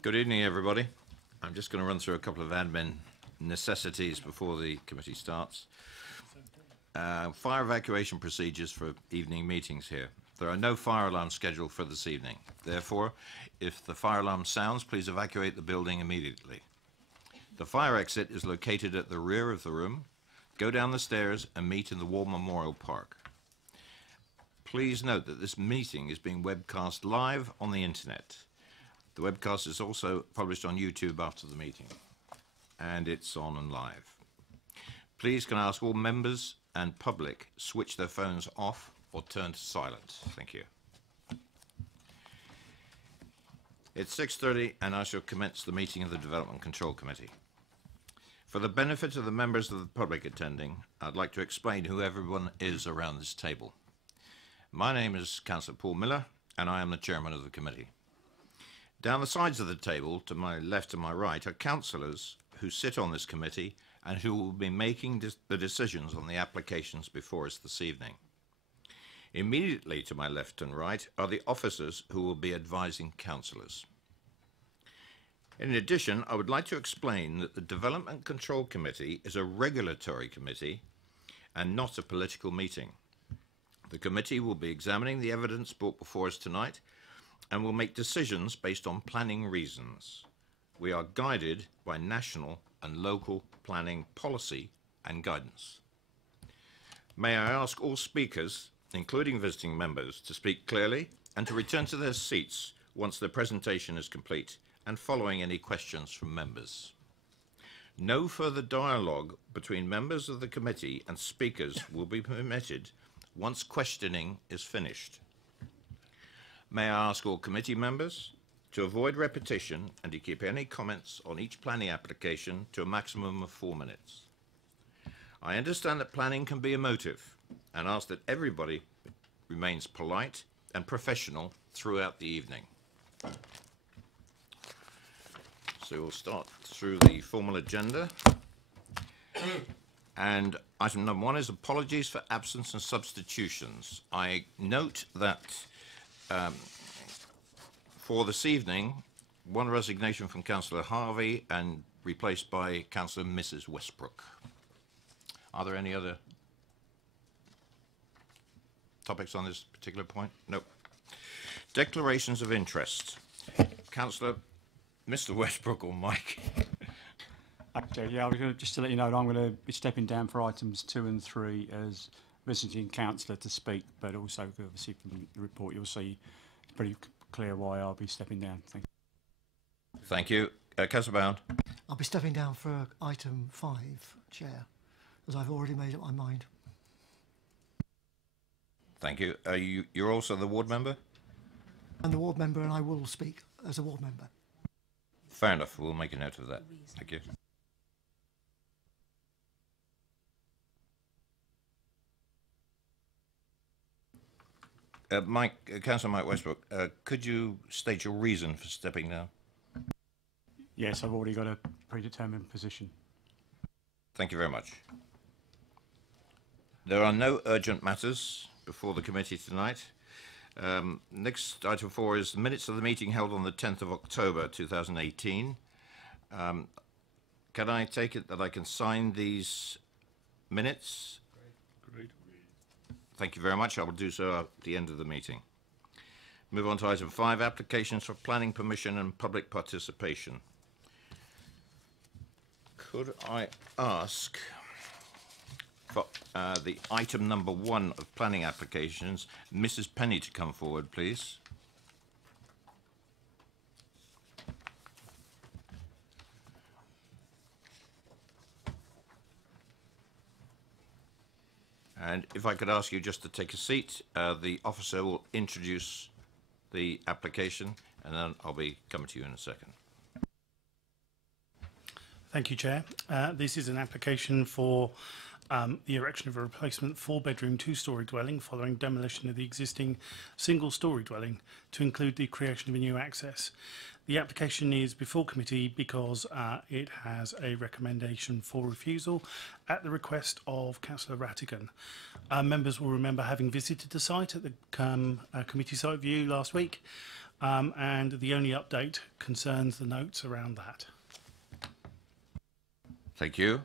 Good evening, everybody. I'm just going to run through a couple of admin necessities before the committee starts. Fire evacuation procedures for evening meetings here. There are no fire alarms scheduled for this evening. Therefore, if the fire alarm sounds, please evacuate the building immediately. The fire exit is located at the rear of the room. Go down the stairs and meet in the War Memorial Park. Please note that this meeting is being webcast live on the internet. The webcast is also published on YouTube after the meeting, and it's on and live. Please can I ask all members and public switch their phones off or turn to silent. Thank you. It's 6:30 and I shall commence the meeting of the Development Control Committee. For the benefit of the members of the public attending, I'd like to explain who everyone is around this table. My name is Councillor Paul Miller and I am the chairman of the committee. Down the sides of the table, to my left and my right, are councillors who sit on this committee and who will be making the decisions on the applications before us this evening. Immediately to my left and right are the officers who will be advising councillors. In addition, I would like to explain that the Development Control Committee is a regulatory committee and not a political meeting. The committee will be examining the evidence brought before us tonight and will make decisions based on planning reasons. We are guided by national and local planning policy and guidance. May I ask all speakers, including visiting members, to speak clearly and to return to their seats once the presentation is complete and following any questions from members. No further dialogue between members of the committee and speakers will be permitted once questioning is finished. May I ask all committee members to avoid repetition and to keep any comments on each planning application to a maximum of 4 minutes. I understand that planning can be emotive and ask that everybody remains polite and professional throughout the evening. So we'll start through the formal agenda. And item number 1 is apologies for absence and substitutions. I note that for this evening, one resignation from Councillor Harvey and replaced by Councillor Mrs. Westbrook. Are there any other topics on this particular point? No. Declarations of interest. Councillor Mr. Westbrook or Mike? Okay, yeah, I was going to, just to let you know, I'm going to be stepping down for items 2 and 3 as visiting councillor to speak, but also obviously from the report you'll see it's pretty clear why I'll be stepping down. Thank you. Thank you. Councillor Bound. I'll be stepping down for item 5, Chair, as I've already made up my mind. Thank you. You're also the ward member? I'm the ward member and I will speak as a ward member. Fair enough. We'll make a note of that. Thank you. Councillor Mike Westbrook, could you state your reason for stepping down? Yes, I've already got a predetermined position. Thank you very much. There are no urgent matters before the committee tonight. Next, item 4 is the minutes of the meeting held on the 10th of October 2018. Can I take it that I can sign these minutes? Great. Thank you very much. I will do so at the end of the meeting. Move on to item 5, applications for planning permission and public participation. Could I ask for the item number 1 of planning applications, Mrs. Penny, to come forward, please? And if I could ask you just to take a seat, the officer will introduce the application and then I'll be coming to you in a second. Thank you, Chair. This is an application for the erection of a replacement 4-bedroom 2-storey dwelling following demolition of the existing single-storey dwelling to include the creation of a new access. The application is before committee because it has a recommendation for refusal at the request of Councillor Rattigan. Members will remember having visited the site at the committee site view last week. and the only update concerns the notes around that. Thank you.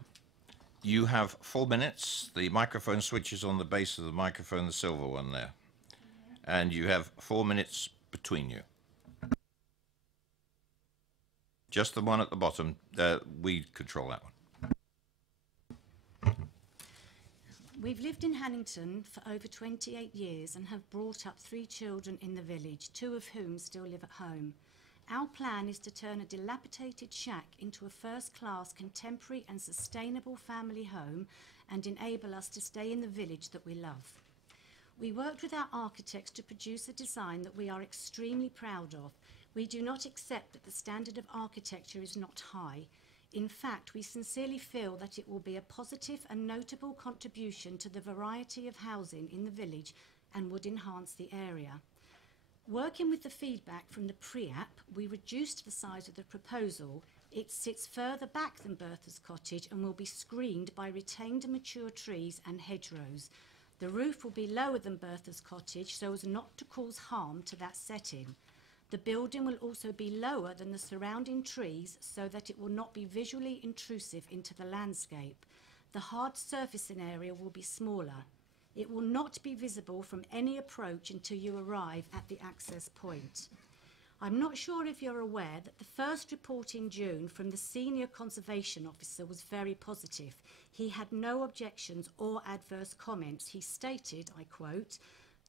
You have 4 minutes. The microphone switch is on the base of the microphone, the silver one there. And you have 4 minutes between you. Just the one at the bottom, we control that one. We've lived in Hannington for over 28 years and have brought up 3 children in the village, 2 of whom still live at home. Our plan is to turn a dilapidated shack into a first-class, contemporary and sustainable family home and enable us to stay in the village that we love. We worked with our architects to produce a design that we are extremely proud of. We do not accept that the standard of architecture is not high. In fact, we sincerely feel that it will be a positive and notable contribution to the variety of housing in the village and would enhance the area. Working with the feedback from the pre-app, we reduced the size of the proposal. It sits further back than Bertha's cottage and will be screened by retained and mature trees and hedgerows. The roof will be lower than Bertha's cottage so as not to cause harm to that setting. The building will also be lower than the surrounding trees so that it will not be visually intrusive into the landscape. The hard surfacing area will be smaller. It will not be visible from any approach until you arrive at the access point. I'm not sure if you're aware that the first report in June from the Senior Conservation Officer was very positive. He had no objections or adverse comments. He stated, I quote,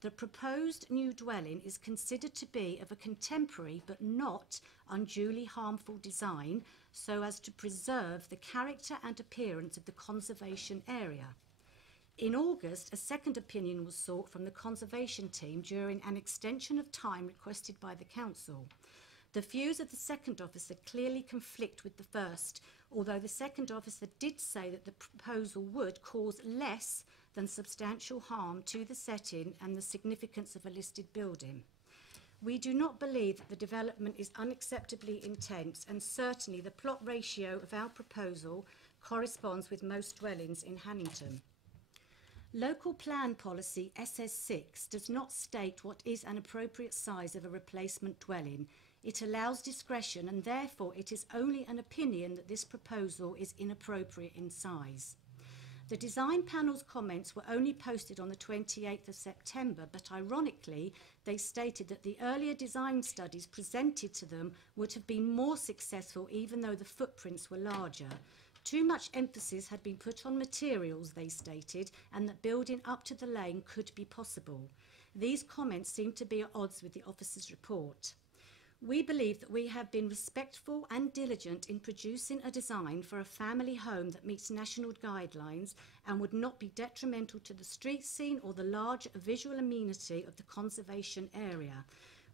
"The proposed new dwelling is considered to be of a contemporary but not unduly harmful design so as to preserve the character and appearance of the conservation area." In August, a second opinion was sought from the conservation team during an extension of time requested by the council. The views of the second officer clearly conflict with the first, although the second officer did say that the proposal would cause less than substantial harm to the setting and the significance of a listed building. We do not believe that the development is unacceptably intense, and certainly the plot ratio of our proposal corresponds with most dwellings in Hannington. Local Plan Policy SS6 does not state what is an appropriate size of a replacement dwelling. It allows discretion, and therefore it is only an opinion that this proposal is inappropriate in size. The design panel's comments were only posted on the 28th of September, but ironically, they stated that the earlier design studies presented to them would have been more successful even though the footprints were larger. Too much emphasis had been put on materials, they stated, and that building up to the lane could be possible. These comments seem to be at odds with the officer's report. We believe that we have been respectful and diligent in producing a design for a family home that meets national guidelines and would not be detrimental to the street scene or the large visual amenity of the conservation area.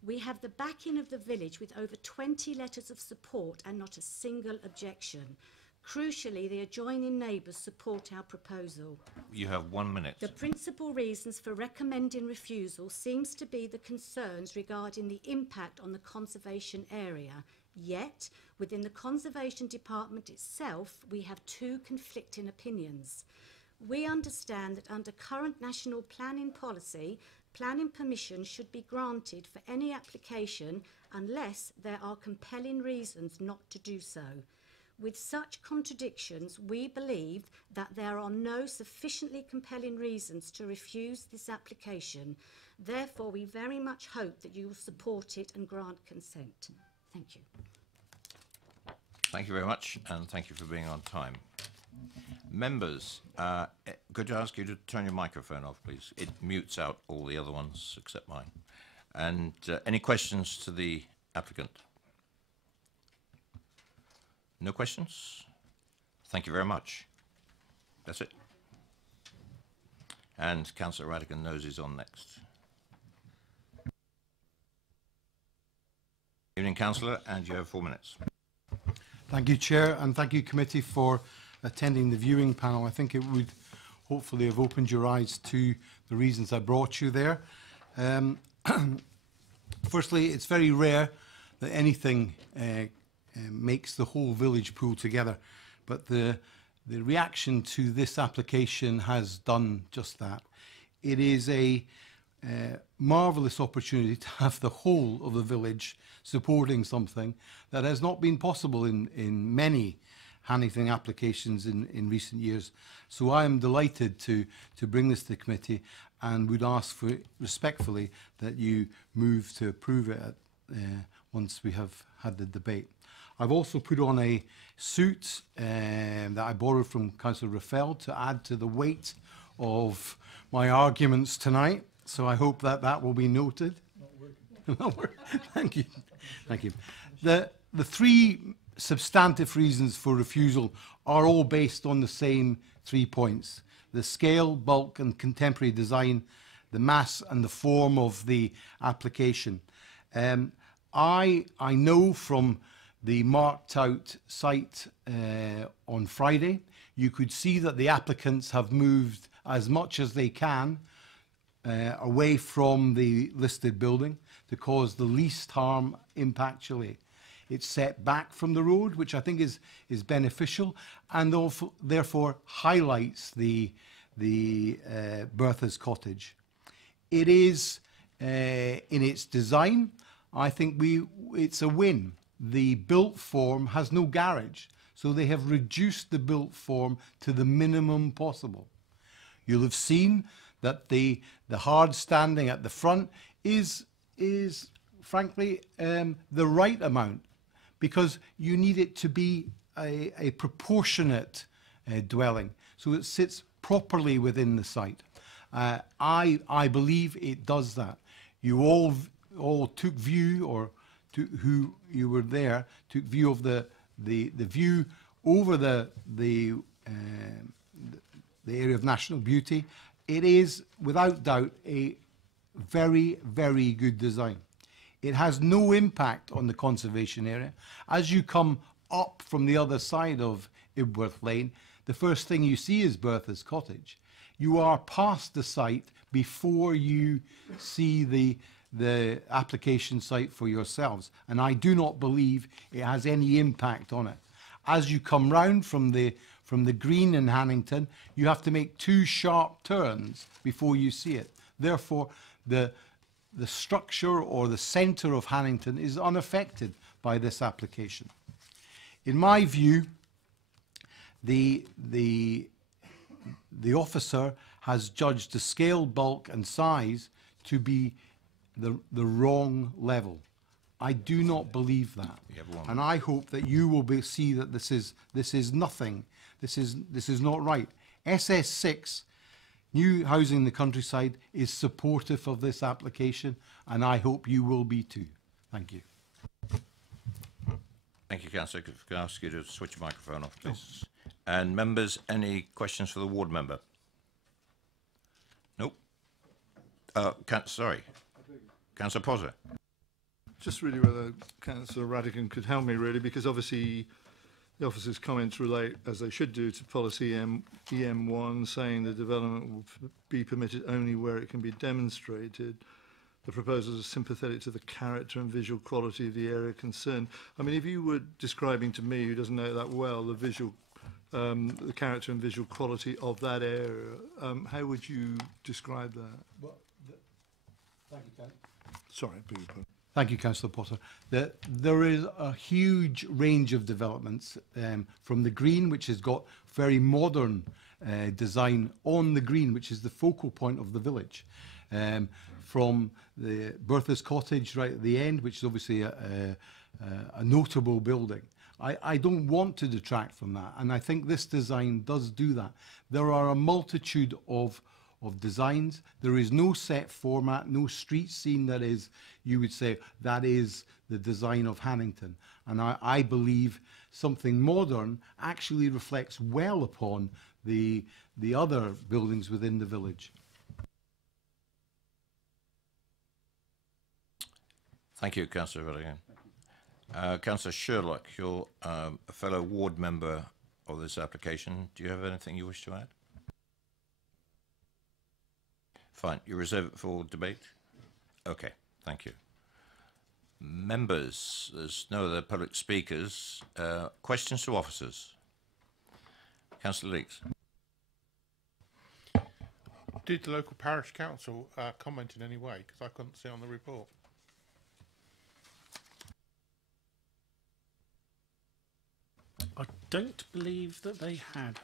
We have the backing of the village with over 20 letters of support and not a single objection. Crucially, the adjoining neighbours support our proposal. You have 1 minute. The principal reasons for recommending refusal seems to be the concerns regarding the impact on the conservation area. Yet, within the Conservation Department itself, we have 2 conflicting opinions. We understand that under current national planning policy, planning permission should be granted for any application unless there are compelling reasons not to do so. With such contradictions, we believe that there are no sufficiently compelling reasons to refuse this application. Therefore, we very much hope that you will support it and grant consent. Thank you. Thank you very much, and thank you for being on time. Members, could I ask you to turn your microphone off, please? It mutes out all the other ones except mine. And any questions to the applicant? No questions? Thank you very much. That's it. And Councillor Radigan knows he's on next. Evening, Councillor, and you have 4 minutes. Thank you, Chair, and thank you, Committee, for attending the viewing panel. I think it would hopefully have opened your eyes to the reasons I brought you there. Firstly, it's very rare that anything makes the whole village pool together, but the reaction to this application has done just that. It is a marvellous opportunity to have the whole of the village supporting something that has not been possible in many Hannington applications in recent years. So I am delighted to bring this to the committee and would ask for respectfully that you move to approve it once we have had the debate. I've also put on a suit that I borrowed from Councillor Raphael to add to the weight of my arguments tonight. So I hope that that will be noted. Not working. Thank you. Thank you. The three substantive reasons for refusal are all based on the same 3 points: the scale, bulk and contemporary design, the mass and the form of the application. I know from the marked out site on Friday, you could see that the applicants have moved as much as they can away from the listed building to cause the least harm impactually. It's set back from the road, which I think is beneficial, and therefore highlights the Bertha's cottage. It is in its design, I think it's a win. The built form has no garage, so they have reduced the built form to the minimum possible. You'll have seen that the hard standing at the front is frankly the right amount, because you need it to be a proportionate dwelling, so it sits properly within the site. I believe it does that. You all took view, or who you were there, took view of the view over the area of national beauty. It is without doubt a very, very good design. It has no impact on the conservation area. As you come up from the other side of Ibworth Lane, the first thing you see is Bertha's cottage. You are past the site before you see the application site for yourselves, and I do not believe it has any impact on it. As you come round from the green in Hannington, you have to make 2 sharp turns before you see it. Therefore, the structure or the centre of Hannington is unaffected by this application. In my view, the officer has judged the scale, bulk and size to be the wrong level. I do not believe that, and I hope that you will see that this is nothing. This is not right. SS6, New Housing in the Countryside, is supportive of this application, and I hope you will be too. Thank you. Thank you, Councillor. If I could ask you to switch your microphone off, please. And members, any questions for the ward member? Nope. Sorry. Councillor Potter. Just really whether Councillor Radican could help me, really, because obviously the officer's comments relate, as they should do, to policy EM1, saying the development will be permitted only where it can be demonstrated. The proposals are sympathetic to the character and visual quality of the area concerned. I mean, if you were describing to me, who doesn't know it that well, the character and visual quality of that area, how would you describe that? Well, thank you, Ken. Sorry, beg your pardon. Thank you, Councillor Potter. There is a huge range of developments from the green, which has got very modern design on the green, which is the focal point of the village, from the Bertha's cottage right at the end, which is obviously a notable building. I don't want to detract from that, and I think this design does do that. There are a multitude of designs. There is no set format, no street scene that is, you would say, that is the design of Hannington. And I believe something modern actually reflects well upon the other buildings within the village. Thank you, Councillor Radigan. Councillor Sherlock, you're a fellow ward member of this application. Do you have anything you wish to add? Fine. You reserve it for debate? Okay. Thank you. Members, there's no other public speakers. Questions to officers? Councillor Leeks. Did the local parish council comment in any way? Because I couldn't see on the report. I don't believe that they had.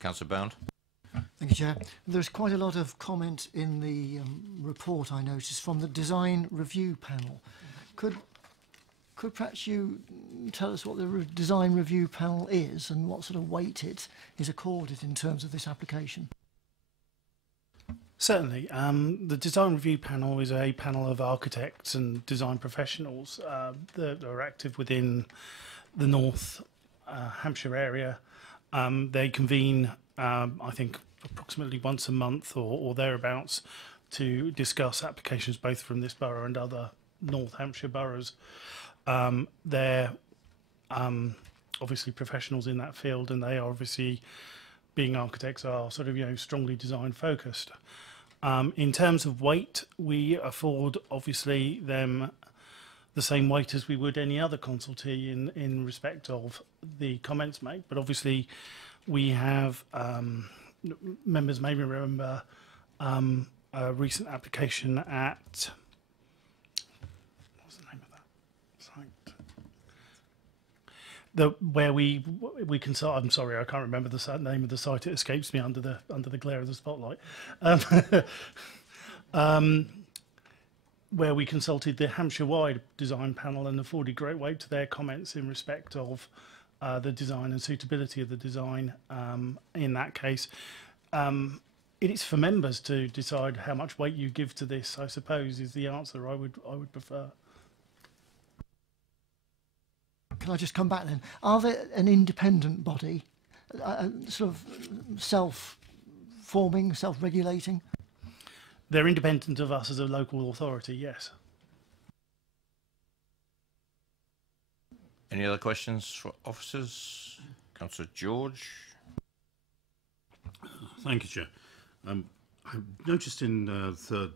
Councillor Bound. Thank you, Chair. There's quite a lot of comment in the report, I noticed, from the design review panel. Could perhaps you tell us what the design review panel is and what sort of weight it is accorded in terms of this application? Certainly. The design review panel is a panel of architects and design professionals that are active within the North Hampshire area. They convene, I think, approximately once a month or thereabouts to discuss applications both from this borough and other North Hampshire boroughs. They're obviously professionals in that field, and they are obviously, being architects, are sort of, you know, strongly design focused. In terms of weight, we afford obviously them the same weight as we would any other consultee in respect of the comments made, but obviously we have members may remember a recent application at, what's the name of that site? Where we consult. I'm sorry, I can't remember the name of the site. It escapes me under the glare of the spotlight. Where we consulted the Hampshire-wide design panel and afforded great weight to their comments in respect of the design and suitability of the design. In that case, it is for members to decide how much weight you give to this, I suppose, is the answer I would prefer. Can I just come back then? Are they an independent body, sort of self-forming, self-regulating? They're independent of us as a local authority, yes. Any other questions for officers? Councillor George. Thank you, Chair. I noticed in the third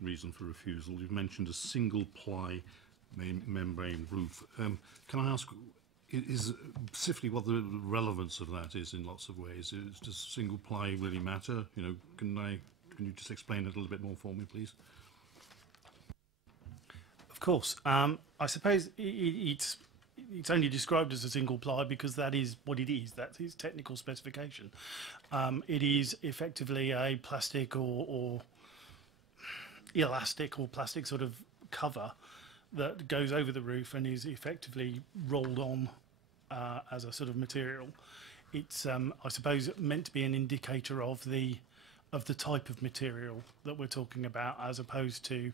reason for refusal, you've mentioned a single ply membrane roof. Can I ask, is specifically what the relevance of that is in lots of ways? Does single ply really matter? You know, can you just explain it a little bit more for me, please? Of course. I suppose it's only described as a single ply because that is what it is. That's its technical specification. It is effectively a plastic or elastic or plastic sort of cover that goes over the roof and is effectively rolled on as a sort of material. It's, I suppose, meant to be an indicator of the type of material that we're talking about, as opposed to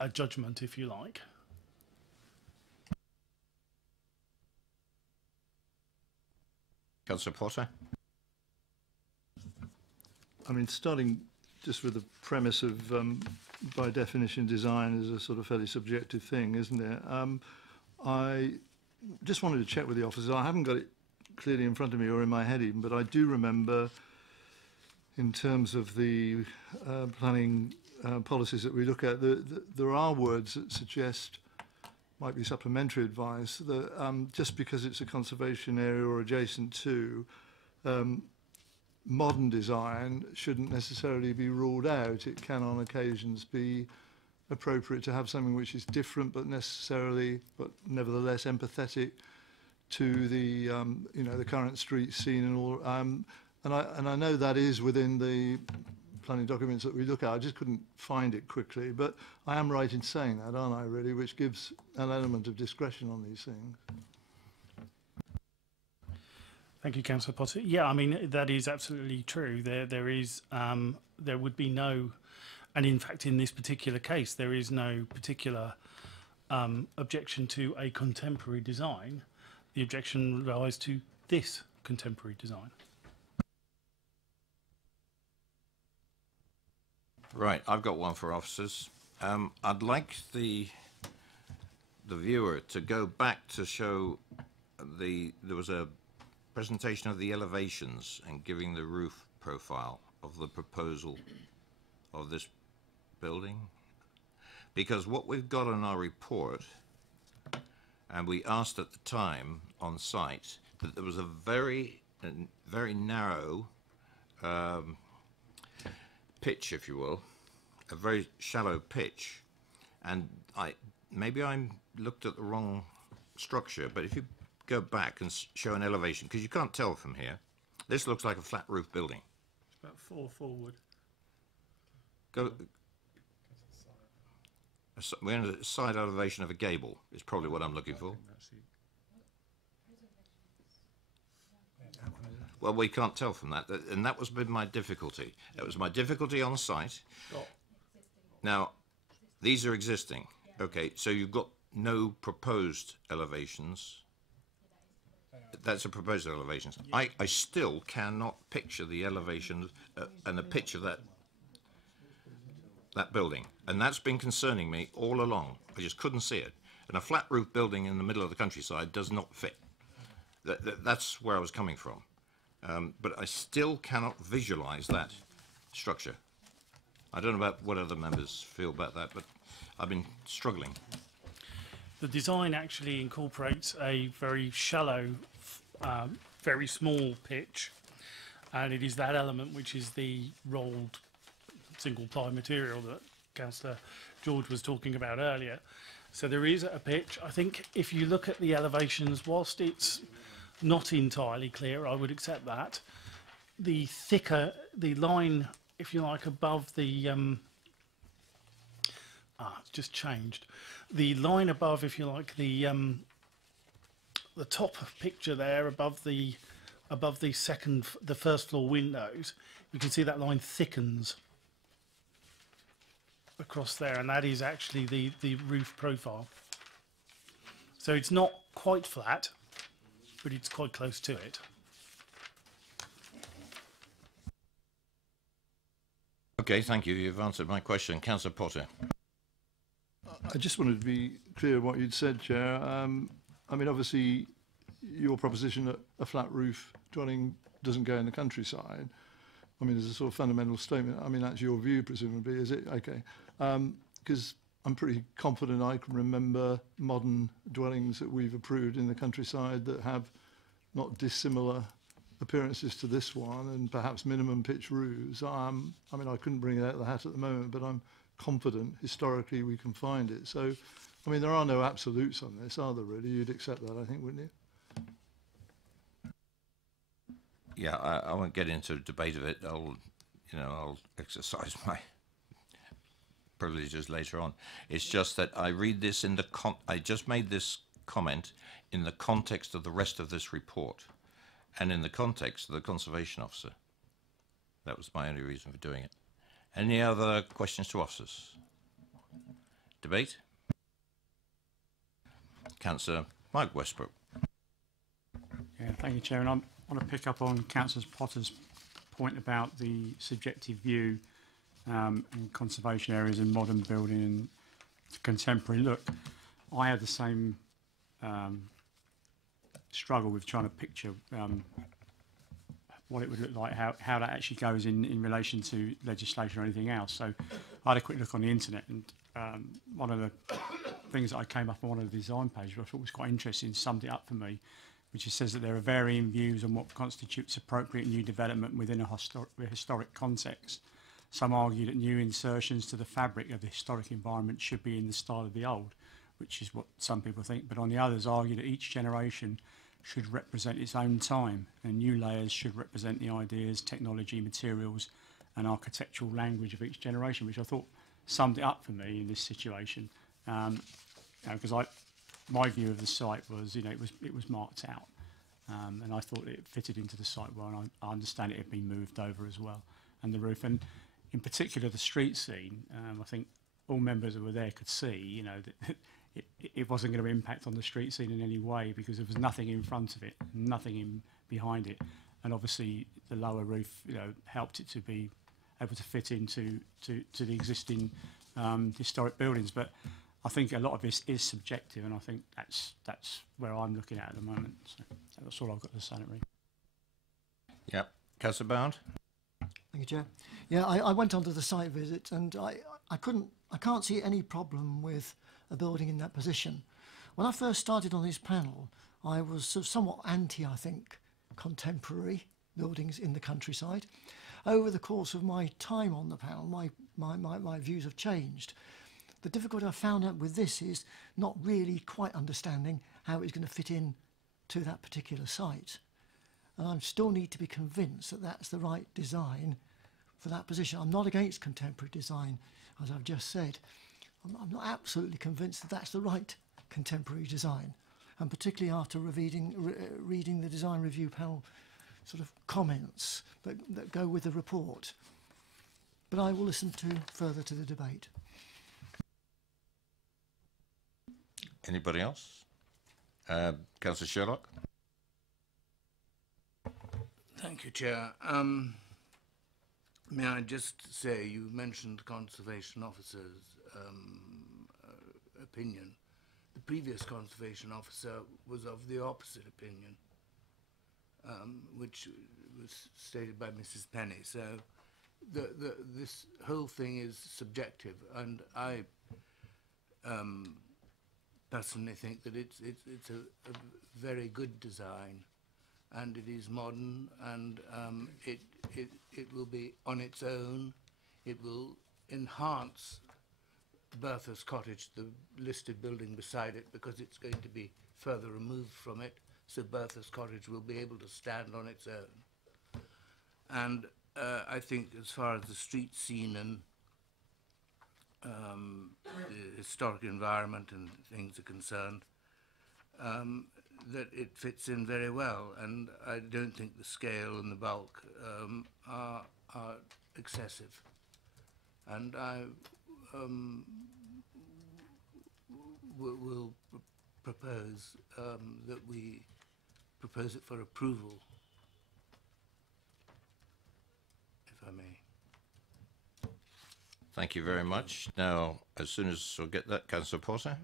a judgment, if you like. Councillor Potter. I mean, starting just with the premise of, by definition, design is a sort of fairly subjective thing, isn't it? I just wanted to check with the officers. I haven't got it clearly in front of me or in my head even, but I do remember, in terms of the planning policies that we look at, there are words that suggest, might be supplementary advice, that just because it's a conservation area or adjacent to, modern design shouldn't necessarily be ruled out. It can on occasions be appropriate to have something which is different but nevertheless empathetic to the you know, the current street scene and all. And I know that is within the planning documents that we look at. I just couldn't find it quickly, but I am right in saying that, aren't I, really, which gives an element of discretion on these things. Thank you, Councillor Potter. Yeah, I mean, that is absolutely true. There would be no, and in fact, in this particular case, there is no particular objection to a contemporary design. The objection lies to this contemporary design. Right, I've got one for officers. I'd like the viewer to go back to show there was a presentation of the elevations and giving the roof profile of the proposal of this building. Because what we've got in our report And we asked at the time on site that there was a very narrow pitch, if you will, a very shallow pitch. And maybe I looked at the wrong structure, but if you go back and show an elevation, because you can't tell from here, this looks like a flat roof building. It's about 4 forward. Go. We're in the side elevation of a gable, is probably what I'm looking for. Well, we can't tell from that, and that was been my difficulty. It was my difficulty on site. Now, these are existing. Okay, so you've got no proposed elevations. That's a proposed elevation. I still cannot picture the elevation and the pitch of that building, and that's been concerning me all along. I just couldn't see it. And a flat roof building in the middle of the countryside does not fit. That's where I was coming from. But I still cannot visualize that structure. I don't know about what other members feel about that, but I've been struggling. The design actually incorporates a very shallow, very small pitch, and it is that element which is the rolled single ply material that Councillor George was talking about earlier. So there is a pitch. I think if you look at the elevations, whilst it's not entirely clear, I would accept that. The thicker, the line, if you like, above the it's just changed. The line above, if you like, the top picture there above the first floor windows, you can see that line thickens across there, and that is actually the roof profile. So it's not quite flat, but it's quite close to it. Okay, thank you. You've answered my question. Councillor Potter. I just wanted to be clear what you'd said, Chair. I mean, obviously, your proposition that a flat roof dwelling doesn't go in the countryside, I mean, there's a sort of fundamental statement. I mean, that's your view, presumably, is it? Okay. Because I'm pretty confident I can remember modern dwellings that we've approved in the countryside that have not dissimilar appearances to this one, and perhaps minimum pitch roofs. I mean, I couldn't bring it out of the hat at the moment, but I'm confident historically we can find it. So, I mean, there are no absolutes on this, are there really? You'd accept that, I think, wouldn't you? Yeah, I won't get into a debate of it. I'll exercise my privileges later on. It's just that I read this in the I just made this comment in the context of the rest of this report, and in the context of the Conservation Officer. That was my only reason for doing it. Any other questions to officers? Debate? Councillor Mike Westbrook. Yeah, thank you, Chair. And I want to pick up on Councillor Potter's point about the subjective view in conservation areas and modern building and contemporary look. I had the same struggle with trying to picture what it would look like, how that actually goes in relation to legislation or anything else. So I had a quick look on the internet, and one of the things that I came up on one of the design pages, which I thought was quite interesting, summed it up for me, which says that there are varying views on what constitutes appropriate new development within a historic context. Some argue that new insertions to the fabric of the historic environment should be in the style of the old, which is what some people think, but on the others argue that each generation should represent its own time, and new layers should represent the ideas, technology, materials and architectural language of each generation, which I thought summed it up for me in this situation. Because my view of the site was, it was marked out, and I thought it fitted into the site well, and I understand it had been moved over as well, and the roof, and in particular the street scene. I think all members that were there could see, that it wasn't going to impact on the street scene in any way, because there was nothing in front of it, nothing in behind it, and obviously the lower roof, helped it to be able to fit into the existing historic buildings. But I think a lot of this is subjective, and I think that's where I'm looking at the moment. So that's all I've got to say, really. Yep. Councillor Bound. Thank you, Chair. Yeah, I went onto the site visit, and I can't see any problem with a building in that position. When I first started on this panel, I was sort of somewhat anti, I think, contemporary buildings in the countryside. Over the course of my time on the panel, my views have changed. The difficulty I found out with this is not really quite understanding how it's going to fit in to that particular site. And I still need to be convinced that that's the right design for that position. I'm not against contemporary design, as I've just said. I'm not absolutely convinced that that's the right contemporary design, and particularly after reading the design review panel sort of comments that go with the report. But I will listen further to the debate. Anybody else? Councillor Sherlock? Thank you, Chair. May I just say, you mentioned Conservation Officer's opinion. The previous Conservation Officer was of the opposite opinion, which was stated by Mrs. Penny. So this whole thing is subjective, and I personally think that it's a very good design, and it is modern, and it will be on its own. It will enhance Bertha's Cottage, the listed building beside it, because it's going to be further removed from it, so Bertha's Cottage will be able to stand on its own. And I think as far as the street scene and the historic environment and things are concerned, that it fits in very well, and I don't think the scale and the bulk are excessive. And I will propose that we propose it for approval, if I may. Thank you very much. Now, as soon as we'll get that, Councillor Porter.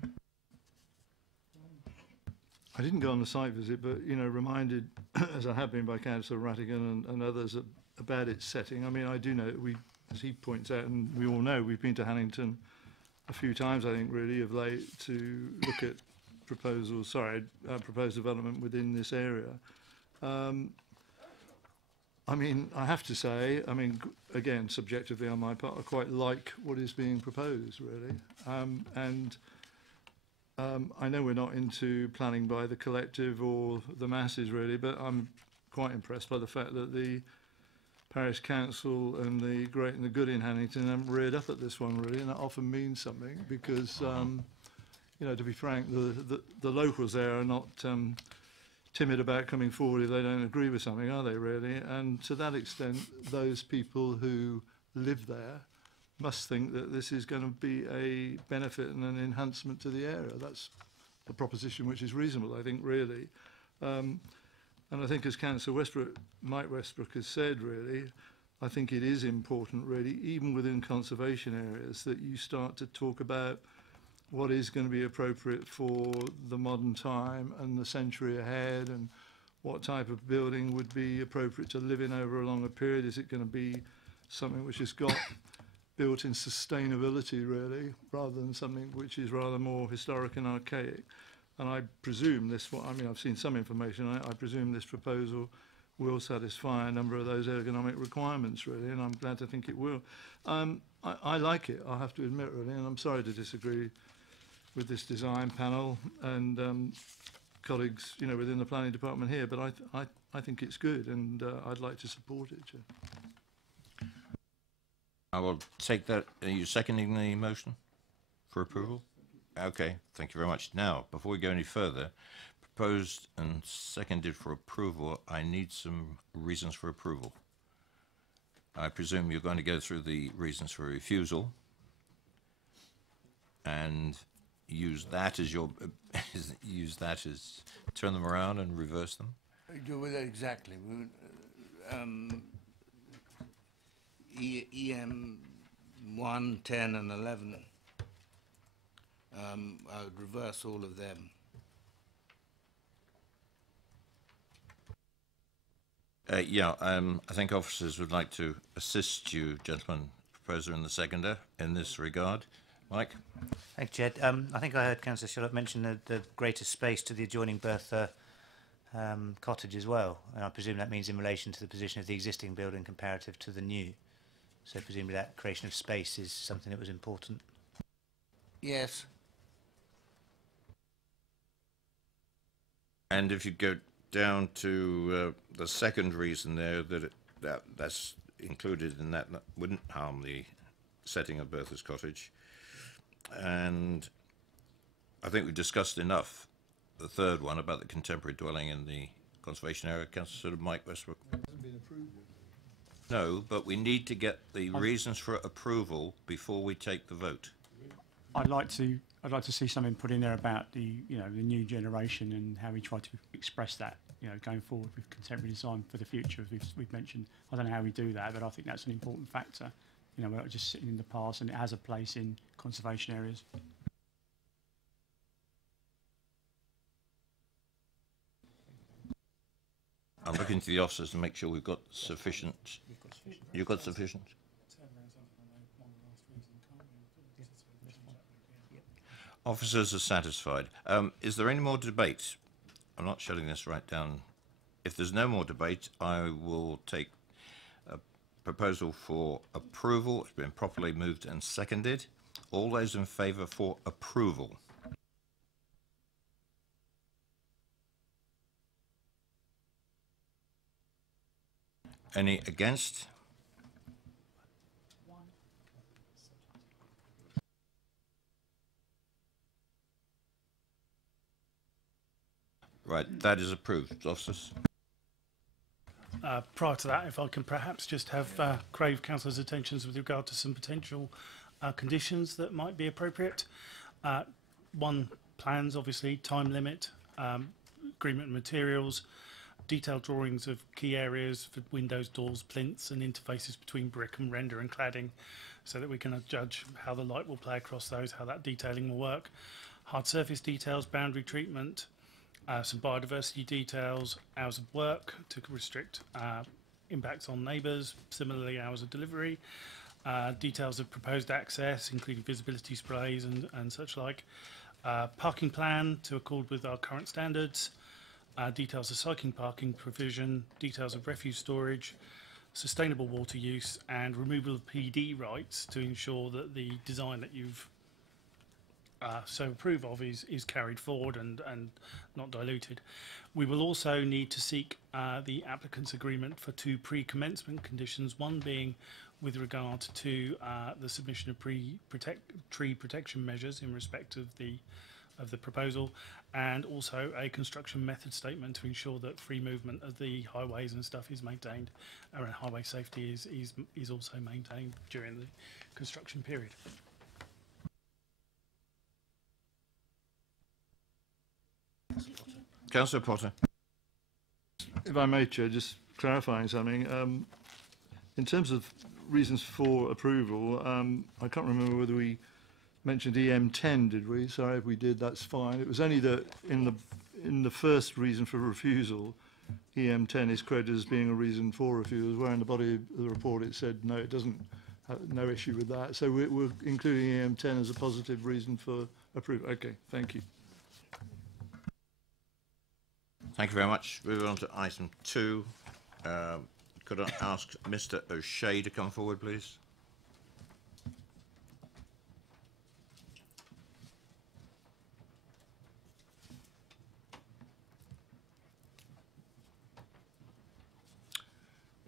I didn't go on the site visit, but, you know, reminded, as I have been by Councillor Rattigan and others, about its setting. I mean, I do know that we, as he points out, and we all know, we've been to Hannington a few times, I think, really, of late, to look at proposed development within this area. I mean, I have to say, I mean, again, subjectively on my part, I quite like what is being proposed, really. I know we're not into planning by the collective or the masses, really, but I'm quite impressed by the fact that the Parish Council and the great and the good in Hannington haven't reared up at this one, really, and that often means something because, you know, to be frank, the locals there are not timid about coming forward if they don't agree with something, are they, really? And to that extent, those people who live there must think that this is going to be a benefit and an enhancement to the area. That's the proposition which is reasonable, I think, really. And I think, as Councillor Westbrook, Mike Westbrook has said, really, I think it is important, really, even within conservation areas, that you start to talk about what is going to be appropriate for the modern time and the century ahead, and what type of building would be appropriate to live in over a longer period. Is it going to be something which has got built-in sustainability, really, rather than something which is rather more historic and archaic? And I presume this, I mean, I've seen some information, I presume this proposal will satisfy a number of those ergonomic requirements, really, and I'm glad to think it will. I like it, I have to admit, really, and I'm sorry to disagree with this design panel and colleagues, you know, within the planning department here, but I think it's good, and I'd like to support it, Chair. I will take that. Are you seconding the motion for approval? Okay, thank you very much. Now, before we go any further, proposed and seconded for approval, I need some reasons for approval. I presume you're going to go through the reasons for refusal and use that as your turn them around and reverse them. Exactly. EM 1, 10 and 11. I would reverse all of them. I think officers would like to assist you, gentlemen, proposer and the seconder, in this regard. Mike? Thank you, Chair. I think I heard Councillor Charlotte mention the greater space to the adjoining Bertha cottage as well, and I presume that means in relation to the position of the existing building comparative to the new. So presumably that creation of space is something that was important. Yes. And if you go down to the second reason there, that's included in that wouldn't harm the setting of Bertha's cottage. And I think we've discussed enough the third one about the contemporary dwelling in the conservation area. Councillor Mike Westbrook. It hasn't been approved yet. No, but we need to get the reasons for approval before we take the vote. I'd like to see something put in there about the the new generation and how we try to express that going forward with contemporary design for the future, as we've mentioned. I don't know how we do that, but I think that's an important factor. We're not just sitting in the past, and it has a place in conservation areas. I'm looking to the officers to make sure we've got sufficient. You've got sufficient? Officers are satisfied. Is there any more debate? I'm not shutting this right down. If there's no more debate, I will take a proposal for approval. It's been properly moved and seconded. All those in favour for approval? Any against? Right, that is approved. Officers? Prior to that, if I can perhaps just have crave councillors' attentions with regard to some potential conditions that might be appropriate. One, plans, obviously, time limit, agreement materials, detailed drawings of key areas for windows, doors, plinths and interfaces between brick and render and cladding, so that we can judge how the light will play across those, how that detailing will work. Hard surface details, boundary treatment, some biodiversity details, hours of work to restrict impacts on neighbours, similarly hours of delivery, details of proposed access, including visibility sprays and such like, parking plan to accord with our current standards, details of cycling parking provision, details of refuse storage, sustainable water use and removal of PD rights to ensure that the design that you've so approve of is carried forward and not diluted. We will also need to seek the applicant's agreement for two pre-commencement conditions, one being with regard to the submission of tree protection measures in respect of the proposal, and also a construction method statement to ensure that free movement of the highways and stuff is maintained, and highway safety is also maintained during the construction period. Councillor Potter. If I may, Chair, just clarifying something. In terms of reasons for approval, I can't remember whether we mentioned EM10, did we? Sorry, if we did, that's fine. It was only that in the first reason for refusal, EM10 is credited as being a reason for refusal, where in the body of the report it said no, it doesn't have no issue with that. So we're including EM10 as a positive reason for approval. Okay, thank you. Thank you very much. Moving on to item 2. Could I ask Mr. O'Shea to come forward, please?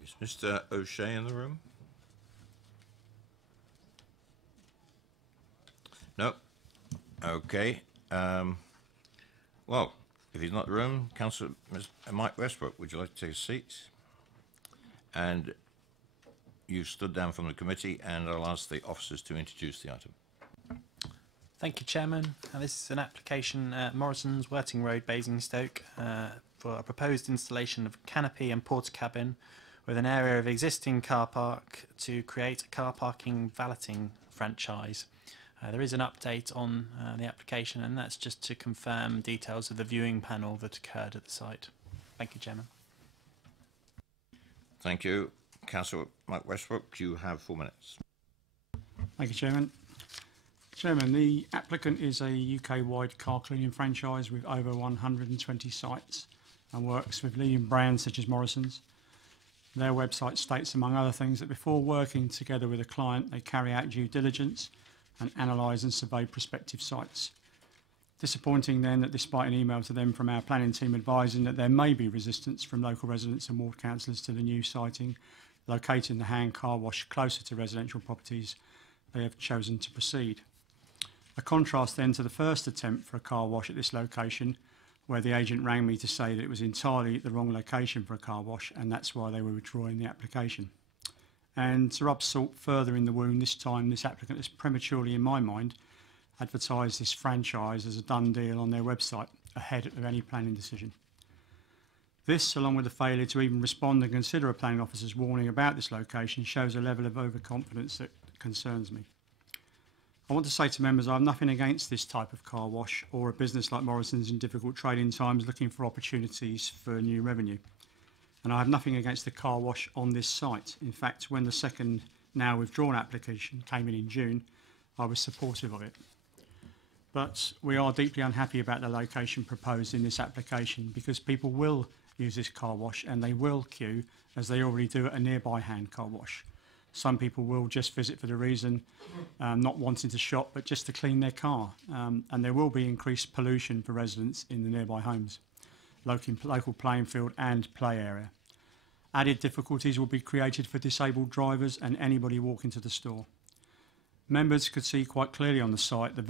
Is Mr. O'Shea in the room? No. Okay. Well, if he's not in the room, Councillor Mike Westbrook, would you like to take a seat? And you stood down from the committee, and I'll ask the officers to introduce the item. Thank you, Chairman. This is an application at Morrison's, Worthing Road, Basingstoke, for a proposed installation of canopy and porta cabin with an area of existing car park to create a car parking valeting franchise. There is an update on the application, and that's just to confirm details of the viewing panel that occurred at the site. Thank you, Chairman. Thank you. Councillor Mike Westbrook, you have 4 minutes. Thank you, Chairman. Chairman, the applicant is a UK-wide car cleaning franchise with over 120 sites and works with leading brands such as Morrison's. Their website states, among other things, that before working together with a client, they carry out due diligence and analyse and survey prospective sites. Disappointing then that despite an email to them from our planning team advising that there may be resistance from local residents and ward councillors to the new siting locating the hand car wash closer to residential properties, they have chosen to proceed. A contrast then to the first attempt for a car wash at this location, where the agent rang me to say that it was entirely the wrong location for a car wash and that's why they were withdrawing the application. And to rub salt further in the wound, this time this applicant has prematurely, in my mind, advertised this franchise as a done deal on their website ahead of any planning decision. This, along with the failure to even respond and consider a planning officer's warning about this location, shows a level of overconfidence that concerns me. I want to say to members I have nothing against this type of car wash or a business like Morrison's in difficult trading times looking for opportunities for new revenue. And I have nothing against the car wash on this site. In fact, when the second now withdrawn application came in June, I was supportive of it. But we are deeply unhappy about the location proposed in this application because people will use this car wash and they will queue as they already do at a nearby hand car wash. Some people will just visit for the reason not wanting to shop but just to clean their car, and there will be increased pollution for residents in the nearby homes, local playing field and play area. Added difficulties will be created for disabled drivers and anybody walking to the store. Members could see quite clearly on the site the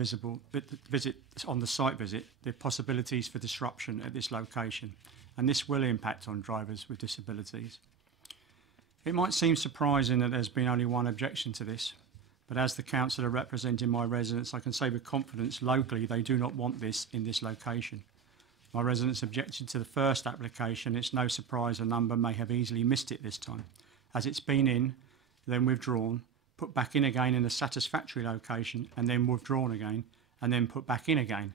possibilities for disruption at this location, and this will impact on drivers with disabilities. It might seem surprising that there's been only one objection to this, but as the councillor representing my residents, I can say with confidence locally they do not want this in this location. My residents objected to the first application. It's no surprise a number may have easily missed it this time, as it's been in, then withdrawn, put back in again in a satisfactory location, and then withdrawn again, and then put back in again.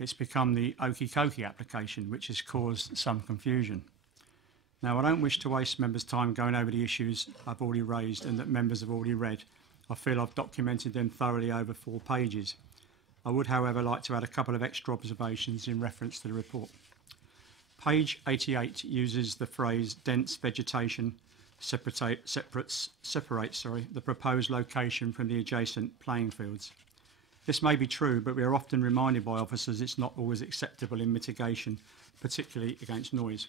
It's become the okey-cokey application, which has caused some confusion. Now, I don't wish to waste members' time going over the issues I've already raised and that members have already read. I feel I've documented them thoroughly over 4 pages. I would, however, like to add a couple of extra observations in reference to the report. Page 88 uses the phrase dense vegetation separates the proposed location from the adjacent playing fields. This may be true, but we are often reminded by officers it's not always acceptable in mitigation, particularly against noise.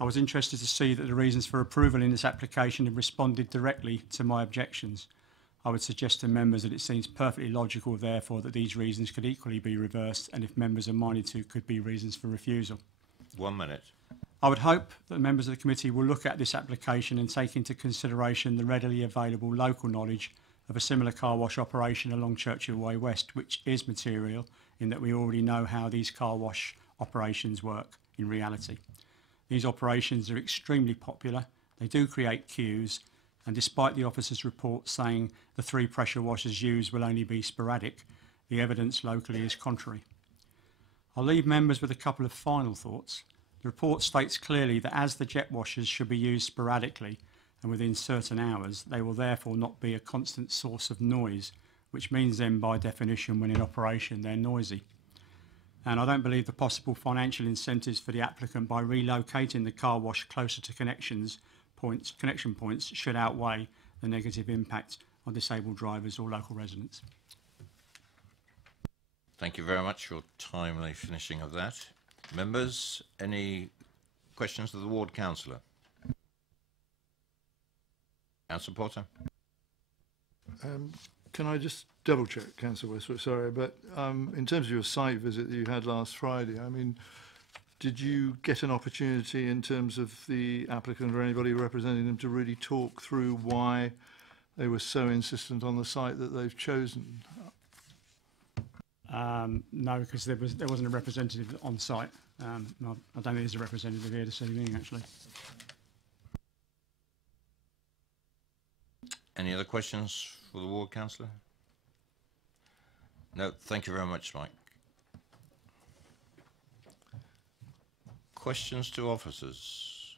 I was interested to see that the reasons for approval in this application have responded directly to my objections. I would suggest to members that it seems perfectly logical, therefore, that these reasons could equally be reversed, and if members are minded to, could be reasons for refusal. 1 minute. I would hope that members of the committee will look at this application and take into consideration the readily available local knowledge of a similar car wash operation along Churchill Way West, which is material in that we already know how these car wash operations work in reality. These operations are extremely popular. They do create queues, and despite the officer's report saying the 3 pressure washers used will only be sporadic, the evidence locally is contrary. I'll leave members with a couple of final thoughts. The report states clearly that as the jet washers should be used sporadically and within certain hours, they will therefore not be a constant source of noise, which means then by definition when in operation they're noisy. And I don't believe the possible financial incentives for the applicant by relocating the car wash closer to connection points should outweigh the negative impact on disabled drivers or local residents. Thank you very much for your timely finishing of that. Members, any questions of the ward councillor? Councillor Porter. Can I just double check, Councillor Westwood, sorry, but in terms of your site visit that you had last Friday, I mean, did you get an opportunity in terms of the applicant or anybody representing them to really talk through why they were so insistent on the site that they've chosen? No, because there wasn't a representative on site. I don't think there's a representative here this evening, actually. Any other questions for the ward councillor? No, thank you very much, Mike. Questions to officers?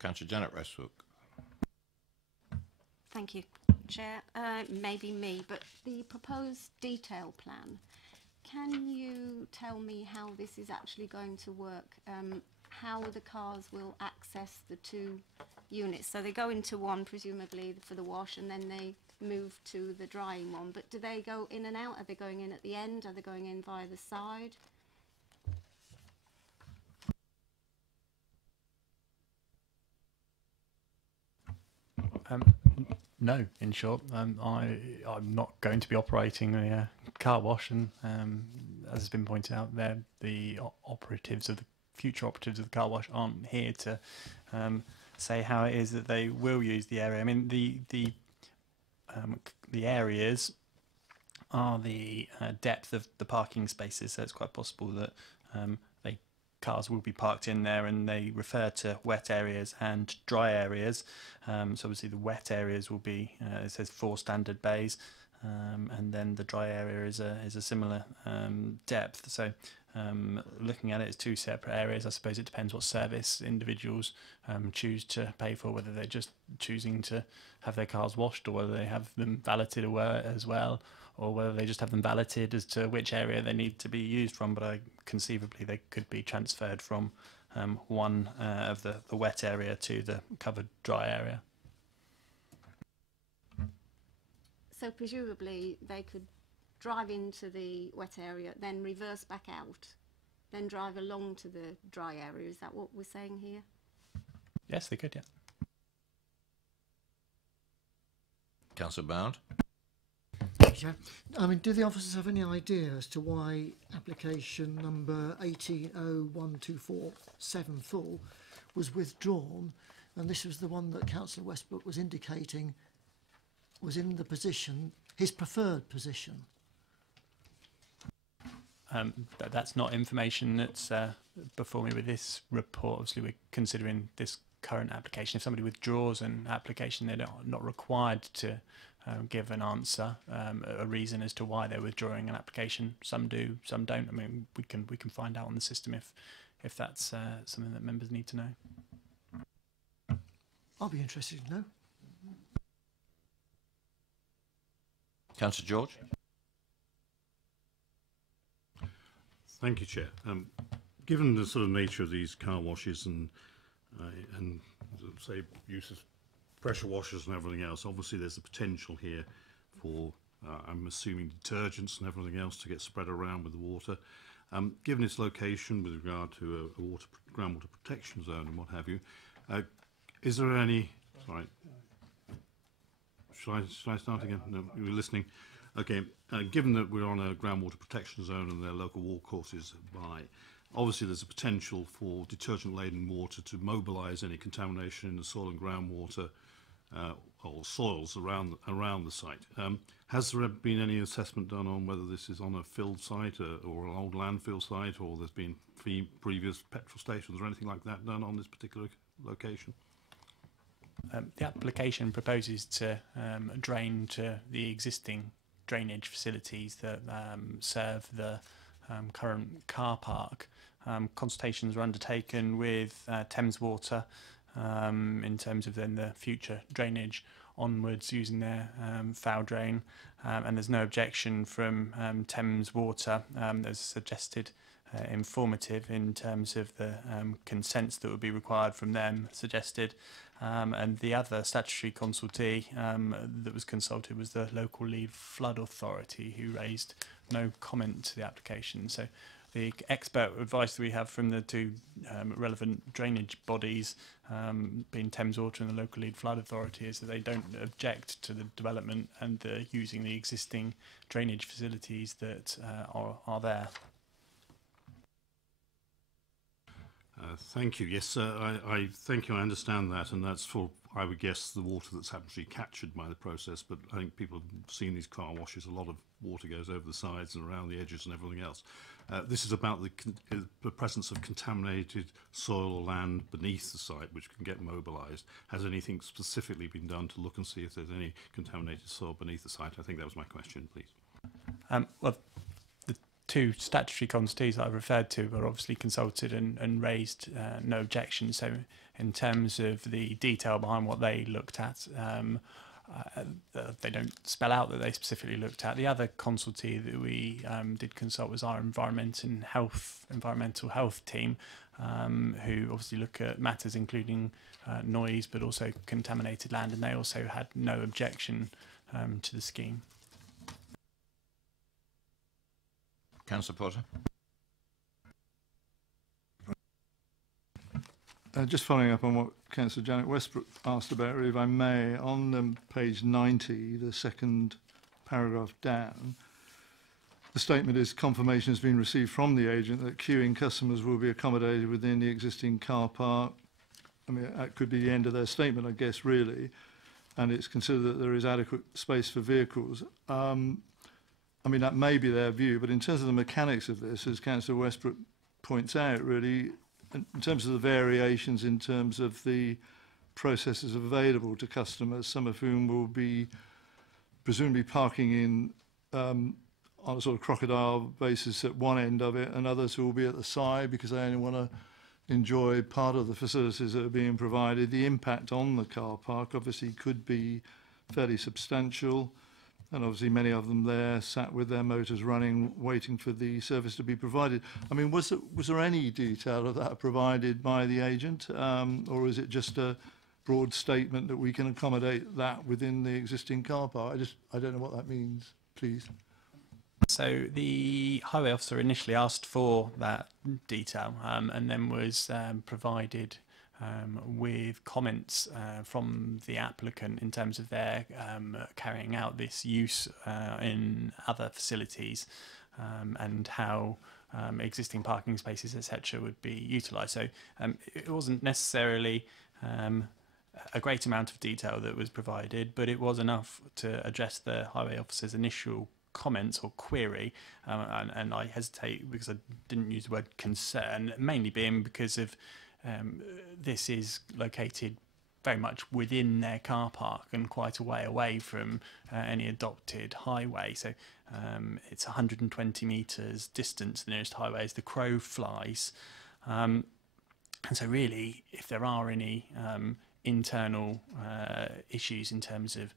Councillor Janet Westbrook. Thank you. Chair, maybe me, but the proposed detail plan, can you tell me how this is actually going to work? How the cars will access the two units? So they go into one, presumably, for the wash, and then they move to the drying one. But do they go in and out? Are they going in at the end? Are they going in via the side? No, in short, I'm not going to be operating a car wash, and as has been pointed out, the operatives of the future operatives of the car wash aren't here to say how it is that they will use the area. I mean, the areas are the depth of the parking spaces, so it's quite possible that cars will be parked in there, and they refer to wet areas and dry areas. So obviously the wet areas will be, it says 4 standard bays, and then the dry area is a similar depth. So looking at it as 2 separate areas, I suppose it depends what service individuals choose to pay for, whether they're just choosing to have their cars washed, or whether they have them valeted as well, or whether they just have them valeted as to which area they need to be used from. But conceivably they could be transferred from one of the wet area to the covered dry area. So presumably they could drive into the wet area, then reverse back out, then drive along to the dry area. Is that what we're saying here? Yes, they could, yeah. Councillor Bound. Yeah. I mean, do the officers have any idea as to why application number 1801247 was withdrawn, and this was the one that Councillor Westbrook was indicating was in the position, his preferred position? That's not information that's before me with this report. Obviously, we're considering this current application. If somebody withdraws an application, they're not required to give an answer, a reason as to why they're withdrawing an application. Some do, some don't. I mean, we can find out on the system if that's something that members need to know. I'll be interested to know. Councillor George. Thank you, Chair. Given the sort of nature of these car washes and say use of pressure washers and everything else, obviously there's the potential here for I'm assuming detergents and everything else to get spread around with the water. Given its location with regard to a groundwater protection zone and what have you, is there any? Sorry, should I start again? No, you were listening. Okay, given that we're on a groundwater protection zone and there are local watercourses by, obviously there's a potential for detergent-laden water to mobilise any contamination in the soil and groundwater or soils around the site. Has there been any assessment done on whether this is on a filled site or an old landfill site, or there's been previous petrol stations or anything like that done on this particular location? The application proposes to drain to the existing drainage facilities that serve the current car park. Consultations are undertaken with Thames Water in terms of then the future drainage onwards using their foul drain, and there's no objection from Thames Water. There's suggested informative in terms of the consents that would be required from them suggested, and the other statutory consultee that was consulted was the local lead flood authority, who raised no comment to the application. So the expert advice that we have from the two relevant drainage bodies, being Thames Water and the local lead flood authority, is that they don't object to the development and the using the existing drainage facilities that are there. Thank you. Yes, I thank you. I understand that, and that's for, I would guess, the water that's actually captured by the process. But I think people have seen these car washes. A lot of water goes over the sides and around the edges and everything else. This is about the presence of contaminated soil or land beneath the site, which can get mobilised. Has anything specifically been done to look and see if there's any contaminated soil beneath the site? I think that was my question, please. Well, the two statutory consultees that I've referred to were obviously consulted and raised no objection. So in terms of the detail behind what they looked at, they don't spell out that they specifically looked at. The other consultee that we did consult was our environmental health team, who obviously look at matters including noise, but also contaminated land, and they also had no objection to the scheme. Councillor Potter. Just following up on what Councillor Janet Westbrook asked about, if I may, on page 90, the second paragraph down, the statement is confirmation has been received from the agent that queuing customers will be accommodated within the existing car park. I mean, that could be the end of their statement, I guess, really, and it's considered that there is adequate space for vehicles. I mean, that may be their view, but in terms of the mechanics of this, as Councillor Westbrook points out, really, in terms of the variations, in terms of the processes available to customers, some of whom will be presumably parking in on a sort of crocodile basis at one end of it, and others who will be at the side because they only want to enjoy part of the facilities that are being provided. The impact on the car park obviously could be fairly substantial, and obviously many of them there sat with their motors running, waiting for the service to be provided. I mean, was there any detail of that provided by the agent, or is it just a broad statement that we can accommodate that within the existing car park? I don't know what that means, please. So the highway officer initially asked for that detail, and then was provided with comments from the applicant in terms of their carrying out this use in other facilities, and how existing parking spaces, etc., would be utilised. So it wasn't necessarily a great amount of detail that was provided, but it was enough to address the highway officer's initial comments or query, and I hesitate because I didn't use the word concern, mainly being because of this is located very much within their car park and quite a way away from any adopted highway. So it's 120 metres distance to the nearest highway as the crow flies. And so really, if there are any internal issues in terms of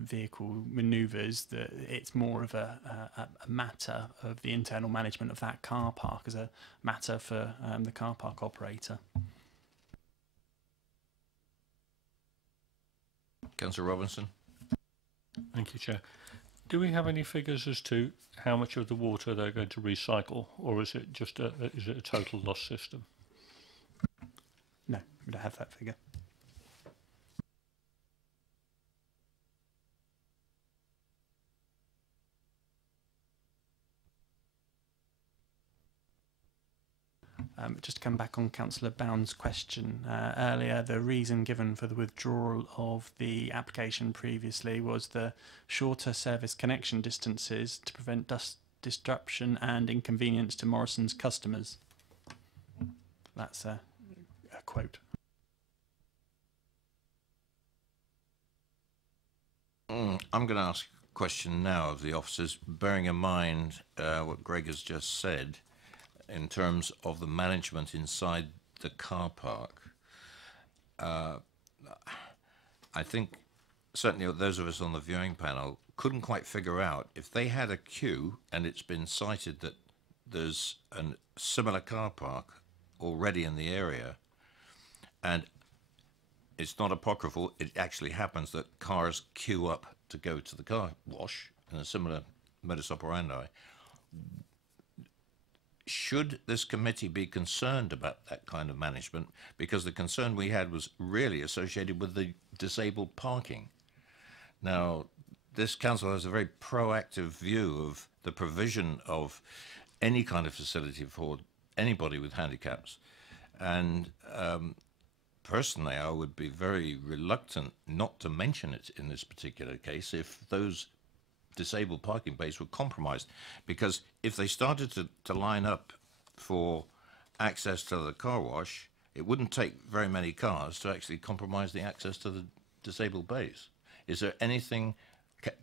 vehicle manoeuvres, that it's more of a matter of the internal management of that car park as a matter for the car park operator. Councillor Robinson. Thank you, Chair. Do we have any figures as to how much of the water they're going to recycle, or is it just a total loss system? No, we don't have that figure. Just to come back on Councillor Bound's question earlier, the reason given for the withdrawal of the application previously was the shorter service connection distances to prevent dust disruption and inconvenience to Morrison's customers. That's a quote. I'm going to ask a question now of the officers, bearing in mind what Greg has just said in terms of the management inside the car park. I think certainly those of us on the viewing panel couldn't quite figure out if they had a queue and it's been cited that there's a similar car park already in the area, and it's not apocryphal, it actually happens that cars queue up to go to the car wash in a similar modus operandi. Should this committee be concerned about that kind of management? Because the concern we had was really associated with the disabled parking. Now, this council has a very proactive view of the provision of any kind of facility for anybody with handicaps. And personally, I would be very reluctant not to mention it in this particular case if those disabled parking bays were compromised, because if they started to line up for access to the car wash, it wouldn't take very many cars to actually compromise the access to the disabled bays. Is there anything,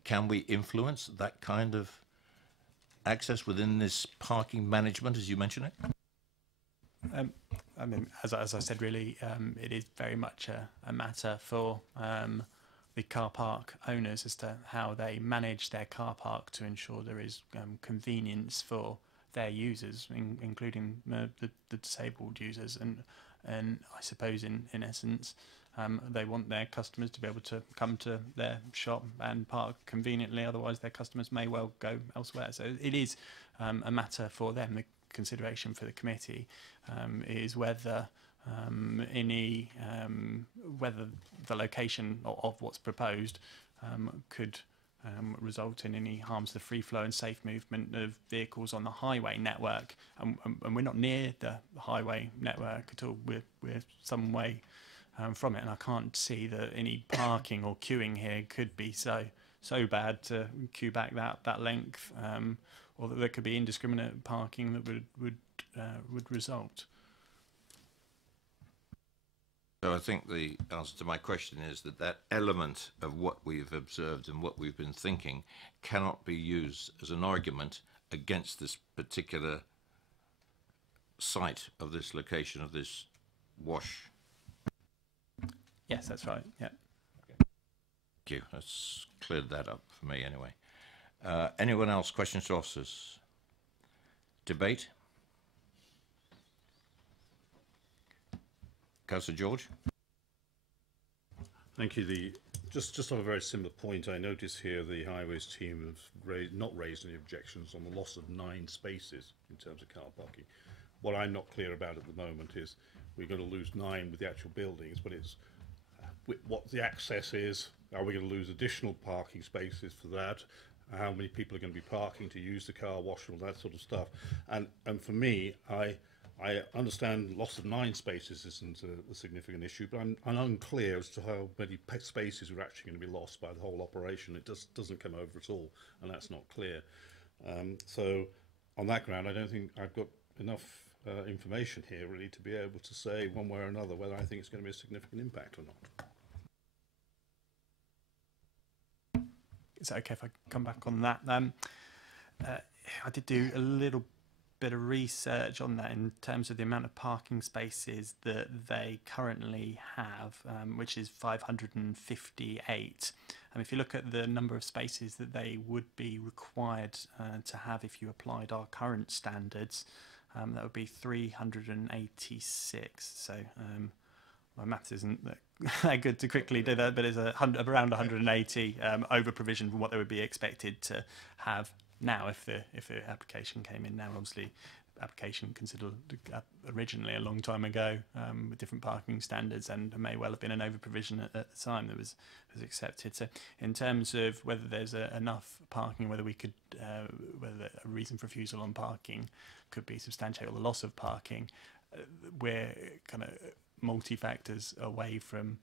can we influence that kind of access within this parking management as you mention it? I mean, as I said, really, it is very much a matter for the car park owners as to how they manage their car park to ensure there is convenience for their users, including the disabled users, and I suppose in essence they want their customers to be able to come to their shop and park conveniently, otherwise their customers may well go elsewhere. So it is a matter for them. The consideration for the committee is whether whether the location of what's proposed could result in any harms to the free flow and safe movement of vehicles on the highway network, and we're not near the highway network at all. We're some way from it, and I can't see that any parking or queuing here could be so bad to queue back that length, or that there could be indiscriminate parking that would result. So I think the answer to my question is that element of what we've observed and what we've been thinking cannot be used as an argument against this particular site of this location of this wash. Yes, that's right. Yeah. Thank you. That's cleared that up for me anyway. Anyone else? Questions to officers? Debate? Councillor George. Thank you. Just on a very similar point, I notice here the highways team have not raised any objections on the loss of 9 spaces in terms of car parking. What I'm not clear about at the moment is we're going to lose 9 with the actual buildings, but it's what the access is. Are we going to lose additional parking spaces for that? How many people are going to be parking to use the car wash and all that sort of stuff? And for me, I understand loss of 9 spaces isn't a significant issue, but I'm unclear as to how many spaces are actually going to be lost by the whole operation. It just doesn't come over at all, and that's not clear. So on that ground, I don't think I've got enough information here really to be able to say one way or another whether I think it's going to be a significant impact or not. Is that okay if I come back on that? I did do a little bit of research on that in terms of the amount of parking spaces that they currently have, which is 558. And if you look at the number of spaces that they would be required to have if you applied our current standards, that would be 386. So my maths isn't that good to quickly do that, but it's around 180 over provision from what they would be expected to have now if the application came in now. Obviously, application considered originally a long time ago with different parking standards, and may well have been an over provision at the time that was accepted. So in terms of whether there's enough parking, whether we could whether a reason for refusal on parking could be substantiate or the loss of parking, we're kind of multi-factors away from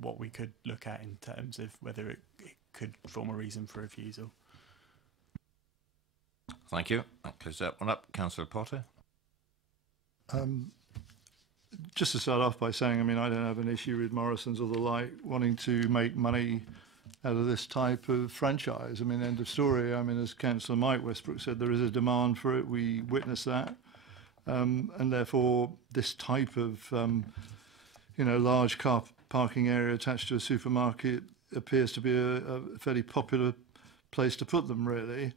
what we could look at in terms of whether it could form a reason for refusal. Thank you. That clears that one up. Councillor Potter. Just to start off by saying, I mean, I don't have an issue with Morrison's or the like wanting to make money out of this type of franchise. I mean, end of story. I mean, as Councillor Mike Westbrook said, there is a demand for it. We witness that. And therefore, this type of, large car parking area attached to a supermarket appears to be a fairly popular place to put them, really.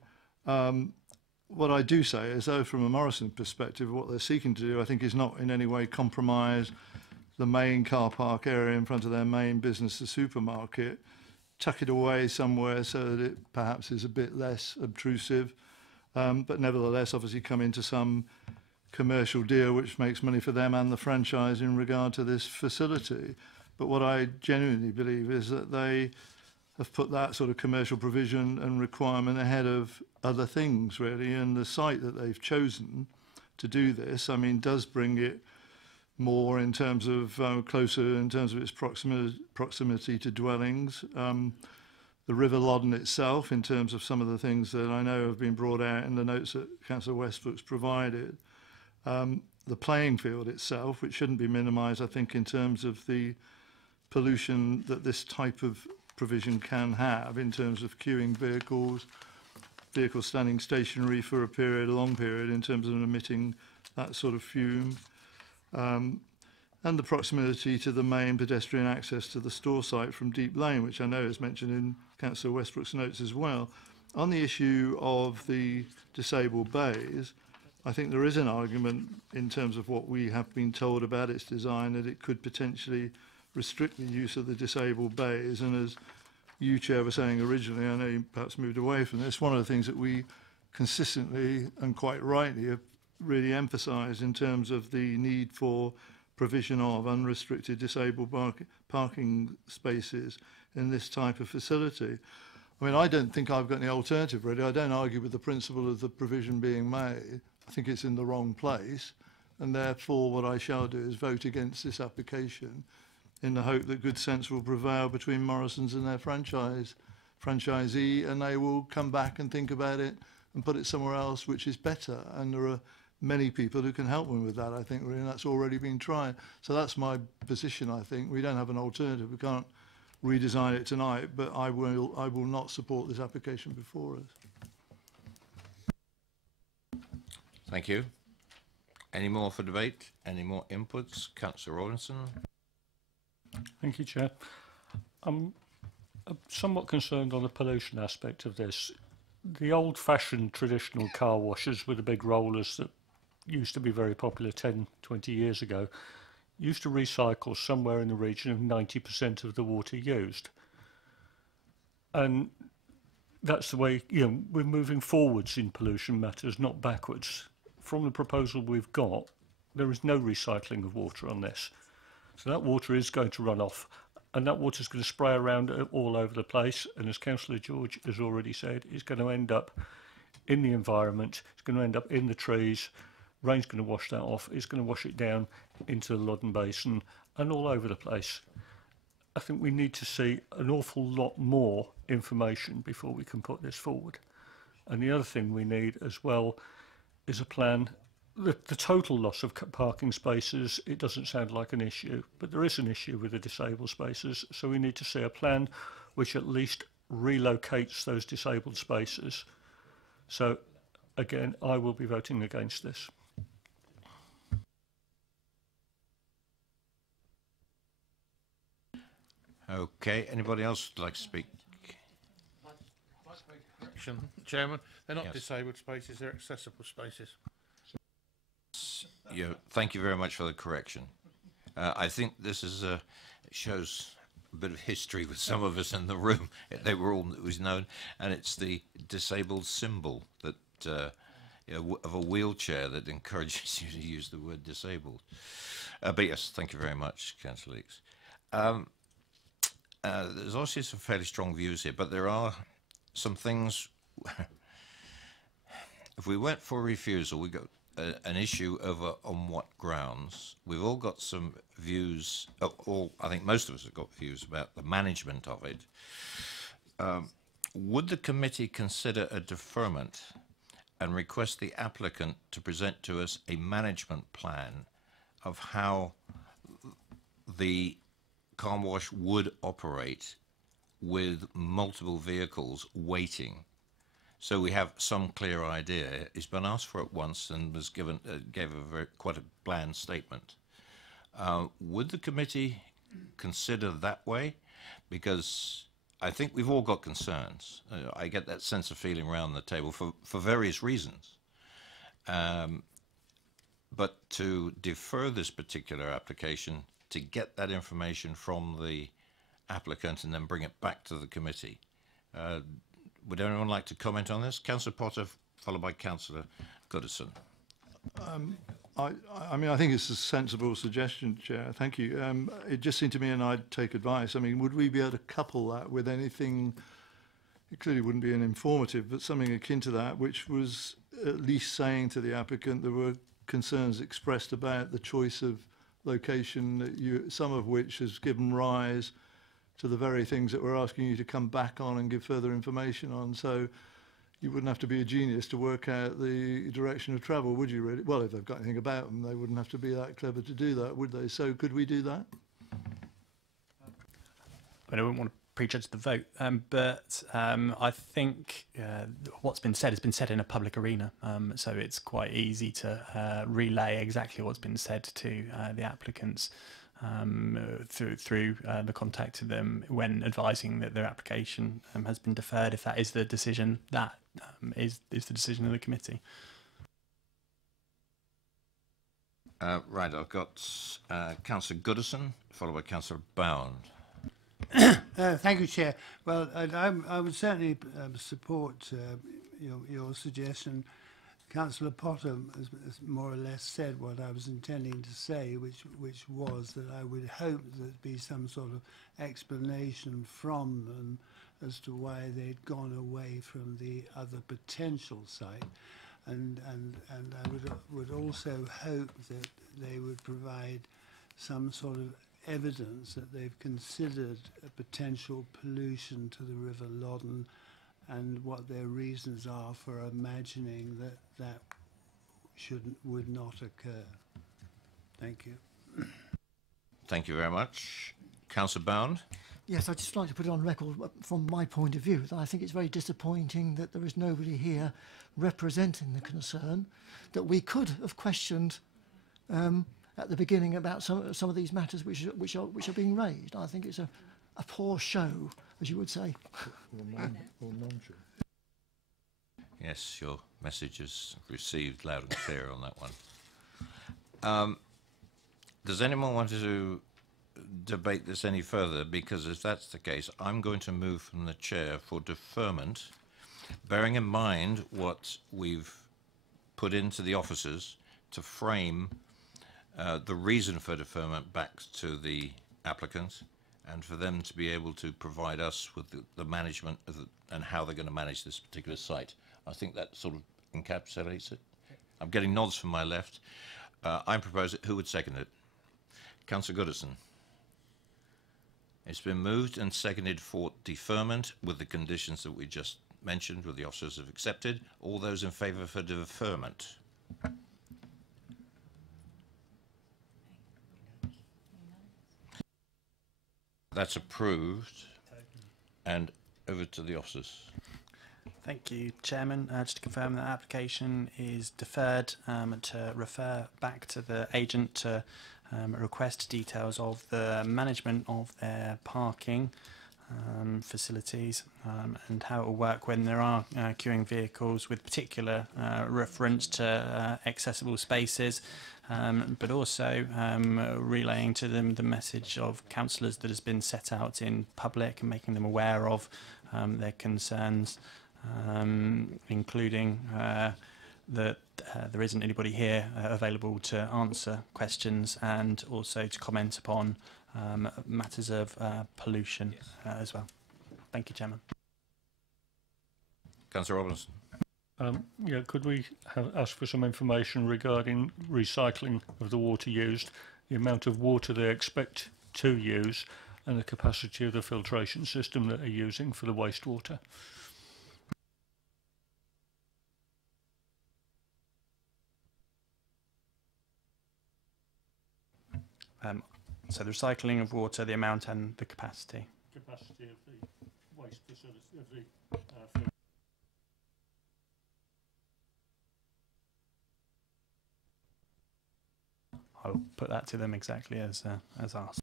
What I do say is, though, from a Morrison perspective, what they're seeking to do, I think, is not in any way compromise the main car park area in front of their main business, the supermarket, tuck it away somewhere so that it perhaps is a bit less obtrusive, but nevertheless, obviously, come into some commercial deal which makes money for them and the franchise in regard to this facility. But what I genuinely believe is that they have put that sort of commercial provision and requirement ahead of other things, really, and the site that they've chosen to do this, I mean, does bring it more in terms of closer in terms of its proximity to dwellings. The River Loddon itself, in terms of some of the things that I know have been brought out in the notes that Councillor Westbrook's provided. The playing field itself, which shouldn't be minimised, I think, in terms of the pollution that this type of provision can have in terms of queuing vehicles standing stationary for a long period in terms of emitting that sort of fume. and the proximity to the main pedestrian access to the store site from Deep Lane, which I know is mentioned in Councillor Westbrook's notes as well. On the issue of the disabled bays, I think there is an argument in terms of what we have been told about its design, that it could potentially restrict the use of the disabled bays. And as you, Chair, were saying originally, I know you perhaps moved away from this, one of the things that we consistently and quite rightly have really emphasised in terms of the need for provision of unrestricted disabled parking spaces in this type of facility. I mean, I don't think I've got any alternative, really. I don't argue with the principle of the provision being made. I think it's in the wrong place, and therefore what I shall do is vote against this application in the hope that good sense will prevail between Morrison's and their franchisee, and they will come back and think about it and put it somewhere else which is better. And there are many people who can help them with that, I think, really, and that's already been tried. So that's my position, I think. We don't have an alternative. We can't redesign it tonight, but I will not support this application before us. Thank you. Any more for debate? Any more inputs? Councillor Rawlinson. Thank you, Chair. I'm somewhat concerned on the pollution aspect of this. The old-fashioned traditional car washers with the big rollers that used to be very popular 10, 20 years ago used to recycle somewhere in the region of 90% of the water used. And that's the way, you know, we're moving forwards in pollution matters, not backwards. From the proposal we've got, there is no recycling of water on this. So that water is going to run off, and that water is going to spray around all over the place. And as Councillor George has already said, it's going to end up in the environment, it's going to end up in the trees, rain's going to wash that off, it's going to wash it down into the Loddon Basin and all over the place. I think we need to see an awful lot more information before we can put this forward. And the other thing we need as well is a plan. The total loss of parking spaces, it doesn't sound like an issue, but there is an issue with the disabled spaces, so we need to see a plan which at least relocates those disabled spaces. So again, I will be voting against this. Okay, anybody else would like to speak? Chairman, they're not Yes. disabled spaces, they're accessible spaces. Yeah, thank you very much for the correction. I think this is shows a bit of history with some of us in the room. They were all it was known, and it's the disabled symbol that you know, of a wheelchair that encourages you to use the word disabled. But yes, thank you very much, Councillor Leeks. There's obviously some fairly strong views here, but there are some things. If we went for refusal, we got an issue over on what grounds. We've all got some views. I think most of us have got views about the management of it. Would the committee consider a deferment and request the applicant to present to us a management plan of how the car wash would operate with multiple vehicles waiting, so we have some clear idea? It's been asked for it once and was given gave quite a bland statement. Would the committee consider that way? Because I think we've all got concerns. I get that sense of feeling around the table for various reasons. But to defer this particular application to get that information from the applicant and then bring it back to the committee. Would anyone like to comment on this? Councillor Potter, followed by Councillor Goodison. I mean, I think it's a sensible suggestion, Chair. Thank you. It just seemed to me, and I'd take advice. I mean, would we be able to couple that with anything? It clearly wouldn't be an informative, but something akin to that, which was at least saying to the applicant there were concerns expressed about the choice of location, that some of which has given rise to the very things that we're asking you to come back on and give further information on. So you wouldn't have to be a genius to work out the direction of travel, would you really? Well, if they've got anything about them, they wouldn't have to be that clever to do that, would they? So could we do that? I wouldn't want to prejudge the vote, but I think what's been said has been said in a public arena, so it's quite easy to relay exactly what's been said to the applicants through the contact to them when advising that their application has been deferred, if that is the decision, that is the decision of the committee. Right, I've got Councillor Goodison, followed by Councillor Bound. Thank you, Chair. Well, I would certainly support your suggestion. Councillor Potter has more or less said what I was intending to say, which was that I would hope there'd be some sort of explanation from them as to why they'd gone away from the other potential site. And I would also hope that they would provide some sort of evidence that they've considered a potential pollution to the River Loddon and what their reasons are for imagining that that would not occur. Thank you. Thank you very much. Councillor Bound. Yes, I'd just like to put it on record from my point of view that I think it's very disappointing that there is nobody here representing the concern that we could have questioned at the beginning about some of these matters which are being raised. I think it's a poor show, as you would say. Or non-show. Yes, your message is received loud and clear on that one. Does anyone want to debate this any further? Because if that's the case, I'm going to move from the chair for deferment, bearing in mind what we've put into the officers to frame the reason for deferment back to the applicants, and for them to be able to provide us with the management of and how they're going to manage this particular site. I think that sort of encapsulates it. I'm getting nods from my left. I propose it. Who would second it? Councillor Goodison. It's been moved and seconded for deferment with the conditions that we just mentioned, with the officers have accepted. All those in favour for deferment? That's approved. And over to the officers. Thank you, Chairman. Just to confirm that application is deferred to refer back to the agent to request details of the management of their parking facilities and how it will work when there are queuing vehicles, with particular reference to accessible spaces, but also relaying to them the message of councillors that has been set out in public and making them aware of their concerns, including that there isn't anybody here available to answer questions, and also to comment upon matters of pollution as well. Thank you, Chairman. Councillor Robinson. Yeah, could we ask for some information regarding recycling of the water used, the amount of water they expect to use, and the capacity of the filtration system that they're using for the wastewater? So the recycling of water, the amount and the capacity. Capacity of the waste facility, of the I'll put that to them exactly as asked.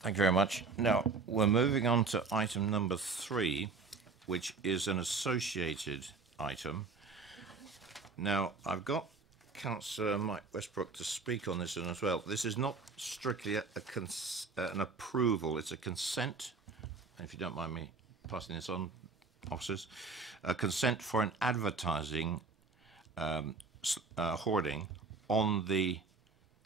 Thank you very much. Now, we're moving on to item number 3, which is an associated item. Now, I've got Councillor Mike Westbrook to speak on this one as well. This is not strictly an approval, it's a consent, and if you don't mind me passing this on, officers, a consent for an advertising hoarding on the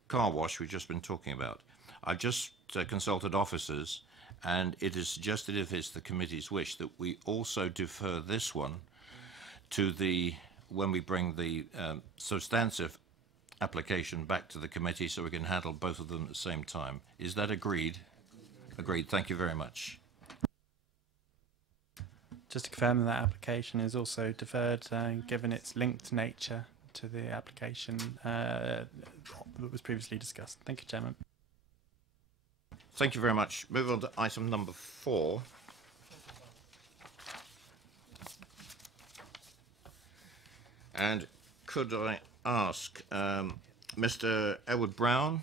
car wash we've just been talking about. I've just consulted officers, and it is suggested, if it's the committee's wish, that we also defer this one to when we bring the substantive application back to the committee, so we can handle both of them at the same time. Is that agreed? Agreed. Thank you very much. Just to confirm that application is also deferred, given its linked nature to the application that was previously discussed. Thank you, Chairman. Thank you very much. Move on to item number 4. And could I ask Mr. Edward Brown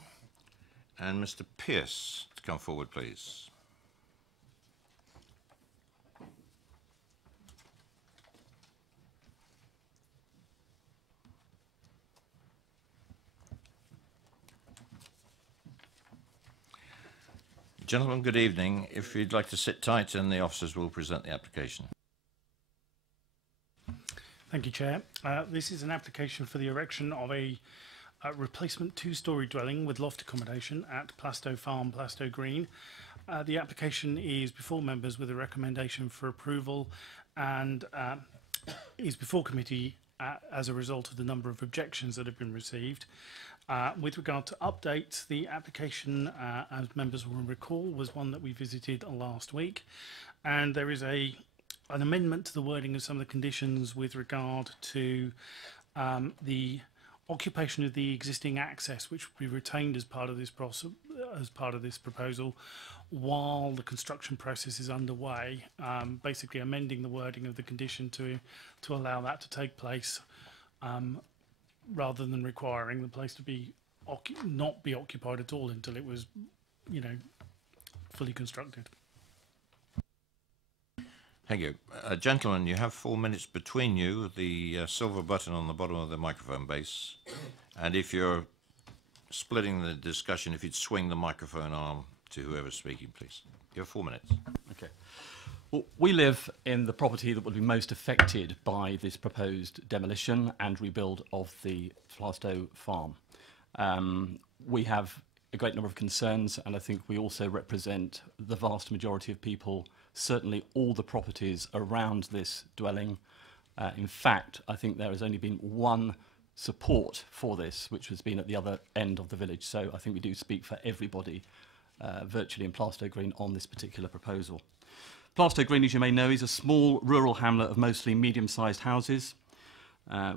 and Mr. Pearce to come forward, please? Gentlemen, good evening. If you'd like to sit tight, and the officers will present the application. Thank you, Chair. This is an application for the erection of a replacement 2-storey dwelling with loft accommodation at Plastow Farm, Plastow Green. The application is before members with a recommendation for approval and is before committee as a result of the number of objections that have been received. With regard to updates, the application, as members will recall, was one that we visited last week, and there is an amendment to the wording of some of the conditions with regard to the occupation of the existing access, which will be retained as part of this proposal, while the construction process is underway. Basically, amending the wording of the condition to allow that to take place, rather than requiring the place to be not be occupied at all until it was, fully constructed. Thank you. Gentlemen, you have 4 minutes between you, the silver button on the bottom of the microphone base. And if you're splitting the discussion, if you'd swing the microphone arm to whoever's speaking, please. You have 4 minutes. Okay. Well, we live in the property that will be most affected by this proposed demolition and rebuild of the Plastow farm. We have a great number of concerns, and I think we also represent the vast majority of people, certainly all the properties around this dwelling. In fact, I think there has only been one support for this, which has been at the other end of the village. So I think we do speak for everybody virtually in Plastow Green on this particular proposal. Plastow Green, as you may know, is a small rural hamlet of mostly medium-sized houses.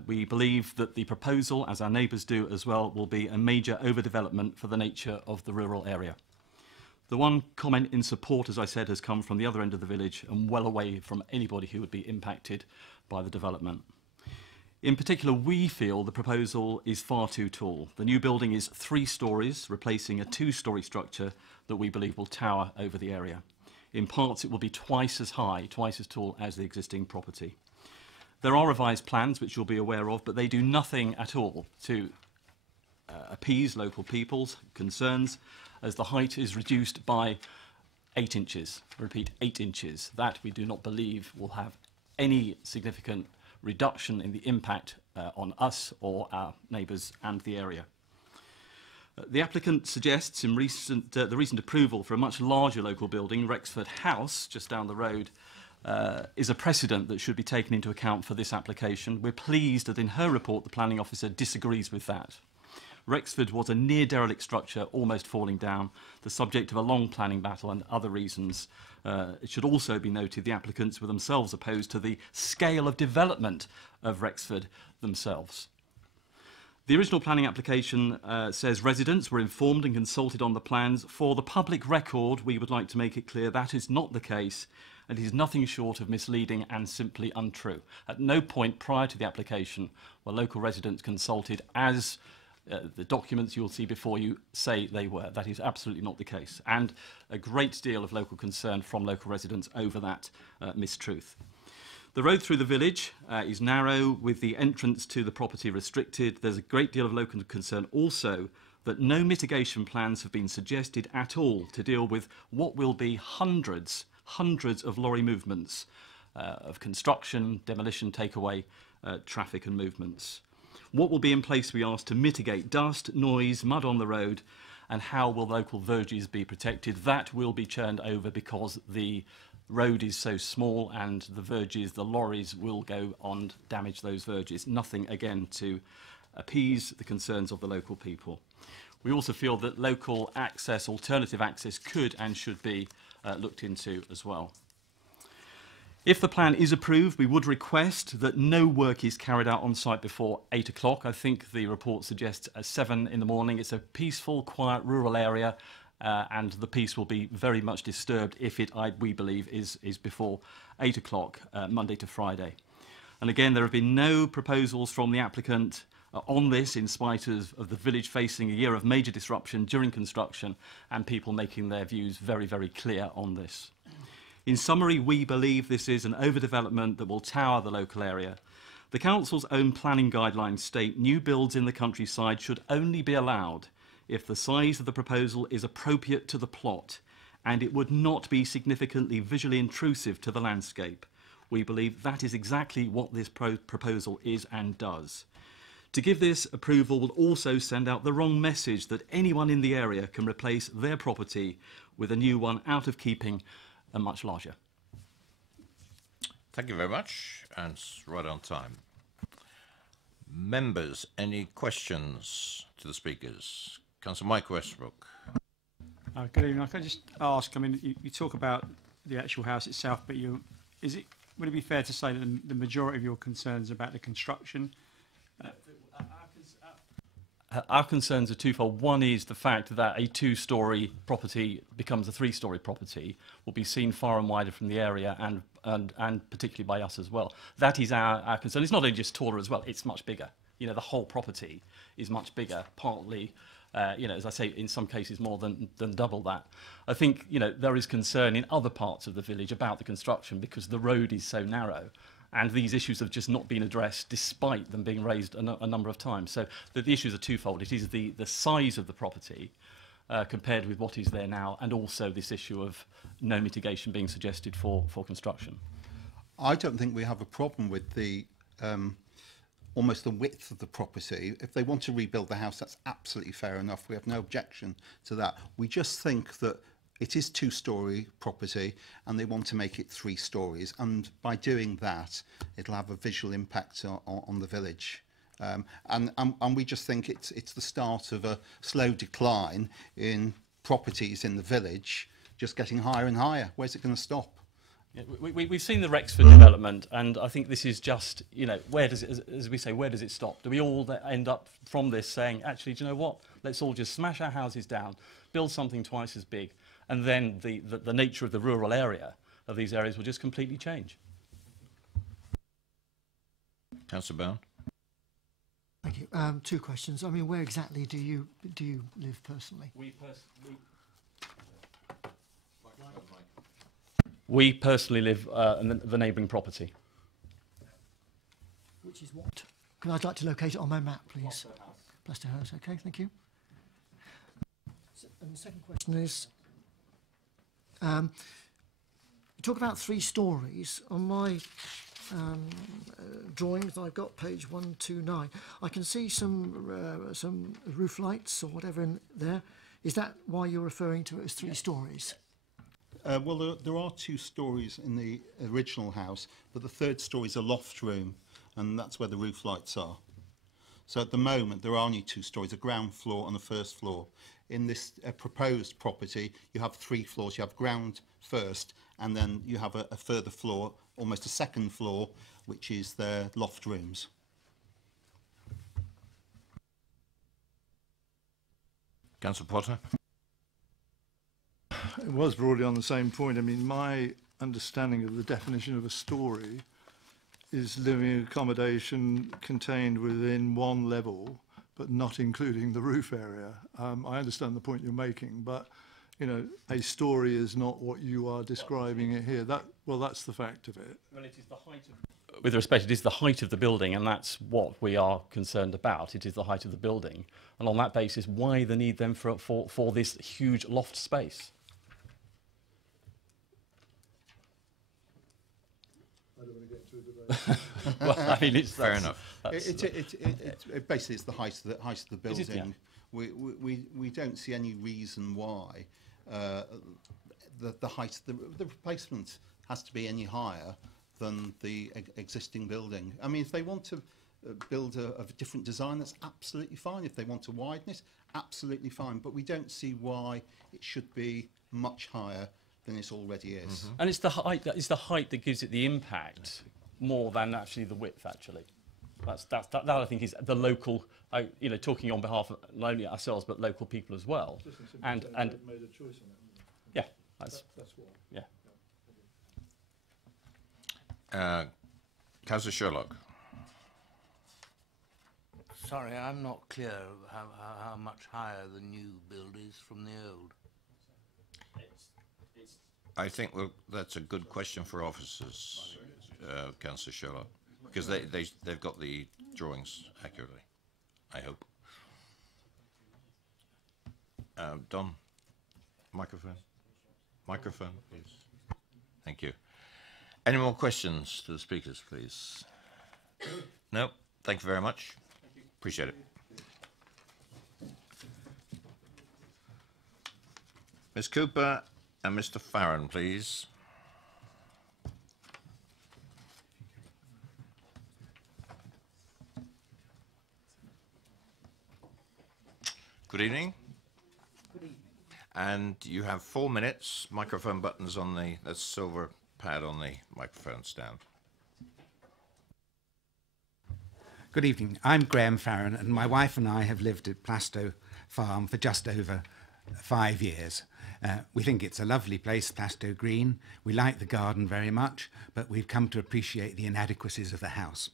We believe that the proposal, as our neighbours do as well, will be a major overdevelopment for the nature of the rural area. The one comment in support, as I said, has come from the other end of the village and well away from anybody who would be impacted by the development. In particular, we feel the proposal is far too tall. The new building is 3 storeys, replacing a 2-storey structure that we believe will tower over the area. In parts, it will be twice as high, twice as tall as the existing property. There are revised plans, which you'll be aware of, but they do nothing at all to appease local people's concerns, as the height is reduced by 8 inches. I repeat, 8 inches. That we do not believe will have any significant reduction in the impact on us or our neighbours and the area. The applicant suggests in the recent approval for a much larger local building, Rexford House, just down the road, is a precedent that should be taken into account for this application. We're pleased that in her report the planning officer disagrees with that. Rexford was a near derelict structure almost falling down, the subject of a long planning battle and other reasons. It should also be noted the applicants were themselves opposed to the scale of development of Rexford themselves. The original planning application says residents were informed and consulted on the plans. For the public record, we would like to make it clear that is not the case, and is nothing short of misleading and simply untrue. At no point prior to the application were local residents consulted as the documents you'll see before you say they were. That is absolutely not the case, and a great deal of local concern from local residents over that mistruth. The road through the village is narrow, with the entrance to the property restricted. There's a great deal of local concern also that no mitigation plans have been suggested at all to deal with what will be hundreds of lorry movements of construction, demolition, takeaway, traffic and movements. What will be in place, we ask, to mitigate dust, noise, mud on the road, and how will local verges be protected? That will be churned over because the road is so small, and the verges, the lorries, will go on to damage those verges. Nothing, again, to appease the concerns of the local people. We also feel that local access, alternative access, could and should be looked into as well. If the plan is approved, we would request that no work is carried out on site before 8 o'clock. I think the report suggests 7 in the morning. It's a peaceful, quiet, rural area, and the peace will be very much disturbed if it, we believe, is before 8 o'clock, Monday to Friday. And again, there have been no proposals from the applicant on this, in spite of the village facing a year of major disruption during construction and people making their views very, very clear on this. In summary, we believe this is an overdevelopment that will tower the local area. The council's own planning guidelines state new builds in the countryside should only be allowed if the size of the proposal is appropriate to the plot and it would not be significantly visually intrusive to the landscape. We believe that is exactly what this proposal is and does. To give this approval will also send out the wrong message that anyone in the area can replace their property with a new one out of keeping and much larger. Thank you very much, and it's right on time. Members, any questions to the speakers? Councillor Mike Westbrook. Good evening. I can just ask, I mean, you talk about the actual house itself, but would it be fair to say that the majority of your concerns about the construction? Our concerns are twofold. One is the fact that a two-storey property becomes a three-storey property will be seen far and wider from the area and particularly by us as well. That is our concern. It's not only just taller as well, it's much bigger. You know, the whole property is much bigger, partly, you know, as I say, in some cases more than double that. I think, you know, there is concern in other parts of the village about the construction because the road is so narrow. And these issues have just not been addressed despite them being raised a number of times. So the issues are twofold. It is the size of the property compared with what is there now, and also this issue of no mitigation being suggested for construction. I don't think we have a problem with the almost the width of the property. If they want to rebuild the house, that's absolutely fair enough. We have no objection to that. We just think that it is two-storey property and they want to make it 3 stories, and by doing that it'll have a visual impact on the village, and we just think it's the start of a slow decline in properties in the village, just getting higher and higher. Where's it going to stop? Yeah, we've seen the Rexford development, and I think this is just, you know, where does it, as we say, where does it stop? Do we all end up from this saying, actually, do you know what, let's all just smash our houses down, build something twice as big, and then the nature of the rural area of these areas will just completely change? Councillor Bowen. Thank you. 2 questions. I mean, where exactly do you live personally? We personally live in the neighbouring property. Which is what? I'd like to locate it on my map, please. Plaster House. Okay, thank you. And the second question is, you talk about 3 stories. On my drawings I've got, page 129, I can see some roof lights or whatever in there. Is that why you're referring to it as 3 stories? Well, there are 2 stories in the original house, but the 3rd story is a loft room, and that's where the roof lights are. So at the moment, there are only 2 stories, a ground floor and a first floor. In this proposed property, you have 3 floors. You have ground first, and then you have a further floor, almost a second floor, which is their loft rooms. Councillor Potter. It was broadly on the same point. I mean, my understanding of the definition of a story is living accommodation contained within 1 level, but not including the roof area. I understand the point you're making, but, you know, a story is not what you are describing it here. That's the fact of it. Well, it is the height of... With respect, it is the height of the building, and that's what we are concerned about. It is the height of the building. And on that basis, why the need then for this huge loft space? Well, I mean, it's fair enough. Basically, it's the height of the building. It is, yeah. We don't see any reason why the height of the replacement has to be any higher than the existing building. I mean, if they want to build a different design, that's absolutely fine. If they want to widen it, absolutely fine. But we don't see why it should be much higher than it already is. Mm-hmm. And it's the height that gives it the impact more than actually the width, actually. That I think is the local, you know, talking on behalf of not only ourselves but local people as well. And made a choice on it. yeah, that's why. yeah. Councillor Sherlock. Sorry, I'm not clear of how much higher the new build is from the old. I think that's a good question for officers, Councillor Sherlock, because they've got the drawings accurately, I hope. Don, microphone. Microphone, please. Thank you. Any more questions to the speakers, please? No? Thank you very much. Appreciate it. Ms. Cooper and Mr. Farron, please. Good evening. Good evening. And you have 4 minutes. Microphone buttons on the silver pad on the microphone stand. Good evening. I'm Graham Farron, and my wife and I have lived at Plastow Farm for just over 5 years. We think it's a lovely place, Plastow Green. We like the garden very much, but we've come to appreciate the inadequacies of the house.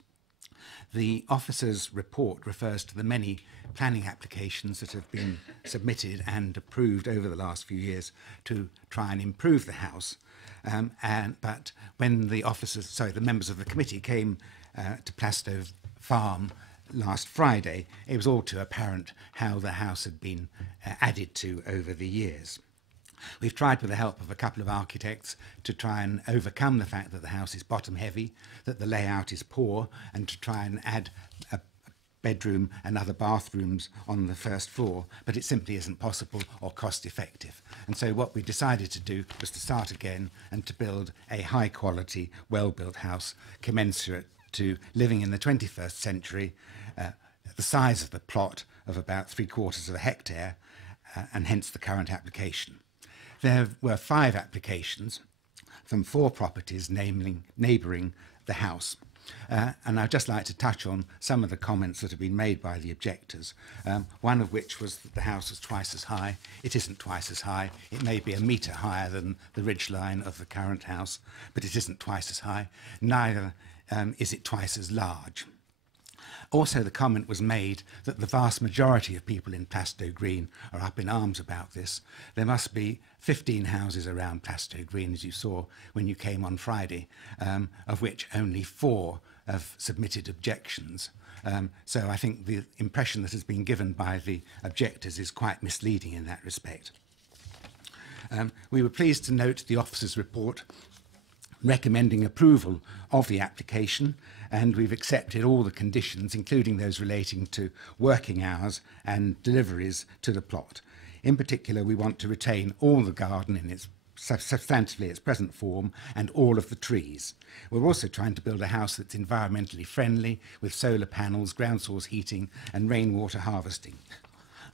The officer's report refers to the many planning applications that have been submitted and approved over the last few years to try and improve the house. But when the members of the committee came to Plastow Farm last Friday, it was all too apparent how the house had been added to over the years. We've tried with the help of a couple of architects to try and overcome the fact that the house is bottom heavy, that the layout is poor, and to try and add a bedroom and other bathrooms on the first floor, but it simply isn't possible or cost effective. And so what we decided to do was to start again and to build a high quality, well-built house commensurate to living in the 21st century, the size of the plot of about 3/4 of a hectare, and hence the current application. There were 5 applications from 4 properties neighbouring the house. And I'd just like to touch on some of the comments that have been made by the objectors, one of which was that the house was twice as high. It isn't twice as high. It may be a metre higher than the ridgeline of the current house, but it isn't twice as high. Neither is it twice as large. Also, the comment was made that the vast majority of people in Plastow Green are up in arms about this. There must be 15 houses around Plastow Green, as you saw when you came on Friday, of which only 4 have submitted objections. So I think the impression that has been given by the objectors is quite misleading in that respect. We were pleased to note the officer's report recommending approval of the application, and we've accepted all the conditions, including those relating to working hours and deliveries to the plot. In particular, we want to retain all the garden in its substantively its present form and all of the trees. We're also trying to build a house that's environmentally friendly with solar panels, ground source heating and rainwater harvesting.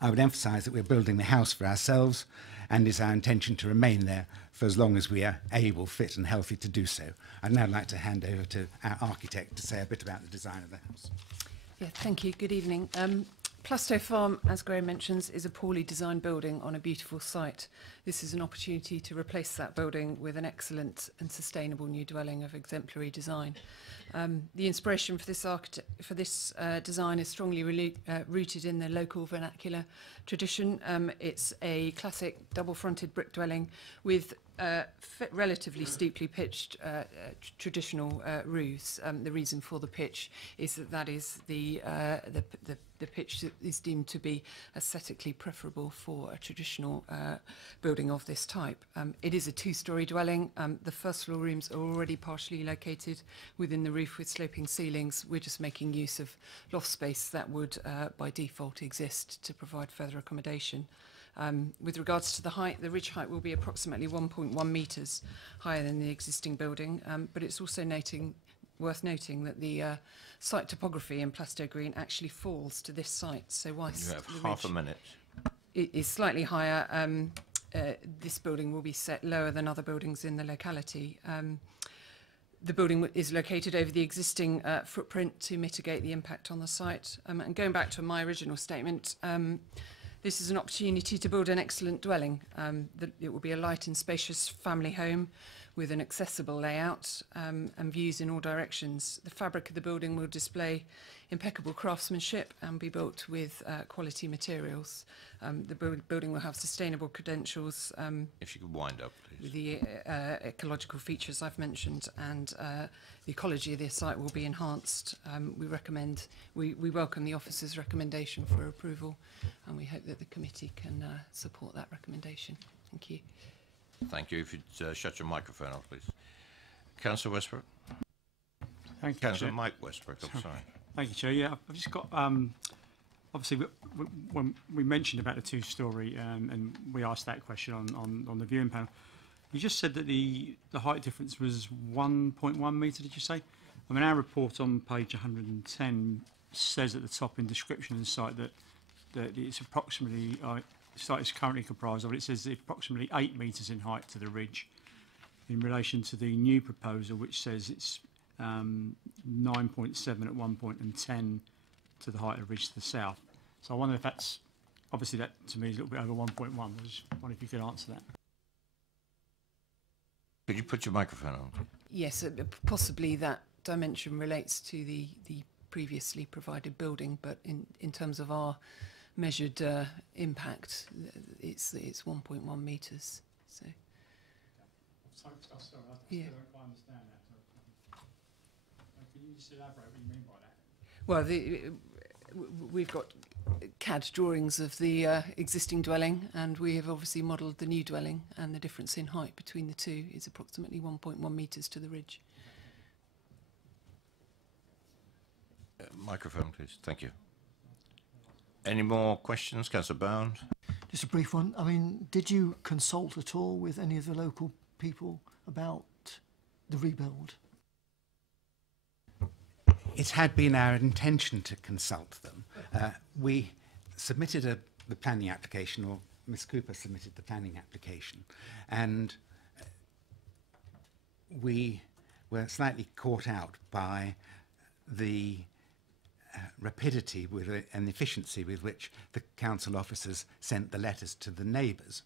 I would emphasise that we're building the house for ourselves, and it's our intention to remain there for as long as we are able, fit and healthy to do so. I'd now like to hand over to our architect to say a bit about the design of the house. Yeah, thank you. Good evening. Plastow Farm, as Graham mentions, is a poorly designed building on a beautiful site. This is an opportunity to replace that building with an excellent and sustainable new dwelling of exemplary design. The inspiration for this design is strongly rooted in the local vernacular tradition. It's a classic double-fronted brick dwelling with relatively steeply pitched traditional roofs. The reason for the pitch is that is the pitch that is deemed to be aesthetically preferable for a traditional building of this type. It is a 2-storey dwelling. The first floor rooms are already partially located within the roof with sloping ceilings. We're just making use of loft space that would by default exist to provide further accommodation. With regards to the height, the ridge height will be approximately 1.1 metres higher than the existing building, but it's also worth noting that the site topography in Plastow Green actually falls to this site. So whilst you have half a minute. It is slightly higher, this building will be set lower than other buildings in the locality. The building is located over the existing footprint to mitigate the impact on the site. And going back to my original statement, this is an opportunity to build an excellent dwelling. It will be a light and spacious family home with an accessible layout and views in all directions. The fabric of the building will display impeccable craftsmanship and be built with quality materials. The building will have sustainable credentials. If you could wind up, please. With the ecological features I've mentioned, and the ecology of the site will be enhanced. We welcome the officer's recommendation for approval, and we hope that the committee can support that recommendation. Thank you. Thank you. If you'd shut your microphone off, please. Councillor Westbrook. Thank you, Councillor Chair. Mike Westbrook, I'm sorry. Thank you, Chair. Yeah, I've just got, obviously, when we mentioned about the two-storey, and we asked that question on the viewing panel, you just said that the height difference was 1.1 metre, did you say? I mean, our report on page 110 says at the top in description of the site that it's approximately, the site is currently comprised of, it says approximately 8 metres in height to the ridge, in relation to the new proposal, which says it's 9.7 at one point and 10 to the height of the ridge to the south. So I wonder if that's, obviously that to me is a little bit over 1.1. I just wonder if you could answer that. Could you put your microphone on? Yes, possibly that dimension relates to the previously provided building, but in terms of our measured impact, it's 1.1 metres. So. Sorry, I still Yeah. don't quite understand that. Can you just elaborate what you mean by that? Well, we've got CAD drawings of the existing dwelling, and we have obviously modelled the new dwelling, and the difference in height between the two is approximately 1.1 metres to the ridge. Microphone, please. Thank you. Any more questions, Councillor Bound? Just a brief one. I mean, did you consult at all with any of the local people about the rebuild? It had been our intention to consult them. We submitted the planning application, or Ms Cooper submitted the planning application, and we were slightly caught out by the rapidity and efficiency with which the council officers sent the letters to the neighbours,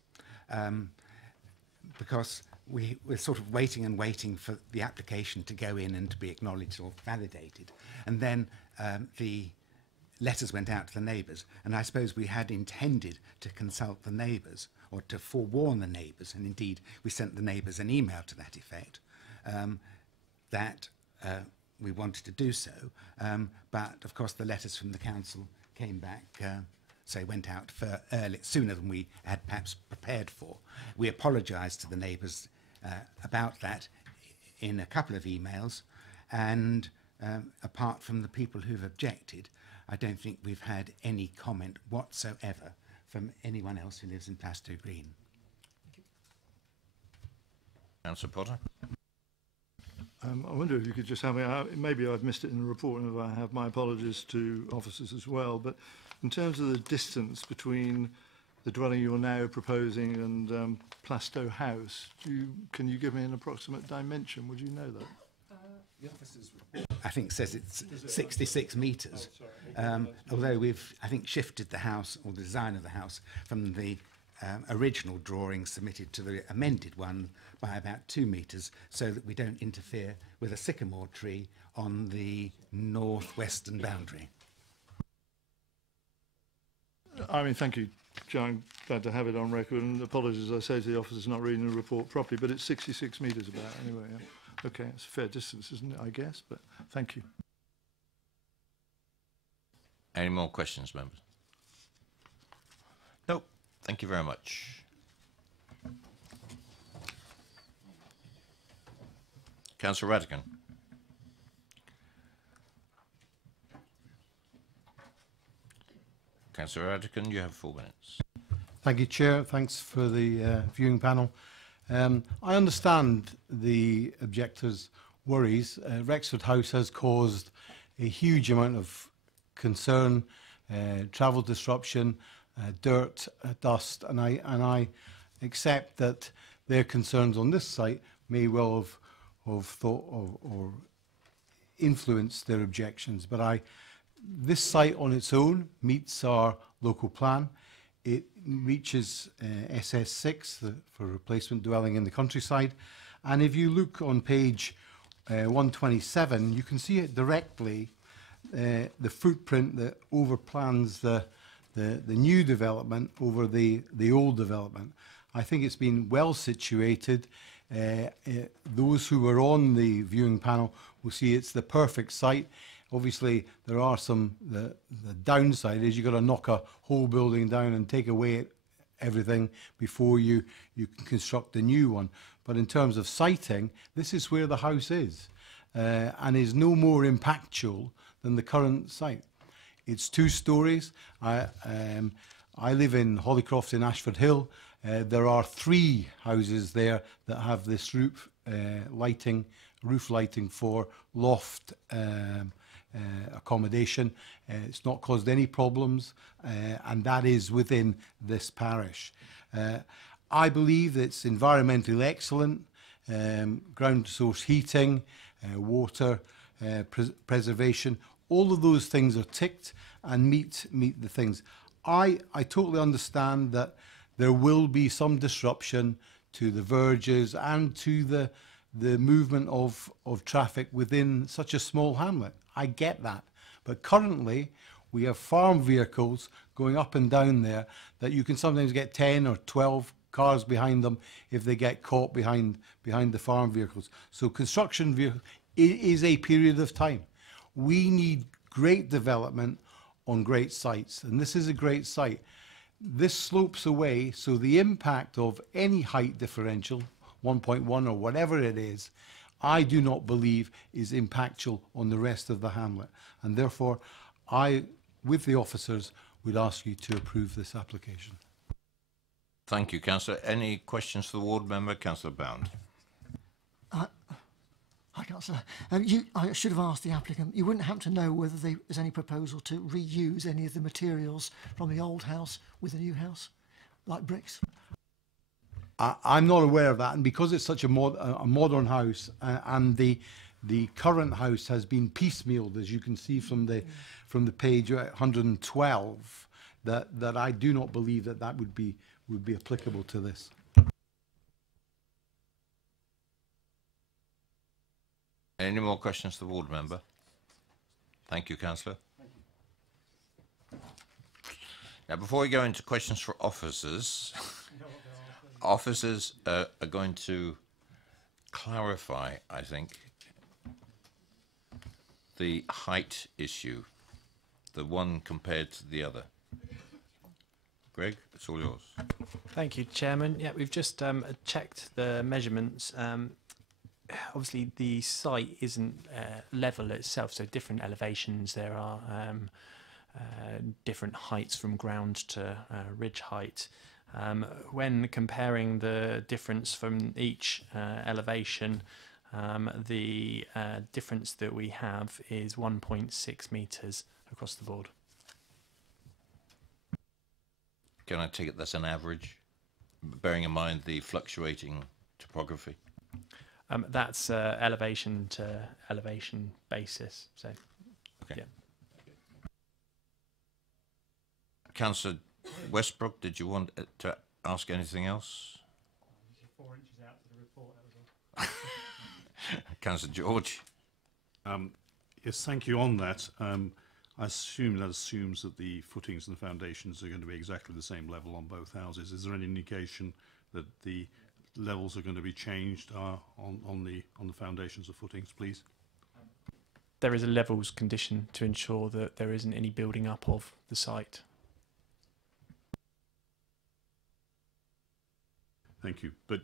because we were sort of waiting and waiting for the application to go in and to be acknowledged or validated. And then the letters went out to the neighbours. And I suppose we had intended to consult the neighbours or to forewarn the neighbours. And indeed, we sent the neighbours an email to that effect, that we wanted to do so. But of course, the letters from the council came back so went out for sooner than we had perhaps prepared for. We apologised to the neighbours about that in a couple of emails, and apart from the people who've objected, I don't think we've had any comment whatsoever from anyone else who lives in Plastow Green. Councillor Potter? I wonder if you could just help me out. Maybe I've missed it in the report, and if I have, my apologies to officers as well. But in terms of the distance between the dwelling you're now proposing and Plastow House, can you give me an approximate dimension? Would you know that? The officer's report, I think, says it's 66 metres, although we've, I think, shifted the house, or the design of the house, from the original drawing submitted to the amended one by about 2 metres, so that we don't interfere with a sycamore tree on the northwestern boundary. I mean, thank you, John. Glad to have it on record, and apologies, I say, to the officers not reading the report properly, but it's 66 metres about anyway. Yeah. Okay, it's a fair distance, isn't it, I guess, but thank you. Any more questions, members? Nope. Thank you very much. Councillor Radigan. Councillor Radigan, you have 4 minutes. Thank you, Chair. Thanks for the viewing panel. I understand the objectors' worries. Rexford House has caused a huge amount of concern, travel disruption, dirt, dust, and I accept that their concerns on this site may well have thought or influenced their objections. But this site on its own meets our local plan. It reaches SS6 for replacement dwelling in the countryside. And if you look on page 127, you can see it directly, the footprint that overplans the new development over the old development. I think it's been well situated. Those who were on the viewing panel will see it's the perfect site. Obviously, there are the downside is you've got to knock a whole building down and take away everything before you can construct a new one. But in terms of siting, this is where the house is and is no more impactful than the current site. It's 2 stories. I live in Hollycroft in Ashford Hill. There are 3 houses there that have this roof lighting for loft accommodation. It's not caused any problems, and that is within this parish. I believe it's environmentally excellent, ground source heating, water preservation. All of those things are ticked and meet the things. I totally understand that there will be some disruption to the verges and to the movement of traffic within such a small hamlet. I get that. But currently, we have farm vehicles going up and down there that you can sometimes get 10 or 12 cars behind them if they get caught behind the farm vehicles. So construction vehicle is a period of time. We need great development on great sites, and this is a great site. This slopes away, so the impact of any height differential, 1.1 or whatever it is, I do not believe is impactful on the rest of the hamlet. And therefore, I, with the officers, would ask you to approve this application. Thank you, Councillor. Any questions for the ward member? Councillor Bound. Hi, Councillor. I should have asked the applicant, you wouldn't happen to know whether there's any proposal to reuse any of the materials from the old house with the new house, like bricks? I'm not aware of that, and because it's such a modern house, and the current house has been piecemealed, as you can see from the page 112, that I do not believe that would be applicable to this. Any more questions to the ward member? Thank you, Councillor. Now, before we go into questions for officers, officers are going to clarify, I think, the height issue, the one compared to the other. Greg, it's all yours. Thank you, Chairman. Yeah, we've just checked the measurements. Obviously, the site isn't level itself, so different elevations. There are different heights from ground to ridge height. When comparing the difference from each elevation, the difference that we have is 1.6 metres across the board. Can I take it that's an average, bearing in mind the fluctuating topography? That's elevation to elevation basis. So, okay. Yeah. Councillor Westbrook, did you want to ask anything else? 4 inches out to the report, that was all. Councillor George. Yes, thank you on that. I assume that assumes that the footings and the foundations are going to be exactly the same level on both houses. Is there any indication that the levels are going to be changed on the foundations or footings, please? There is a levels condition to ensure that there isn't any building up of the site. Thank you. But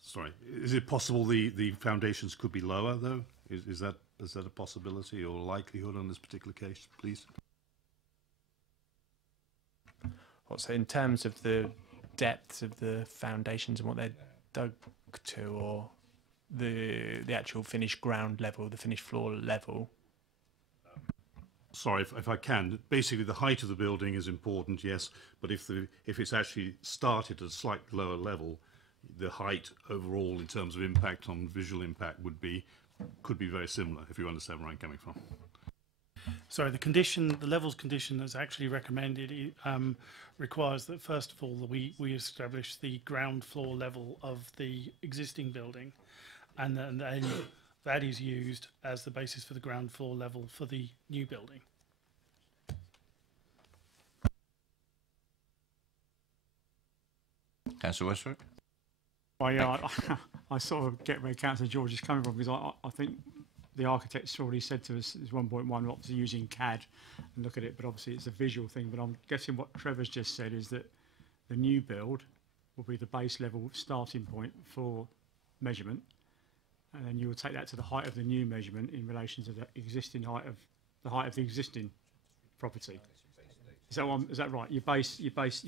sorry, is it possible the foundations could be lower though? Is that a possibility or likelihood on this particular case, please? So in terms of the depth of the foundations and what they're dug to, or the actual finished ground level, the finished floor level? Sorry, if I can. Basically, the height of the building is important, yes, but if it's actually started at a slightly lower level, the height overall in terms of impact on visual impact could be very similar, if you understand where I'm coming from. Sorry, the levels condition that's actually recommended requires that first of all we establish the ground floor level of the existing building, and then that is used as the basis for the ground floor level for the new building. Councillor Westbrook? Well, yeah, I sort of get where Councillor George is coming from, because I think the architect's already said to us is 1.1, obviously using CAD and look at it, but obviously it's a visual thing. But I'm guessing what Trevor's just said is that the new build will be the base level starting point for measurement, and then you will take that to the height of the new measurement in relation to the existing height of the existing property. Is that right? Your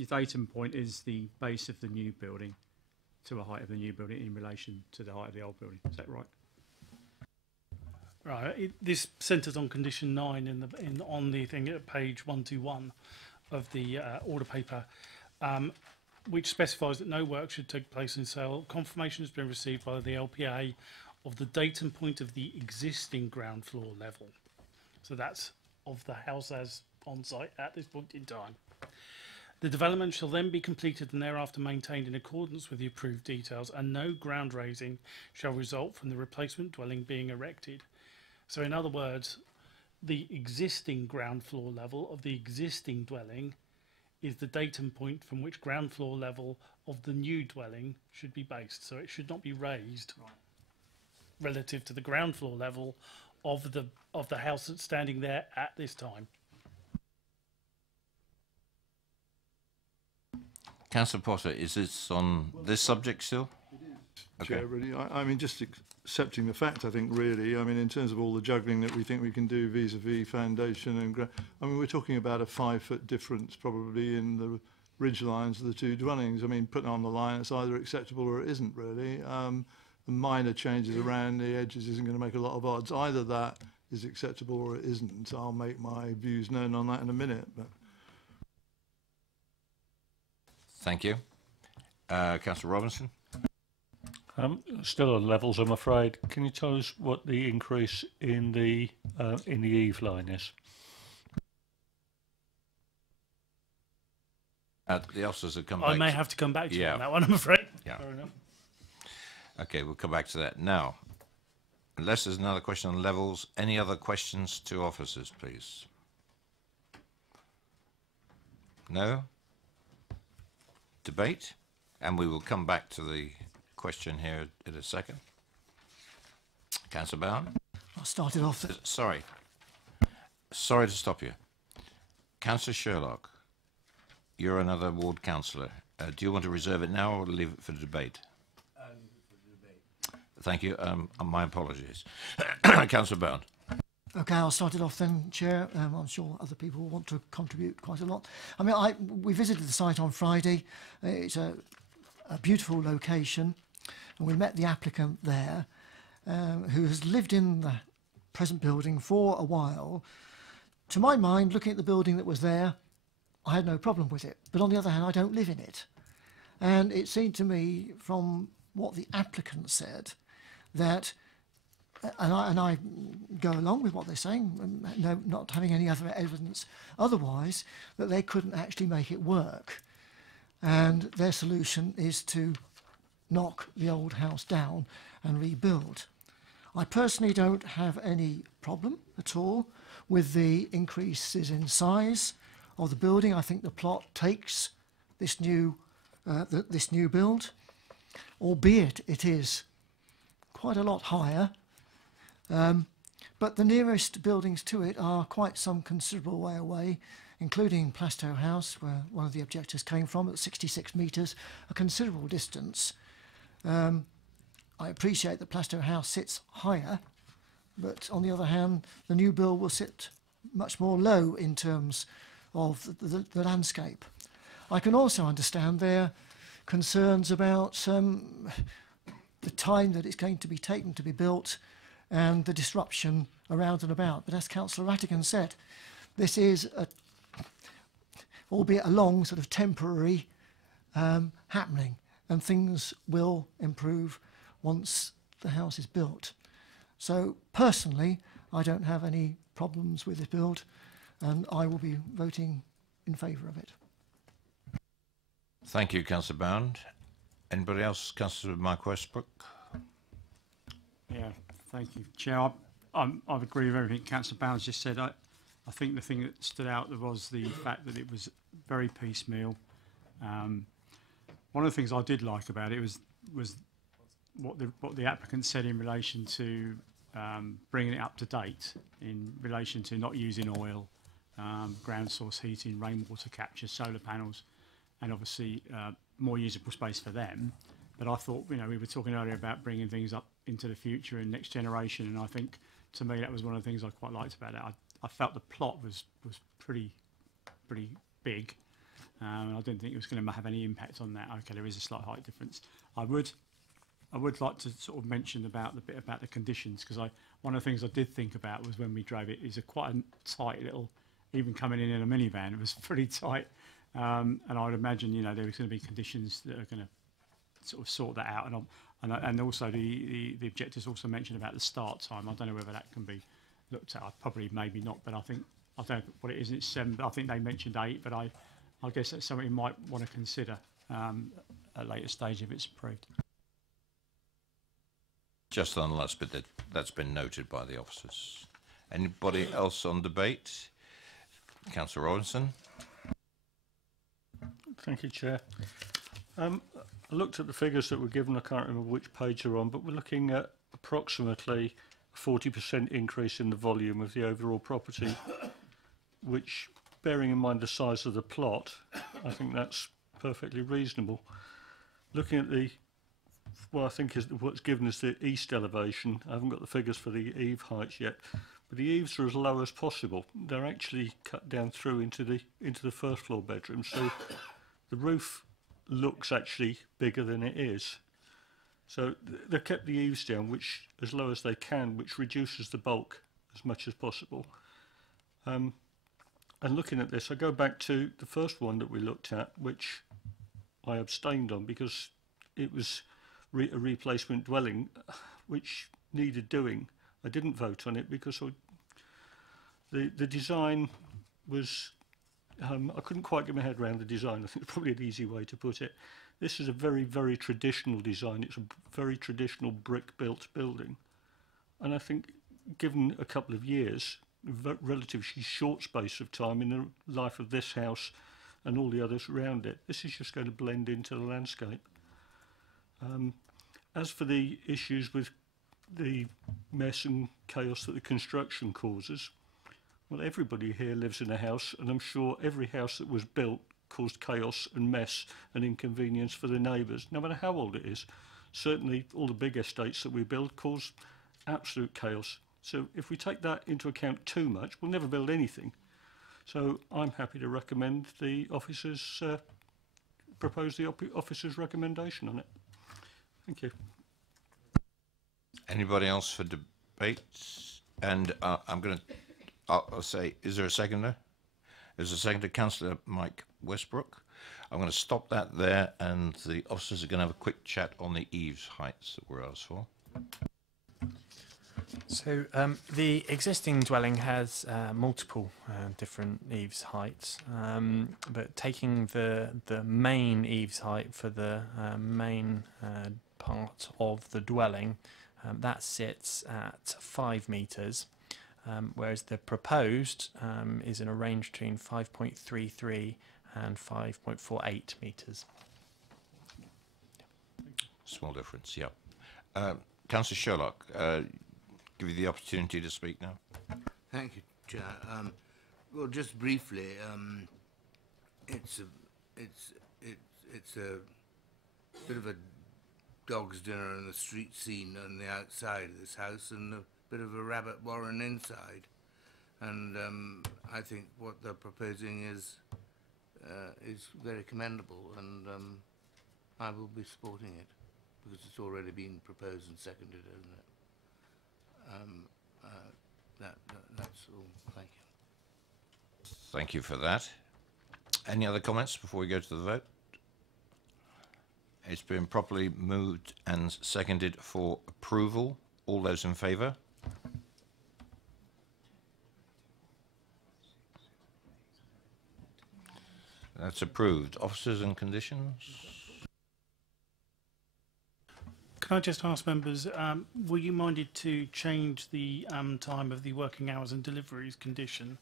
datum point is the base of the new building to a height of the new building in relation to the height of the old building. Is that right? Right. This centres on condition 9 on the thing at page 121 of the order paper, which specifies that no work should take place until confirmation has been received by the LPA of the datum point of the existing ground floor level. So that's of the house as on site at this point in time. The development shall then be completed and thereafter maintained in accordance with the approved details, and no ground raising shall result from the replacement dwelling being erected. So in other words, the existing ground floor level of the existing dwelling is the datum point from which ground floor level of the new dwelling should be based. So it should not be raised relative to the ground floor level of the house that's standing there at this time. Councillor Potter, is this on this subject still? Okay. Chair, really, I mean, just accepting the fact, I think, really, I mean, in terms of all the juggling that we think we can do vis-a-vis foundation and I mean, we're talking about a 5-foot difference probably in the ridge lines of the two dwellings. I mean, putting on the line, it's either acceptable or it isn't really. The minor changes around the edges isn't going to make a lot of odds. Either that is acceptable or it isn't. I'll make my views known on that in a minute. But thank you. Councillor Robinson? Still on levels, I'm afraid. Can you tell us what the increase in the eave line is? The officers have come back. I may have to come back to you on that one, I'm afraid. Yeah. Fair enough. Okay, we'll come back to that. Now, unless there's another question on levels, any other questions to officers, please? No? Debate? And we will come back to the question here in a second. Councillor Bowen? I'll start it off. Sorry to stop you. Councillor Sherlock, you're another ward councillor. Do you want to reserve it now or leave it for debate? Thank you. My apologies. Councillor Bowen. Okay, I'll start it off then, Chair. I'm sure other people will want to contribute quite a lot. I mean, we visited the site on Friday. It's a beautiful location, and we met the applicant there, who has lived in the present building for a while. To my mind, looking at the building that was there, I had no problem with it. But on the other hand, I don't live in it. And it seemed to me, from what the applicant said, that, and I go along with what they're saying, no, not having any other evidence otherwise, that they couldn't actually make it work. And their solution is to knock the old house down and rebuild. I personally don't have any problem at all with the increases in size of the building. I think the plot takes this new build, albeit it is quite a lot higher. But the nearest buildings to it are quite some considerable way away, including Plastow House, where one of the objectors came from, at 66 metres, a considerable distance. I appreciate that Plastow House sits higher, but on the other hand, the new build will sit much more low in terms of the landscape. I can also understand their concerns about the time that it's going to be taken to be built and the disruption around and about. But as Councillor Rattigan said, this is, albeit a long sort of temporary happening. and things will improve once the house is built. So personally, I don't have any problems with this build, and I will be voting in favour of it. Thank you, Councillor Bound. Anybody else? Councillor Mike Westbrook. Yeah, thank you, Chair. I agree with everything Councillor Bounds just said. I think the thing that stood out was the fact that it was very piecemeal. One of the things I did like about it was what the applicant said in relation to bringing it up to date in relation to not using oil, ground source heating, rainwater capture, solar panels, and obviously more usable space for them. But I thought, we were talking earlier about bringing things up into the future and next generation, and I think to me that was one of the things I quite liked about it. I felt the plot was pretty big, and I didn't think it was going to have any impact on that. Okay, there is a slight height difference. I would like to sort of mention about the conditions, because one of the things I did think about was when we drove it is quite a tight little, even coming in a minivan, it was pretty tight, and I would imagine there was going to be conditions that are going to sort of sort that out, and also the objectives also mentioned about the start time. I don't know whether that can be looked at. Probably maybe not, but I don't know what it is. It's 7, but I think they mentioned 8. But I guess that's something you might want to consider at a later stage if it's approved. Just on the last bit, that's been noted by the officers. Anybody else on debate? Councillor Robinson. Thank you, Chair. I looked at the figures that were given. I can't remember which page they're on, but we're looking at approximately a 40% increase in the volume of the overall property, which, bearing in mind the size of the plot, I think that's perfectly reasonable. Looking at what I think is what's given as the east elevation, I haven't got the figures for the eave heights yet, but the eaves are as low as possible. They're actually cut down through into the first floor bedroom, so the roof looks actually bigger than it is. So they've kept the eaves down, which as low as they can, which reduces the bulk as much as possible. And looking at this, I go back to the first one that we looked at, which I abstained on because it was a replacement dwelling, which needed doing. I didn't vote on it because the design was, I couldn't quite get my head around the design. I think it's probably an easy way to put it. This is a very, very traditional design. It's a very traditional brick-built building. And I think, given a couple of years, relatively short space of time in the life of this house and all the others around it, this is just going to blend into the landscape. As for the issues with the mess and chaos that the construction causes, well, everybody here lives in a house, and I'm sure every house that was built caused chaos and mess and inconvenience for the neighbours, no matter how old it is. Certainly all the big estates that we build cause absolute chaos. So if we take that into account too much, we'll never build anything. So I'm happy to recommend the officers, propose the officers' recommendation on it. Thank you. Anybody else for debate? And I'll say, is there a seconder? There's a seconder, Councillor Mike Westbrook. I'm going to stop that there, and the officers are going to have a quick chat on the eaves heights that were asked for. So the existing dwelling has multiple different eaves heights, but taking the main eaves height for the main part of the dwelling, that sits at 5 metres, whereas the proposed is in a range between 5.33 and 5.48 metres. Small difference, yeah. Councillor Sherlock, give you the opportunity to speak now. Thank you, Chair. Well, just briefly, it's a bit of a dog's dinner in the street scene on the outside of this house, and a bit of a rabbit warren inside. And I think what they're proposing is very commendable, and I will be supporting it because it's already been proposed and seconded, hasn't it? That's all. Thank you. Thank you for that. Any other comments before we go to the vote? It's been properly moved and seconded for approval. All those in favour? That's approved. Officers and conditions? Can I just ask members, were you minded to change the time of the working hours and deliveries condition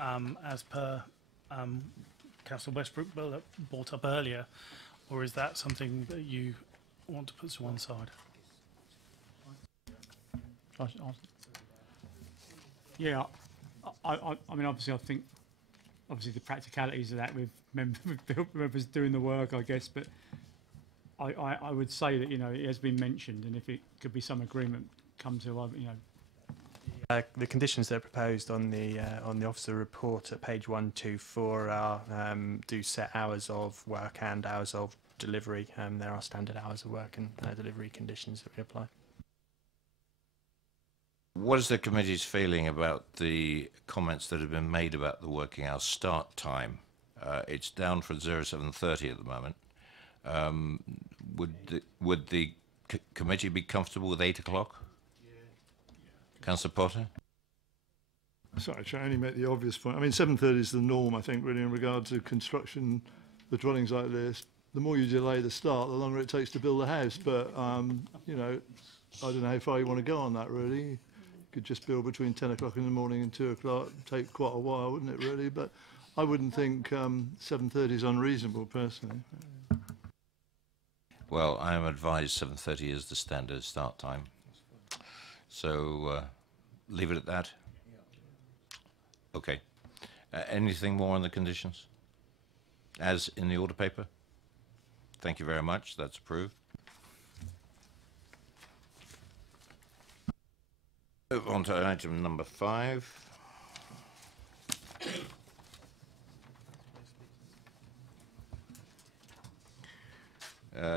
as per Councillor Westbrook brought up earlier, or is that something that you want to put to one side? Yeah, I mean, obviously, I think, obviously, the practicalities of that with members doing the work, I guess, but I would say that, you know, it has been mentioned, and if it could be some agreement come to, you know. The conditions that are proposed on the officer report at page 124 are do set hours of work and hours of delivery. There are standard hours of work and delivery conditions that we apply. What is the committee's feeling about the comments that have been made about the working hours start time? It's down for 07:30 at the moment. Would the committee be comfortable with 8 o'clock? Councillor Potter? Sorry, I only make the obvious point. I mean, 7:30 is the norm, I think, really, in regard to construction, the dwellings like this. The more you delay the start, the longer it takes to build a house. But, you know, I don't know how far you want to go on that, really. You could just build between 10 o'clock in the morning and 2 o'clock. Take quite a while, wouldn't it, really? But I wouldn't think 7:30 is unreasonable, personally. Well, I am advised 7:30 is the standard start time. So leave it at that. Okay. Anything more on the conditions? As in the order paper? Thank you very much. That's approved. Move on to item number 5.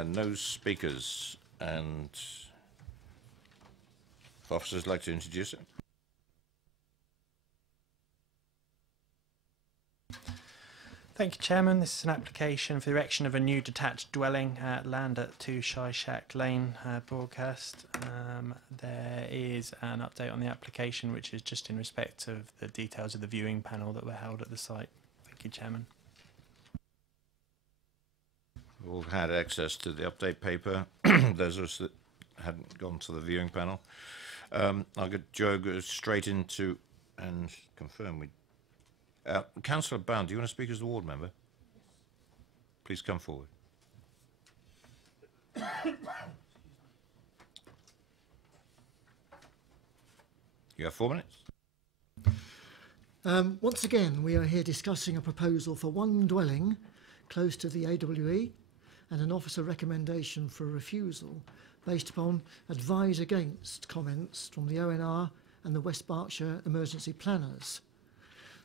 No speakers, and if officers like to introduce it. Thank you, Chairman. This is an application for the erection of a new detached dwelling at land at 2 Shy Shack Lane, Broadcast. There is an update on the application, which is just in respect of the details of the viewing panel that were held at the site. Thank you, Chairman. We've all had access to the update paper. Those of us that hadn't gone to the viewing panel. I'll get Joe go straight into and confirm we. Councillor Bound, do you want to speak as the ward member? Please come forward. You have 4 minutes. Once again, we are here discussing a proposal for one dwelling close to the AWE and an officer recommendation for refusal based upon advise against comments from the ONR and the West Berkshire emergency planners.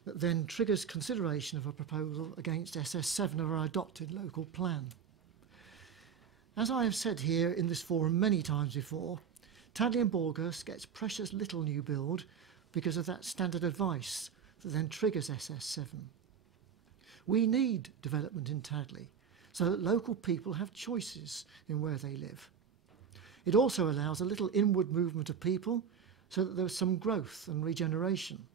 That then triggers consideration of a proposal against SS7 of our adopted local plan. As I have said here in this forum many times before, Tadley and Borgus gets precious little new build because of that standard advice that then triggers SS7. We need development in Tadley so that local people have choices in where they live. It also allows a little inward movement of people so that there's some growth and regeneration.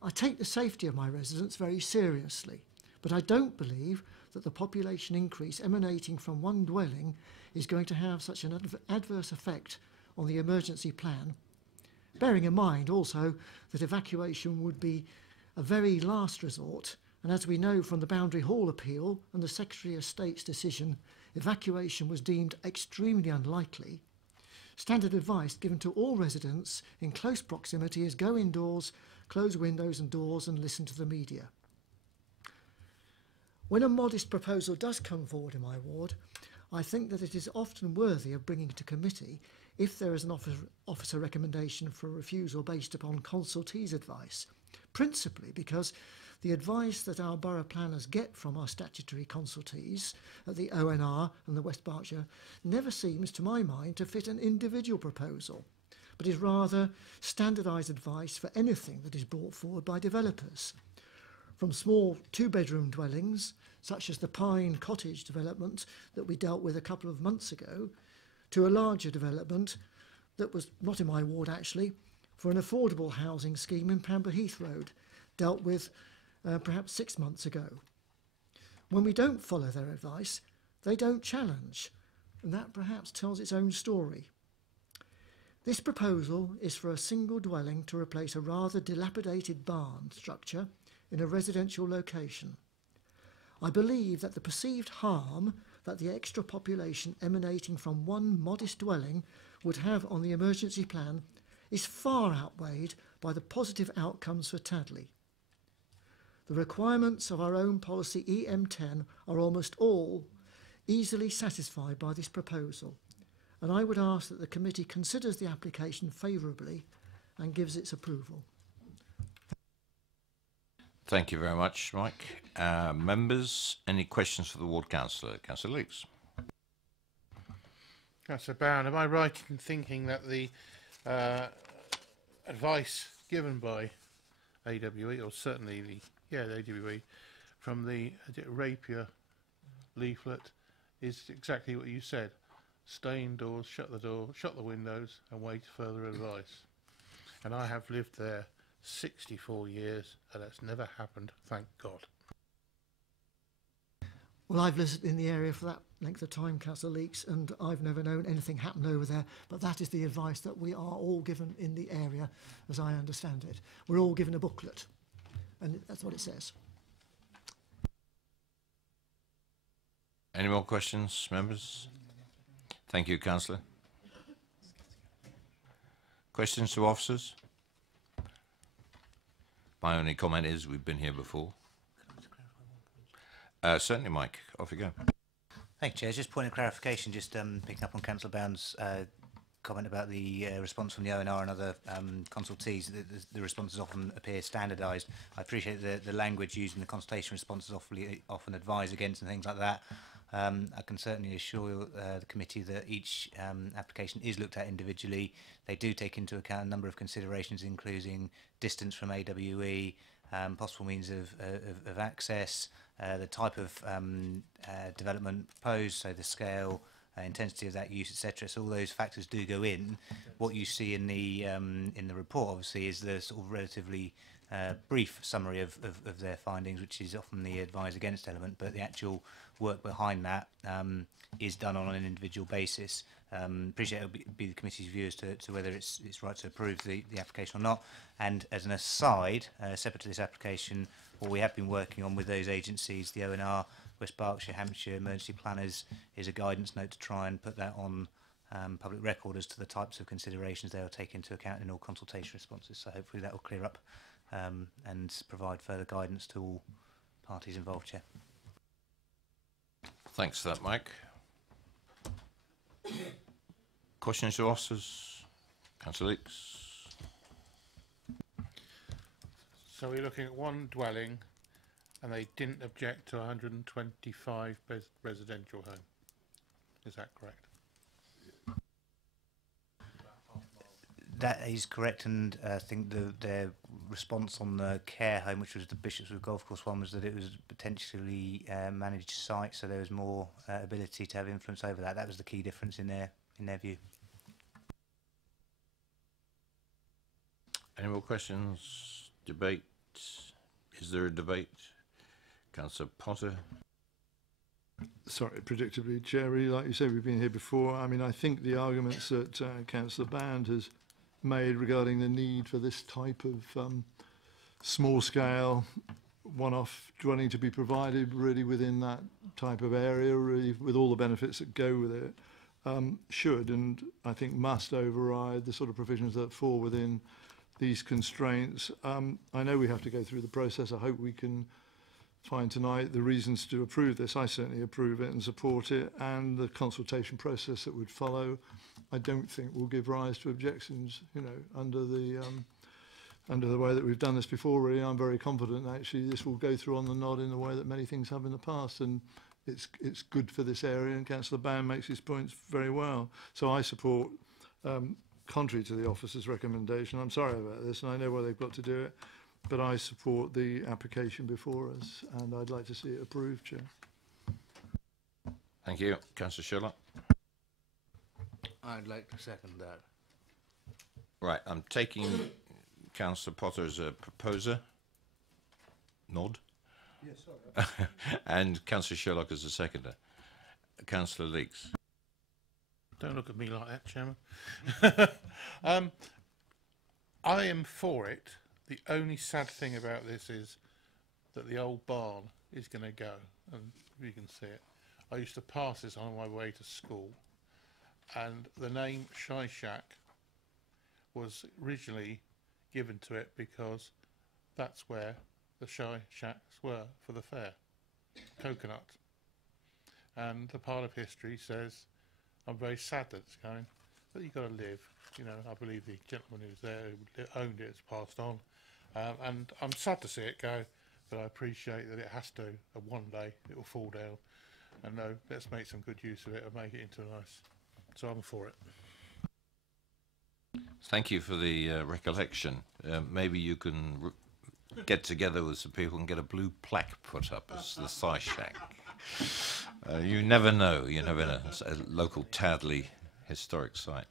I take the safety of my residents very seriously, but I don't believe that the population increase emanating from one dwelling is going to have such an adverse effect on the emergency plan, bearing in mind also that evacuation would be a very last resort, and as we know from the Boundary Hall appeal and the Secretary of State's decision, evacuation was deemed extremely unlikely. Standard advice given to all residents in close proximity is go indoors, close windows and doors and listen to the media. When a modest proposal does come forward in my ward, I think that it is often worthy of bringing to committee if there is an officer recommendation for refusal based upon consultees' advice, principally because the advice that our borough planners get from our statutory consultees at the ONR and the West Berkshire never seems, to my mind, to fit an individual proposal, but is rather standardised advice for anything that is brought forward by developers. from small two-bedroom dwellings, such as the Pine Cottage development that we dealt with a couple of months ago, to a larger development that was not in my ward actually, for an affordable housing scheme in Pamber Heath Road, dealt with perhaps 6 months ago. When we don't follow their advice, they don't challenge, and that perhaps tells its own story. This proposal is for a single dwelling to replace a rather dilapidated barn structure in a residential location. I believe that the perceived harm that the extra population emanating from one modest dwelling would have on the emergency plan is far outweighed by the positive outcomes for Tadley. The requirements of our own policy EM10 are almost all easily satisfied by this proposal, and I would ask that the committee considers the application favourably and gives its approval. Thank you very much, Mike. Members, any questions for the Ward Councillor? Councillor Leeks. Councillor Bowen, am I right in thinking that the advice given by AWE, or certainly the AWE, from the Rapier leaflet is exactly what you said? Stay indoors, shut the door, shut the windows, and wait further advice. And I have lived there 64 years, and that's never happened, thank God. Well, I've lived in the area for that length of time, Councillor Leeks, and I've never known anything happen over there, but that is the advice that we are all given in the area, as I understand it. We're all given a booklet, and that's what it says. Any more questions, members? Thank you, Councillor. Questions to officers? My only comment is we've been here before. Certainly, Mike. Off you go. Thank you, Chair. Just point of clarification, just picking up on Councillor Bowen's comment about the response from the ONR and other consultees. The responses often appear standardised. I appreciate the language used in the consultation responses often advise against and things like that. I can certainly assure the committee that each application is looked at individually. They do take into account a number of considerations, including distance from AWE, possible means of access, the type of development proposed, so the scale, intensity of that use, etc. So all those factors do go in. What you see in the report, obviously, is the sort of relatively brief summary of their findings, which is often the advise against element, but the actual work behind that is done on an individual basis. Appreciate it'll be the committee's view as to whether it's right to approve the application or not. And as an aside, separate to this application, what we have been working on with those agencies, the ONR, West Berkshire, Hampshire emergency planners, is a guidance note to try and put that on public record as to the types of considerations they will take into account in all consultation responses. So hopefully that will clear up and provide further guidance to all parties involved, Chair. Thanks for that, Mike. Questions to officers? Councillor Leeks. So we're looking at one dwelling, and they didn't object to 125 residential home. Is that correct? That is correct, and I think their response on the care home, which was the Bishopswood Golf Course one, was that it was a potentially managed site, so there was more ability to have influence over that. That was the key difference in their view. Any more questions? Debate? Is there a debate? Councillor Potter. Sorry, predictably, Chair, really, like you said, we've been here before. I mean, I think the arguments that Councillor Band has made regarding the need for this type of small-scale, one-off dwelling to be provided really within that type of area, really with all the benefits that go with it, should and I think must override the sort of provisions that fall within these constraints. I know we have to go through the process. I hope we can find tonight the reasons to approve this. I certainly approve it and support it, and the consultation process that would follow I don't think will give rise to objections, you know, under the way that we've done this before. Really, I'm very confident actually this will go through on the nod in the way that many things have in the past, and it's good for this area, and Councillor Band makes his points very well. So I support, contrary to the officer's recommendation. I'm sorry about this, and I know why they've got to do it. but I support the application before us, and I'd like to see it approved, Chair. Thank you. Councillor Sherlock. I'd like to second that. Right, I'm taking Councillor Potter as a proposer. Nod. Yes, sorry. And Councillor Sherlock as a seconder. Councillor Leeks. Don't look at me like that, Chairman. I am for it. The only sad thing about this is that the old barn is going to go, and you can see it. I used to pass this on my way to school, and the name Shy Shack was originally given to it because that's where the Shy Shacks were for the fair, Coconut. And the part of history says, I'm very sad that it's going, but you've got to live. You know, I believe the gentleman who's there who owned it has passed on. And I'm sad to see it go, but I appreciate that it has to. And one day it will fall down. And no, let's make some good use of it and make it into a nice. So I'm for it. Thank you for the recollection. Maybe you can get together with some people and get a blue plaque put up as the Thigh Shack. You never know. You never know. It's a local Tadley historic site.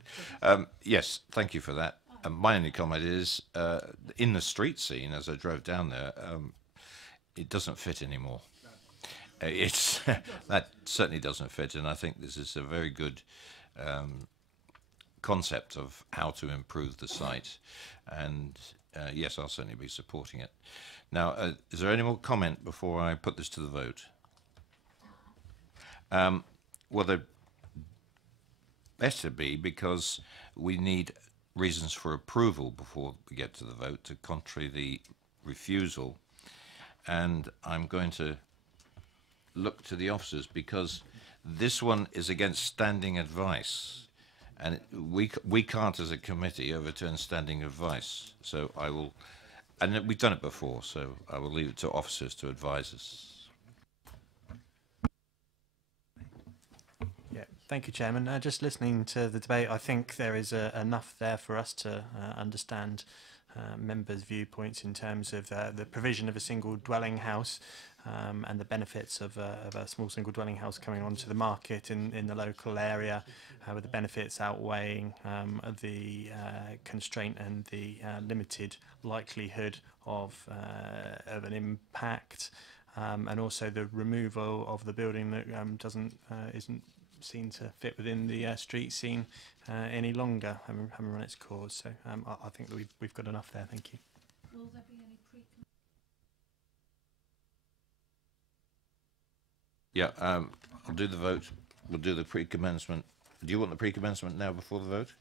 Yes, thank you for that. My only comment is, in the street scene, as I drove down there, it doesn't fit anymore. It's that certainly doesn't fit, and I think this is a very good concept of how to improve the site. And yes, I'll certainly be supporting it. Now, is there any more comment before I put this to the vote? Well, there better be, because we need reasons for approval before we get to the vote to contrary the refusal. And I'm going to look to the officers, because this one is against standing advice, and we can't as a committee overturn standing advice. So I will, and we've done it before, so I will leave it to officers to advise us. Yeah, thank you, Chairman. Just listening to the debate, I think there is enough there for us to understand members' viewpoints in terms of the provision of a single dwelling house and the benefits of a small single dwelling house coming onto the market in the local area, with the benefits outweighing the constraint and the limited likelihood of an impact, and also the removal of the building that isn't seen to fit within the street scene any longer, having run its course. So I think that we've got enough there. Thank you. Will there be any Yeah, I'll do the vote. We'll do the pre-commencement. Do you want the pre-commencement now before the vote?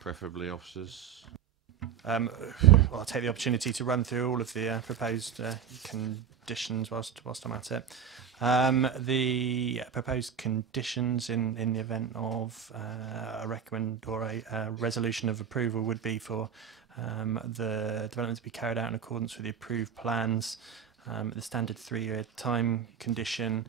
Preferably, officers. Well, I'll take the opportunity to run through all of the proposed conditions whilst I'm at it. The proposed conditions in the event of a recommend or a resolution of approval would be for the development to be carried out in accordance with the approved plans, the standard 3-year time condition,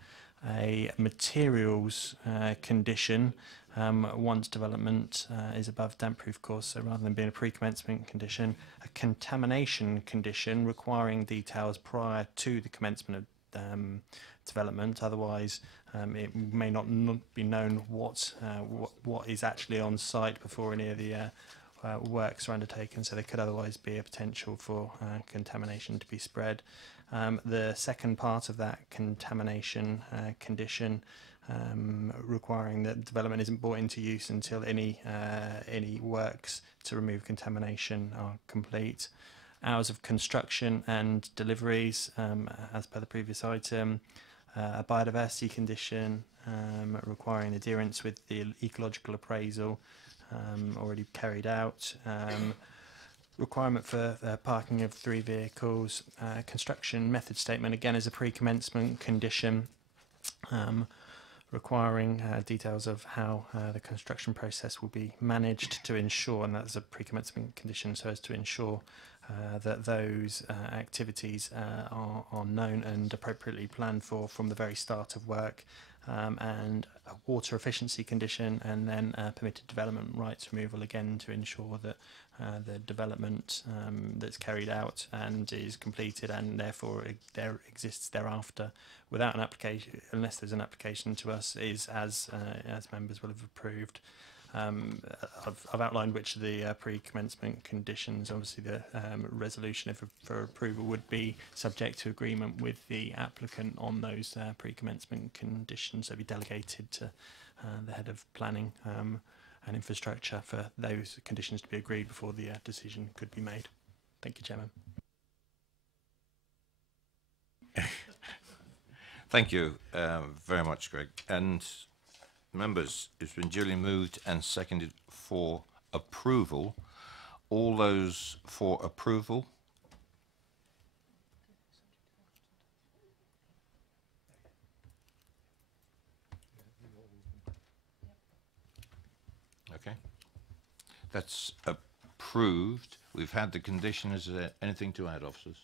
a materials condition once development is above damp-proof course, so rather than being a pre-commencement condition, a contamination condition requiring details prior to the commencement of development. Otherwise, it may not be known what is actually on site before any of the works are undertaken, so there could otherwise be a potential for contamination to be spread. The second part of that contamination condition requiring that development isn't brought into use until any works to remove contamination are complete. Hours of construction and deliveries, as per the previous item. A biodiversity condition requiring adherence with the ecological appraisal already carried out. Requirement for parking of 3 vehicles. Construction method statement, again, is a pre-commencement condition, requiring details of how the construction process will be managed to ensure, and that's a pre-commencement condition, so as to ensure that those activities are known and appropriately planned for from the very start of work, and a water efficiency condition, and then permitted development rights removal again to ensure that the development that's carried out and is completed and therefore there exists thereafter without an application, unless there's an application to us, is as members will have approved. I've outlined which of the pre-commencement conditions. Obviously, the resolution for approval would be subject to agreement with the applicant on those pre-commencement conditions. So be delegated to the head of planning and infrastructure for those conditions to be agreed before the decision could be made. Thank you, Chairman. Thank you very much, Greg. And members, it's been duly moved and seconded for approval. All those for approval? Okay. That's approved. We've had the condition. Is there anything to add, officers?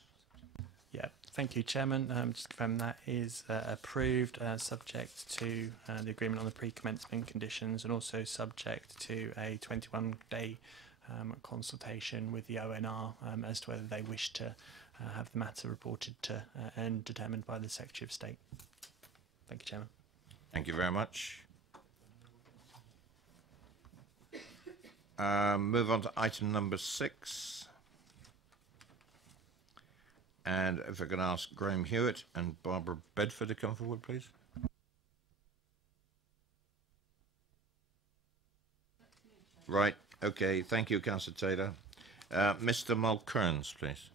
Yeah, thank you, Chairman. Just to confirm that is approved, subject to the agreement on the pre-commencement conditions, and also subject to a 21-day consultation with the ONR as to whether they wish to have the matter reported to and determined by the Secretary of State. Thank you, Chairman. Thank you very much. Move on to item number 6. And if I can ask Graham Hewitt and Barbara Bedford to come forward, please. Right, okay, thank you, Councillor Taylor. Mr. Mulkerns, please.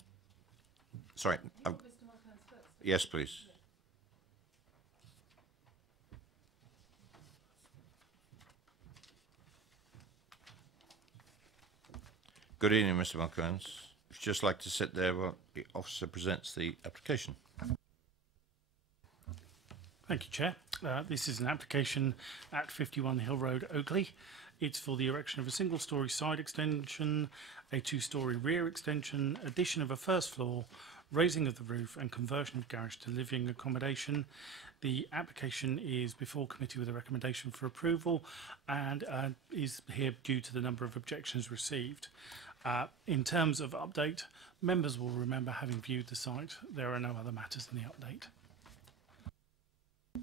Sorry. Yes, please. Good evening, Mr. Mulkerns. If you'd just like to sit there while the officer presents the application. Thank you, Chair. This is an application at 51 Hill Road, Oakley. It's for the erection of a single-storey side extension, a two-storey rear extension, addition of a first floor, raising of the roof and conversion of garage to living accommodation. The application is before committee with a recommendation for approval and is here due to the number of objections received. In terms of update, members will remember having viewed the site. There are no other matters in the update.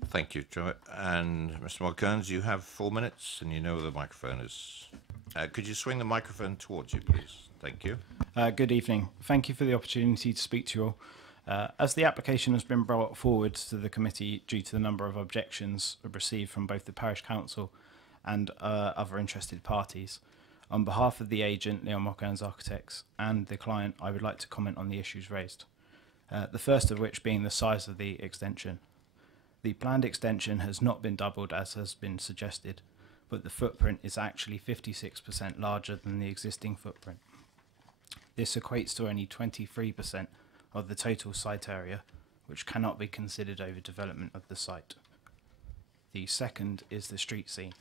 Thank you, Joe. And Mr. Mulkerns, you have 4 minutes and you know where the microphone is. Could you swing the microphone towards you, please? Thank you. Good evening. Thank you for the opportunity to speak to you all. As the application has been brought forward to the committee due to the number of objections received from both the Parish Council and other interested parties, on behalf of the agent, Leon Mulkerns Architects, and the client, I would like to comment on the issues raised. The first of which being the size of the extension. The planned extension has not been doubled as has been suggested, but the footprint is actually 56% larger than the existing footprint. This equates to only 23% of the total site area, which cannot be considered overdevelopment of the site. The second is the street scene.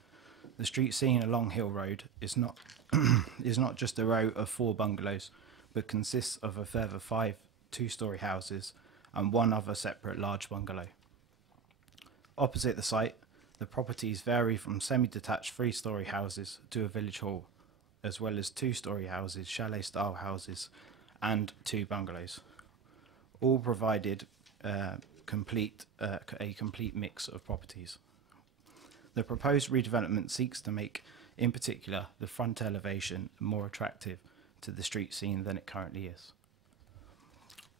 The street scene along Hill Road is not just a row of 4 bungalows, but consists of a further 5 two-storey houses and 1 other separate large bungalow. Opposite the site, the properties vary from semi-detached 3-storey houses to a village hall, as well as 2-storey houses, chalet-style houses, and 2 bungalows, all provided a complete mix of properties. The proposed redevelopment seeks to make, in particular, the front elevation more attractive to the street scene than it currently is.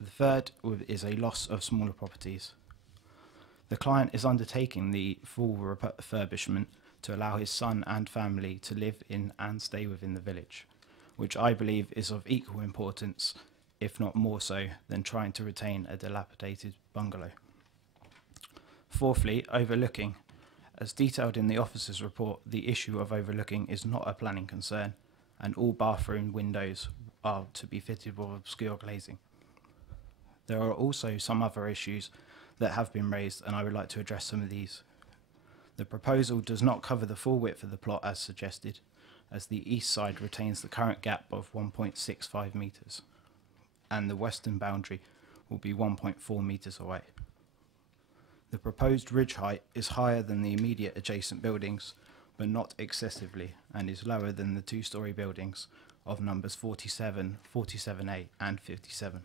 The third is a loss of smaller properties. The client is undertaking the full refurbishment to allow his son and family to live in and stay within the village, which I believe is of equal importance, if not more so, than trying to retain a dilapidated bungalow. Fourthly, overlooking. As detailed in the officer's report, the issue of overlooking is not a planning concern, and all bathroom windows are to be fitted with obscure glazing. There are also some other issues that have been raised, and I would like to address some of these. The proposal does not cover the full width of the plot as suggested, as the east side retains the current gap of 1.65 metres, and the western boundary will be 1.4 metres away. The proposed ridge height is higher than the immediate adjacent buildings, but not excessively, and is lower than the two-storey buildings of numbers 47, 47A and 57.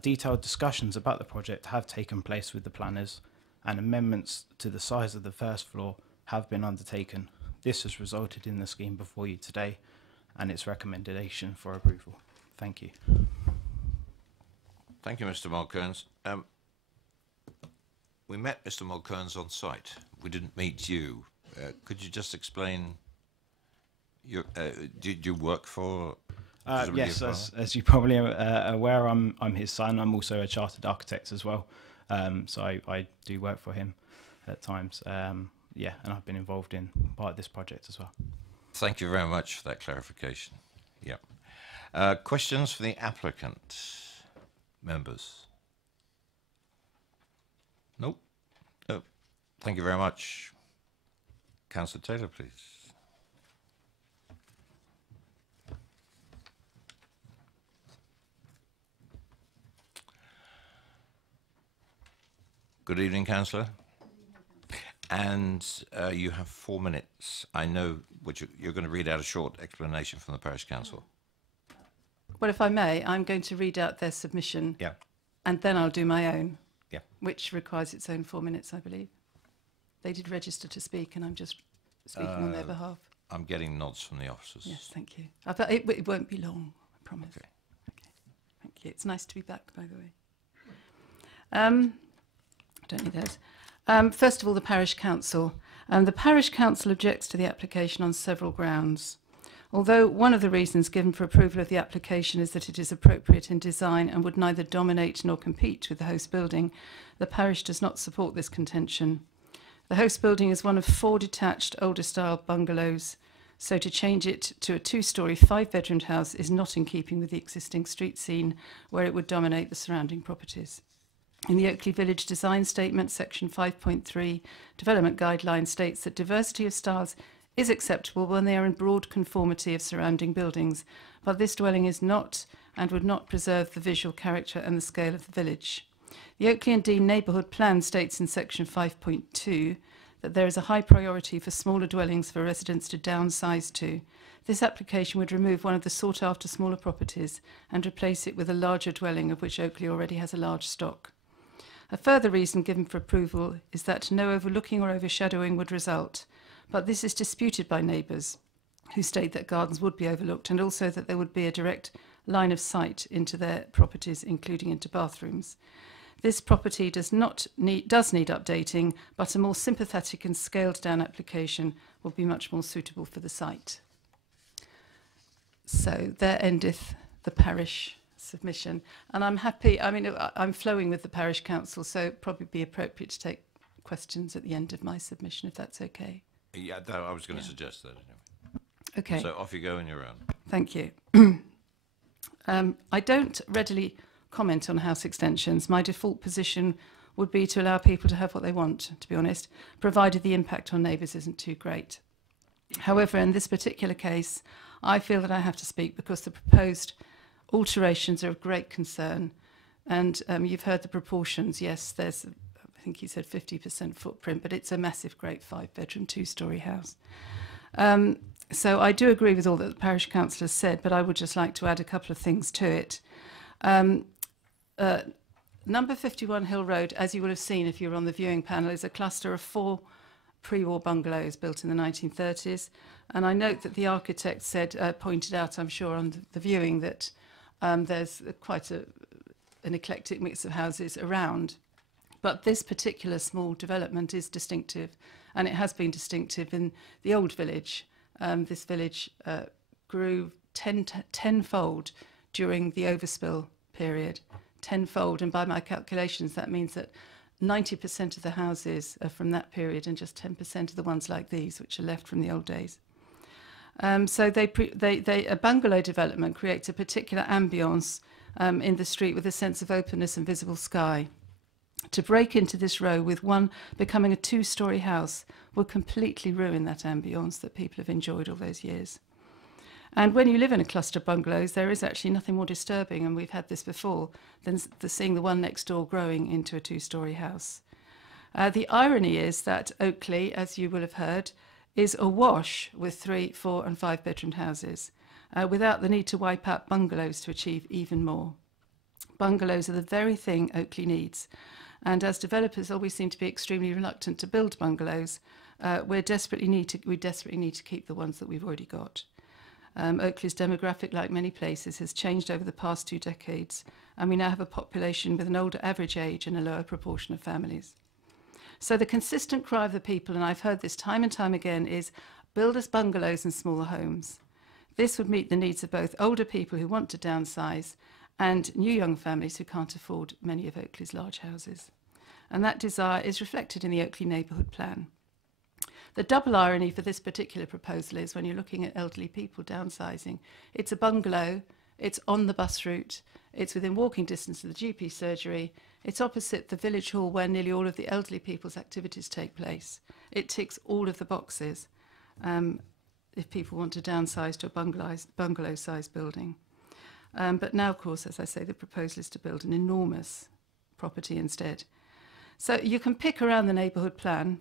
Detailed discussions about the project have taken place with the planners, and amendments to the size of the first floor have been undertaken. This has resulted in the scheme before you today and its recommendation for approval. Thank you. Thank you, Mr. Mulcairns. We met Mr. Mulcairns on site. We didn't meet you. Could you just explain your, did you work for? Yes, as you probably are aware, I'm his son. I'm also a chartered architect as well. So I do work for him at times. Yeah, and I've been involved in part of this project as well. Thank you very much for that clarification. Yep. Questions for the applicant, members? Nope. Oh, thank you very much. Councillor Taylor, please. Good evening, Councillor. And you have 4 minutes. I know what you're going to read out a short explanation from the Parish Council. Well, if I may, I'm going to read out their submission. Yeah. And then I'll do my own. Yeah. Which requires its own 4 minutes, I believe. They did register to speak, and I'm just speaking on their behalf. I'm getting nods from the officers. Yes, thank you. It won't be long, I promise. Okay. Thank you. It's nice to be back, by the way. I don't need those. First of all, the Parish Council. The Parish Council objects to the application on several grounds. Although one of the reasons given for approval of the application is that it is appropriate in design and would neither dominate nor compete with the host building, the parish does not support this contention. The host building is one of 4 detached older-style bungalows, so to change it to a 2-storey, 5-bedroomed house is not in keeping with the existing street scene, where it would dominate the surrounding properties. In the Oakley Village Design Statement, Section 5.3, Development Guideline states that diversity of styles is acceptable when they are in broad conformity of surrounding buildings, but this dwelling is not and would not preserve the visual character and the scale of the village. The Oakley and Dean Neighbourhood Plan states in Section 5.2 that there is a high priority for smaller dwellings for residents to downsize to. This application would remove one of the sought-after smaller properties and replace it with a larger dwelling, of which Oakley already has a large stock. A further reason given for approval is that no overlooking or overshadowing would result, but this is disputed by neighbours, who state that gardens would be overlooked and also that there would be a direct line of sight into their properties, including into bathrooms. This property does need updating, but a more sympathetic and scaled-down application would be much more suitable for the site. So there endeth the parish submission, and I'm happy. I mean, I'm flowing with the Parish Council, so it'd probably be appropriate to take questions at the end of my submission, if that's okay. Yeah, I was going to suggest that anyway. Okay. So off you go on your own. Thank you. I don't readily comment on house extensions. My default position would be to allow people to have what they want, to be honest, provided the impact on neighbours isn't too great. However, in this particular case, I feel that I have to speak because the proposed alterations are of great concern. And you've heard the proportions. Yes, there's, I think you said 50% footprint, but it's a massive, great 5-bedroom, 2-storey house. So I do agree with all that the Parish Council has said, but I would just like to add a couple of things to it. Number 51 Hill Road, as you will have seen if you were on the viewing panel, is a cluster of 4 pre-war bungalows built in the 1930s. And I note that the architect said, pointed out, I'm sure, on the viewing that there's quite an eclectic mix of houses around. But this particular small development is distinctive, and it has been distinctive in the old village. This village grew tenfold during the overspill period, tenfold, and by my calculations that means that 90% of the houses are from that period and just 10% of the ones like these, which are left from the old days. So a bungalow development creates a particular ambience in the street with a sense of openness and visible sky. To break into this row with one becoming a 2-storey house would completely ruin that ambience that people have enjoyed all those years. And when you live in a cluster of bungalows, there is actually nothing more disturbing, and we've had this before, than seeing the one next door growing into a two-storey house. The irony is that Oakley, as you will have heard, is awash with 3, 4 and 5 bedroom houses, without the need to wipe out bungalows to achieve even more. Bungalows are the very thing Oakley needs, and as developers always seem to be extremely reluctant to build bungalows, we desperately need to keep the ones that we've already got. Oakley's demographic, like many places, has changed over the past 2 decades, and we now have a population with an older average age and a lower proportion of families. So the consistent cry of the people, and I've heard this time and time again, is build us bungalows and smaller homes. This would meet the needs of both older people who want to downsize and new young families who can't afford many of Oakley's large houses. And that desire is reflected in the Oakley Neighbourhood Plan. The double irony for this particular proposal is when you're looking at elderly people downsizing, it's a bungalow, it's on the bus route, it's within walking distance of the GP surgery, it's opposite the village hall where nearly all of the elderly people's activities take place. It ticks all of the boxes if people want to downsize to a bungalow-sized building. But now, of course, as I say, the proposal is to build an enormous property instead. So you can pick around the neighbourhood plan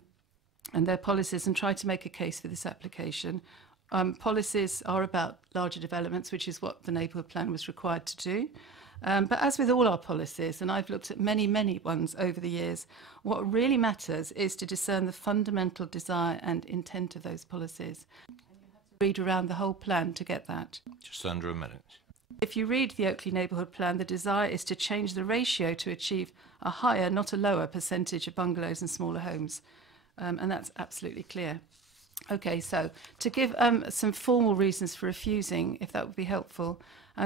and their policies and try to make a case for this application. Policies are about larger developments, which is what the neighbourhood plan was required to do. But as with all our policies, and I've looked at many, many ones over the years, what really matters is to discern the fundamental desire and intent of those policies. And you have to read around the whole plan to get that. Just under a minute. If you read the Oakley Neighbourhood Plan, the desire is to change the ratio to achieve a higher, not a lower, percentage of bungalows and smaller homes. And that's absolutely clear. Okay, so to give some formal reasons for refusing, if that would be helpful,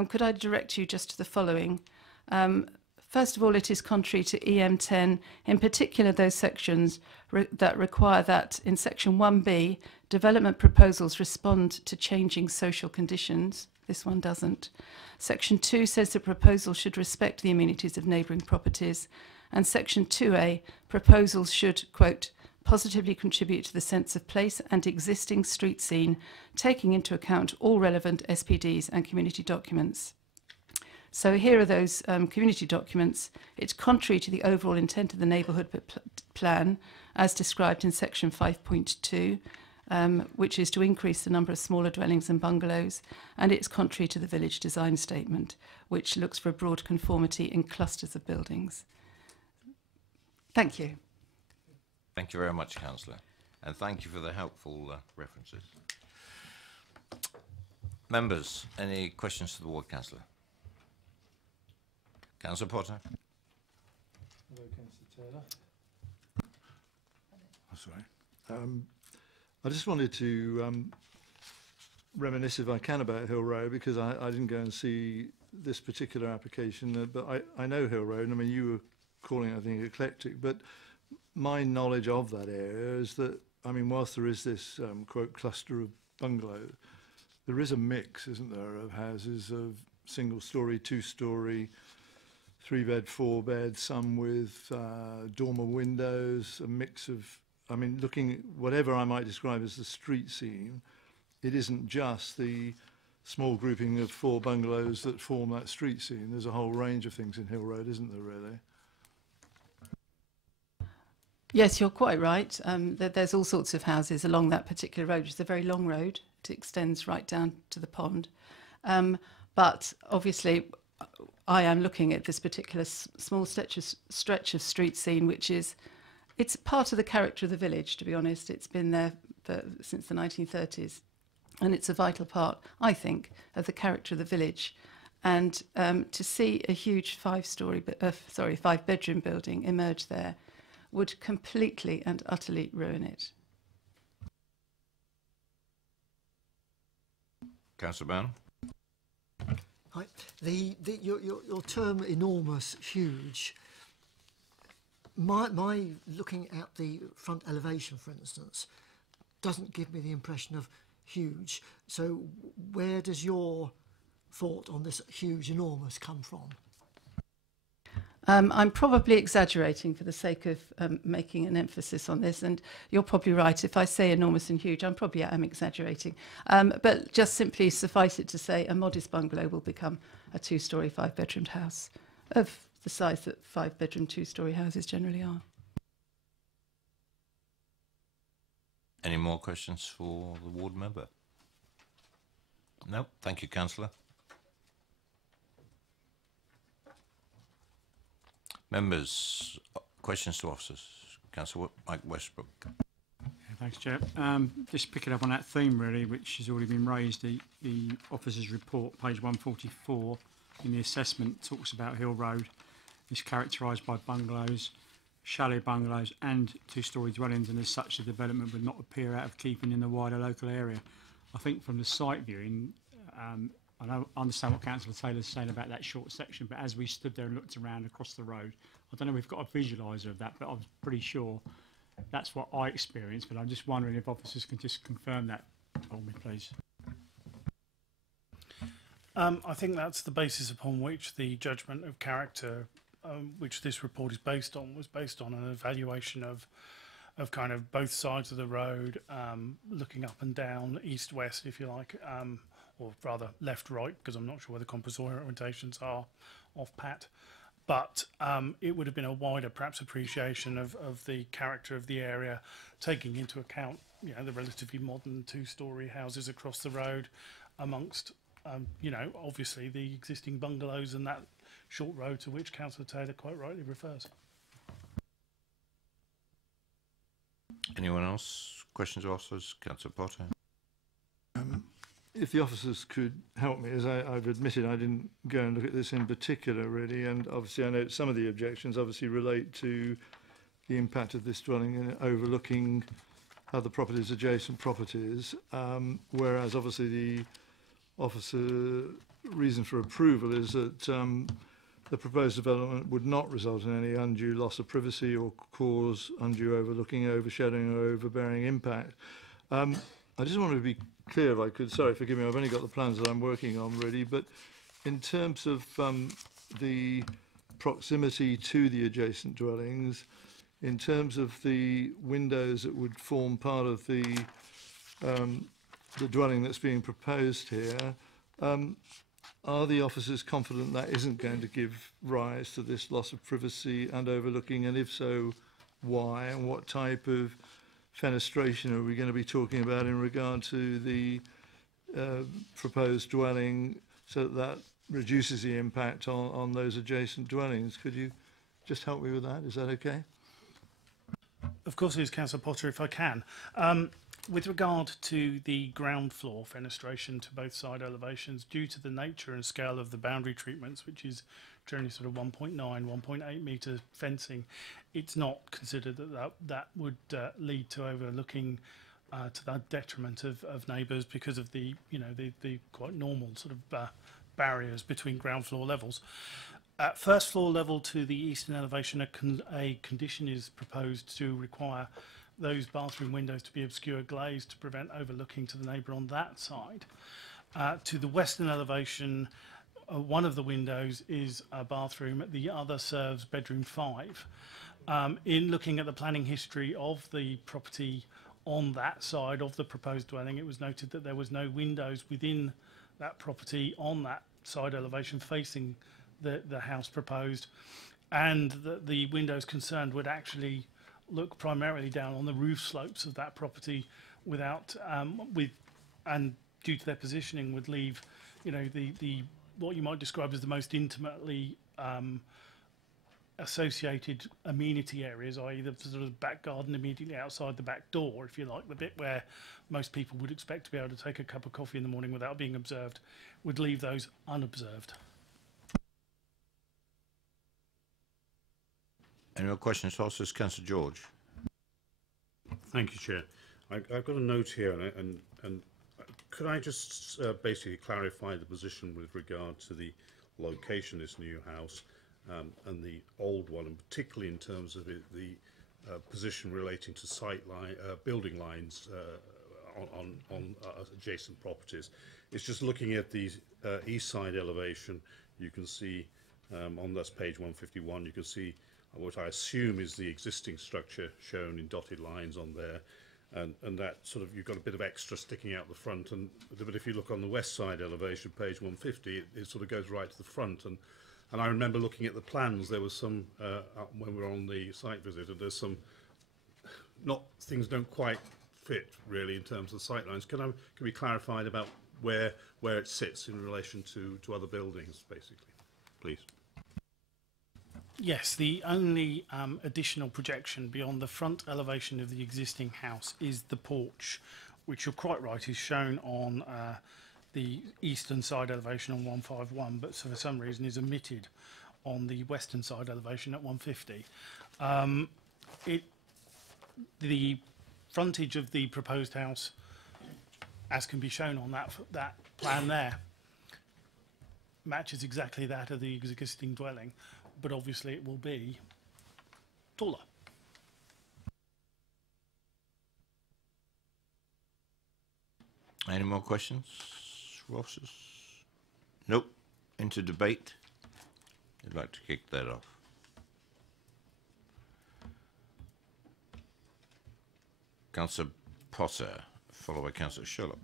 could I direct you just to the following? First of all, it is contrary to EM10, in particular those sections that require that in section 1B, development proposals respond to changing social conditions. This one doesn't. Section 2 says the proposal should respect the amenities of neighbouring properties. And section 2A, proposals should, quote, positively contribute to the sense of place and existing street scene, taking into account all relevant SPDs and community documents. So here are those community documents. It's contrary to the overall intent of the neighbourhood plan, as described in section 5.2, which is to increase the number of smaller dwellings and bungalows, and it's contrary to the village design statement, which looks for a broad conformity in clusters of buildings. Thank you. Thank you very much, Councillor, and thank you for the helpful references. Members, any questions to the Ward Councillor? Councillor Potter. Hello, Councillor Taylor. Oh, sorry. I just wanted to reminisce, if I can, about Hill Road, because I didn't go and see this particular application, but I know Hill Road. I mean, you were calling it, I think, eclectic, but my knowledge of that area is that, I mean, whilst there is this, quote, cluster of bungalows, there is a mix, isn't there, of houses of single-storey, two-storey, 3-bed, 4-bed, some with dormer windows, a mix of, I mean, looking at whatever I might describe as the street scene, it isn't just the small grouping of 4 bungalows that form that street scene. There's a whole range of things in Hill Road, isn't there, really? Yes, you're quite right. There's all sorts of houses along that particular road. It's a very long road. It extends right down to the pond. But obviously, I am looking at this particular small stretch of street scene, which is, it's part of the character of the village, to be honest. It's been there since the 1930s. And it's a vital part, I think, of the character of the village. And to see a huge 5-bedroom building emerge there would completely and utterly ruin it. Councillor Brown. Right. Your term enormous, huge. My looking at the front elevation, for instance, doesn't give me the impression of huge. So where does your thought on this huge, enormous come from? I'm probably exaggerating for the sake of making an emphasis on this, and you're probably right. If I say enormous and huge, I probably am exaggerating. But just simply suffice it to say a modest bungalow will become a 2-storey, 5-bedroomed house of the size that 5-bedroom, 2-storey houses generally are. Any more questions for the ward member? No, thank you, Councillor. Members, questions to officers. Councillor Mike Westbrook. Yeah, thanks, Chair. Just picking up on that theme, really, which has already been raised. The officers' report, page 144, in the assessment, talks about Hill Road is characterised by bungalows, chalet bungalows and 2-storey dwellings, and as such the development would not appear out of keeping in the wider local area. I think from the site viewing, I understand what Councillor Taylor's saying about that short section, but as we stood there and looked around across the road, I don't know if we've got a visualiser of that, but I was pretty sure that's what I experienced, but I'm just wondering if officers can just confirm that for me, please. I think that's the basis upon which the judgment of character, which this report is based on, was based on an evaluation of kind of both sides of the road, looking up and down, east-west, if you like, or rather left-right, because I'm not sure where the composite orientations are off pat. But it would have been a wider, perhaps, appreciation of the character of the area, taking into account, you know, the relatively modern 2-storey houses across the road, amongst, you know, obviously the existing bungalows and that short road to which Councillor Taylor quite rightly refers. Anyone else? Questions of officers? Councillor Potter. If the officers could help me, as I've admitted, I didn't go and look at this in particular, really, and obviously I know some of the objections obviously relate to the impact of this dwelling and overlooking other properties, adjacent properties, whereas obviously the officer reason for approval is that the proposed development would not result in any undue loss of privacy or cause undue overlooking, overshadowing or overbearing impact. I just wanted to be clear, if I could, sorry, forgive me, I've only got the plans that I'm working on really, but in terms of the proximity to the adjacent dwellings, in terms of the windows that would form part of the dwelling that's being proposed here, are the officers confident that isn't going to give rise to this loss of privacy and overlooking, and if so, why, and what type of fenestration are we going to be talking about in regard to the proposed dwelling, so that reduces the impact on those adjacent dwellings? Could you just help me with that? Is that okay? Of course it is, Councillor Potter, if I can. With regard to the ground floor fenestration to both side elevations, due to the nature and scale of the boundary treatments, which is generally sort of 1.9, 1.8 metre fencing, it's not considered that would lead to overlooking to the detriment of neighbours, because of the, you know, the quite normal sort of barriers between ground floor levels. At first floor level to the eastern elevation, a condition is proposed to require those bathroom windows to be obscure glazed to prevent overlooking to the neighbour on that side. To the western elevation, one of the windows is a bathroom, the other serves bedroom 5. In looking at the planning history of the property on that side of the proposed dwelling, it was noted that there was no windows within that property on that side elevation facing the house proposed, and that the windows concerned would actually look primarily down on the roof slopes of that property, without and due to their positioning would leave, you know, the what you might describe as the most intimately associated amenity areas, i.e. the sort of back garden immediately outside the back door, if you like, the bit where most people would expect to be able to take a cup of coffee in the morning without being observed, would leave those unobserved. Any more questions to officers? Councillor George. Thank you, Chair. I've got a note here, and could I just basically clarify the position with regard to the location of this new house and the old one, and particularly in terms of the position relating to site line, building lines on adjacent properties. It's just looking at the east side elevation, you can see On that's page 151, you can see what I assume is the existing structure shown in dotted lines on there. And that sort of, you've got a bit of extra sticking out the front. But if you look on the west side elevation, page 150, it sort of goes right to the front. And I remember looking at the plans, there was some, when we were on the site visit, and there's some, things don't quite fit really in terms of the sight lines. Can we clarify about where it sits in relation to other buildings, basically, please? Yes, the only additional projection beyond the front elevation of the existing house is the porch, which you're quite right is shown on the eastern side elevation on 151, but for some reason is omitted on the western side elevation at 150. The frontage of the proposed house, as can be shown on that plan there, matches exactly that of the existing dwelling, but obviously it will be taller. Any more questions for officers? Nope. Into debate. I'd like to kick that off. Councillor Potter, followed by Councillor Sherlock.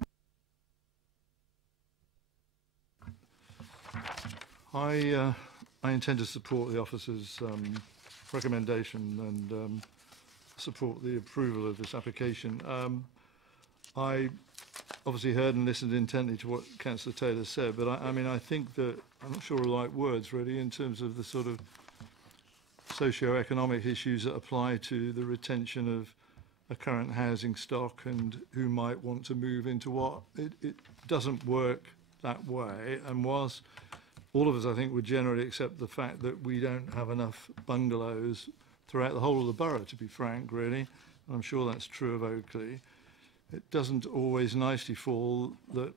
I intend to support the officer's recommendation and support the approval of this application. I obviously heard and listened intently to what Councillor Taylor said, but I mean, I think that, I'm not sure I like words really, in terms of the sort of socio-economic issues that apply to the retention of a current housing stock and who might want to move into what. It doesn't work that way, and whilst all of us, I think, would generally accept the fact that we don't have enough bungalows throughout the whole of the borough, to be frank, really. And I'm sure that's true of Oakley. It doesn't always nicely fall that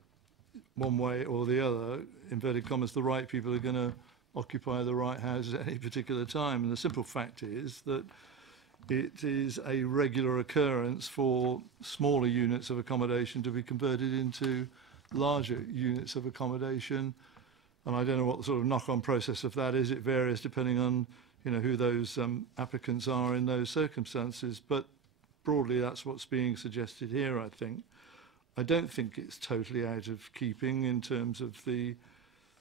one way or the other, inverted commas, the right people are going to occupy the right houses at any particular time. And the simple fact is that it is a regular occurrence for smaller units of accommodation to be converted into larger units of accommodation. And I don't know what the sort of knock-on process of that is. It varies depending on, you know, who those applicants are in those circumstances. But broadly, that's what's being suggested here, I think. I don't think it's totally out of keeping in terms of the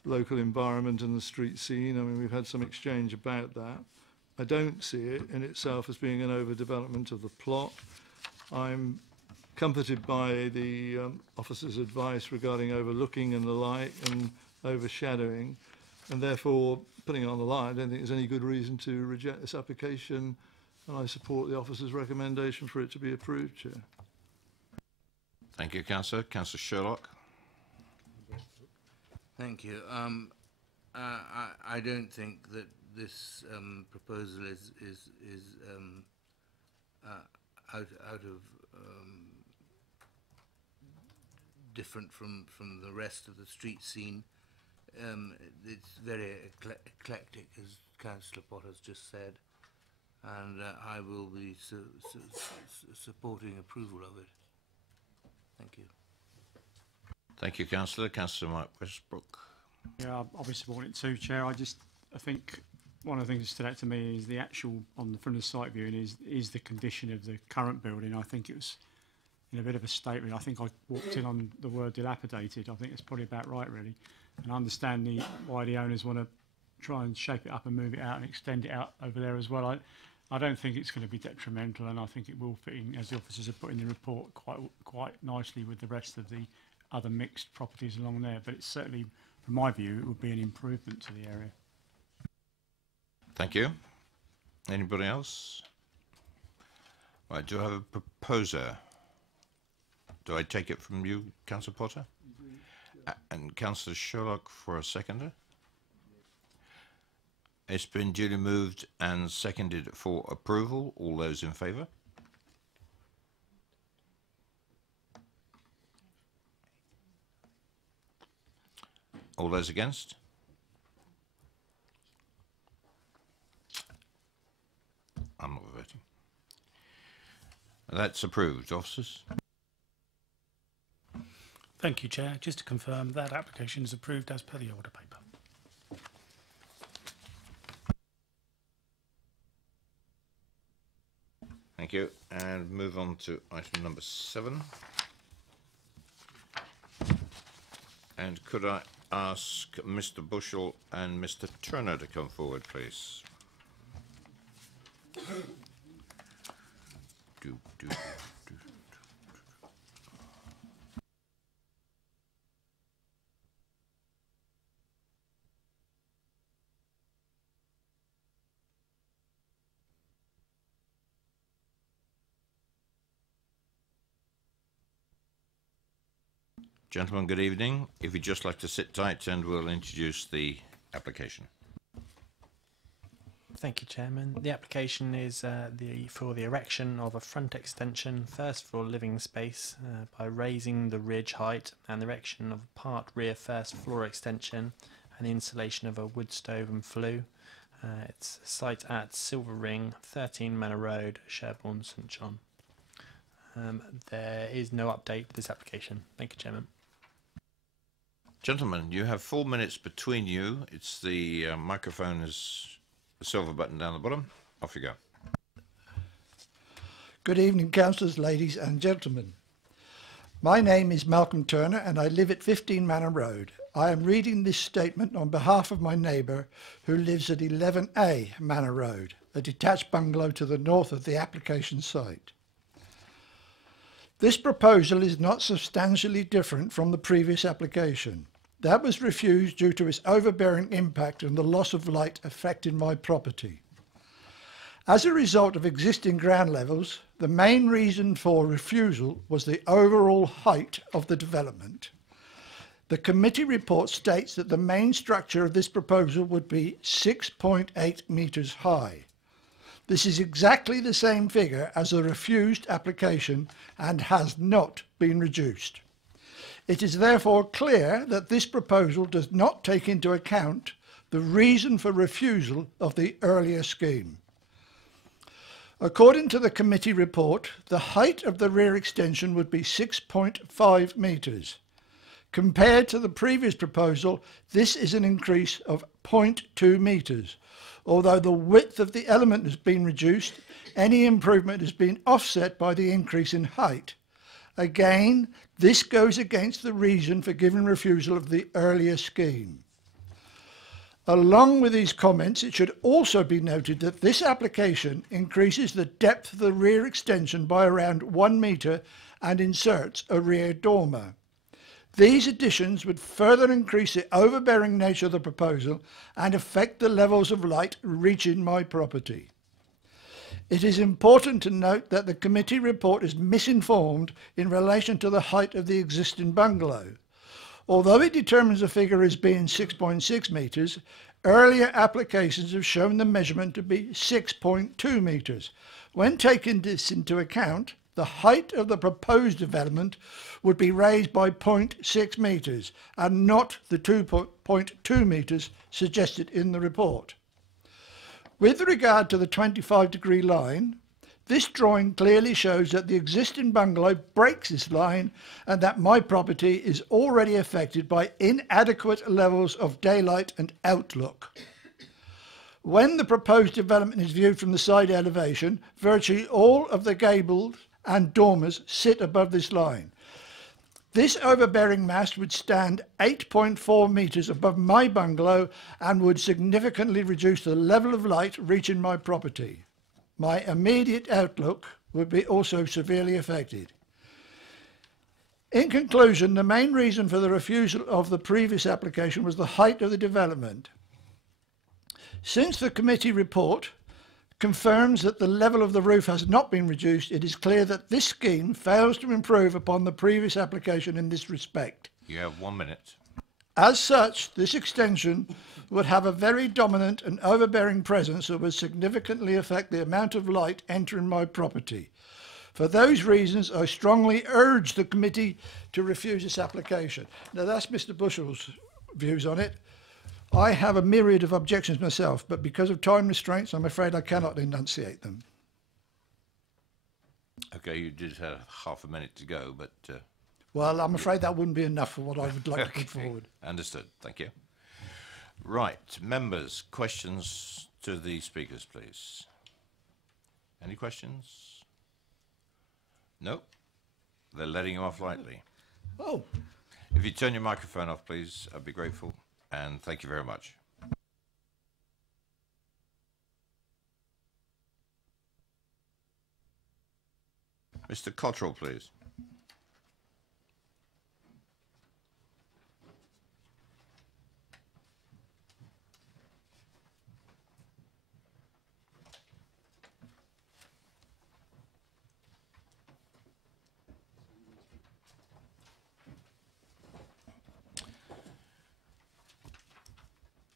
local environment and the street scene. I mean, we've had some exchange about that. I don't see it in itself as being an overdevelopment of the plot. I'm comforted by the officer's advice regarding overlooking and the like and overshadowing, and therefore, putting it on the line, I don't think there's any good reason to reject this application, and I support the officer's recommendation for it to be approved, Chair. Thank you, Councillor. Councillor Sherlock. Thank you. I don't think that this proposal is out of different from the rest of the street scene. It's very eclectic, as Councillor Potter's just said, and I will be supporting approval of it. Thank you. Thank you, Councillor. Councillor Mike Westbrook. Yeah, I'll be supporting it too, Chair. I think one of the things that stood out to me is the actual, from the site viewing, is the condition of the current building. I think it was in a bit of a state. I think I walked in on the word dilapidated. I think it's probably about right, really. And I understand why the owners want to try and shape it up and move it out and extend it out over there as well. I don't think it's going to be detrimental, and I think it will fit in, as the officers have put in the report, quite nicely with the rest of the other mixed properties along there. But it's certainly, from my view, it would be an improvement to the area. Thank you. Anybody else? Right, do I have a proposer? Do I take it from you, Councillor Potter? And Councillor Sherlock for a seconder? It's been duly moved and seconded for approval. All those in favour? All those against? I'm not voting. That's approved, officers. Thank you, Chair. Just to confirm, that application is approved as per the order paper. Thank you. And move on to item number 7. And could I ask Mr. Bushell and Mr. Turner to come forward, please? Gentlemen, good evening. If you'd just like to sit tight and we'll introduce the application. Thank you, Chairman. The application is for the erection of a front extension, first floor living space, by raising the ridge height and the erection of a part rear first floor extension and the installation of a wood stove and flue. It's a site at Silver Ring, 13 Manor Road, Sherborne, St John. There is no update to this application. Thank you, Chairman. Gentlemen, you have 4 minutes between you. It's the microphone is the silver button down the bottom. Off you go. Good evening, councillors, ladies and gentlemen. My name is Malcolm Turner and I live at 15 Manor Road. I am reading this statement on behalf of my neighbour who lives at 11A Manor Road, a detached bungalow to the north of the application site. This proposal is not substantially different from the previous application. That was refused due to its overbearing impact and the loss of light affecting my property. As a result of existing ground levels, the main reason for refusal was the overall height of the development. The committee report states that the main structure of this proposal would be 6.8 metres high. This is exactly the same figure as the refused application and has not been reduced. It is therefore clear that this proposal does not take into account the reason for refusal of the earlier scheme. According to the committee report, the height of the rear extension would be 6.5 metres. Compared to the previous proposal, this is an increase of 0.2 metres. Although the width of the element has been reduced, any improvement has been offset by the increase in height. Again, this goes against the reason for giving refusal of the earlier scheme. Along with these comments, it should also be noted that this application increases the depth of the rear extension by around 1 metre and inserts a rear dormer. These additions would further increase the overbearing nature of the proposal and affect the levels of light reaching my property. It is important to note that the committee report is misinformed in relation to the height of the existing bungalow. Although it determines the figure as being 6.6 metres, earlier applications have shown the measurement to be 6.2 metres. When taking this into account, the height of the proposed development would be raised by 0.6 metres and not the 2.2 metres suggested in the report. With regard to the 25-degree line, this drawing clearly shows that the existing bungalow breaks this line and that my property is already affected by inadequate levels of daylight and outlook. When the proposed development is viewed from the side elevation, virtually all of the gables and dormers sit above this line. This overbearing mast would stand 8.4 metres above my bungalow and would significantly reduce the level of light reaching my property. My immediate outlook would be also severely affected. In conclusion, the main reason for the refusal of the previous application was the height of the development. Since the committee report confirms that the level of the roof has not been reduced, it is clear that this scheme fails to improve upon the previous application in this respect. You have 1 minute. As such, this extension would have a very dominant and overbearing presence that would significantly affect the amount of light entering my property. For those reasons, I strongly urge the committee to refuse this application. Now, that's Mr. Bushell's views on it. I have a myriad of objections myself, but because of time restraints, I'm afraid I cannot enunciate them. Okay, you did have half a minute to go, but... well, I'm afraid that wouldn't be enough for what I would like to put forward. Understood. Thank you. Right. Members, questions to the speakers, please. Any questions? No, they're letting you off lightly. Oh. If you turn your microphone off, please, I'd be grateful. And thank you very much. Mr. Cottrell, please.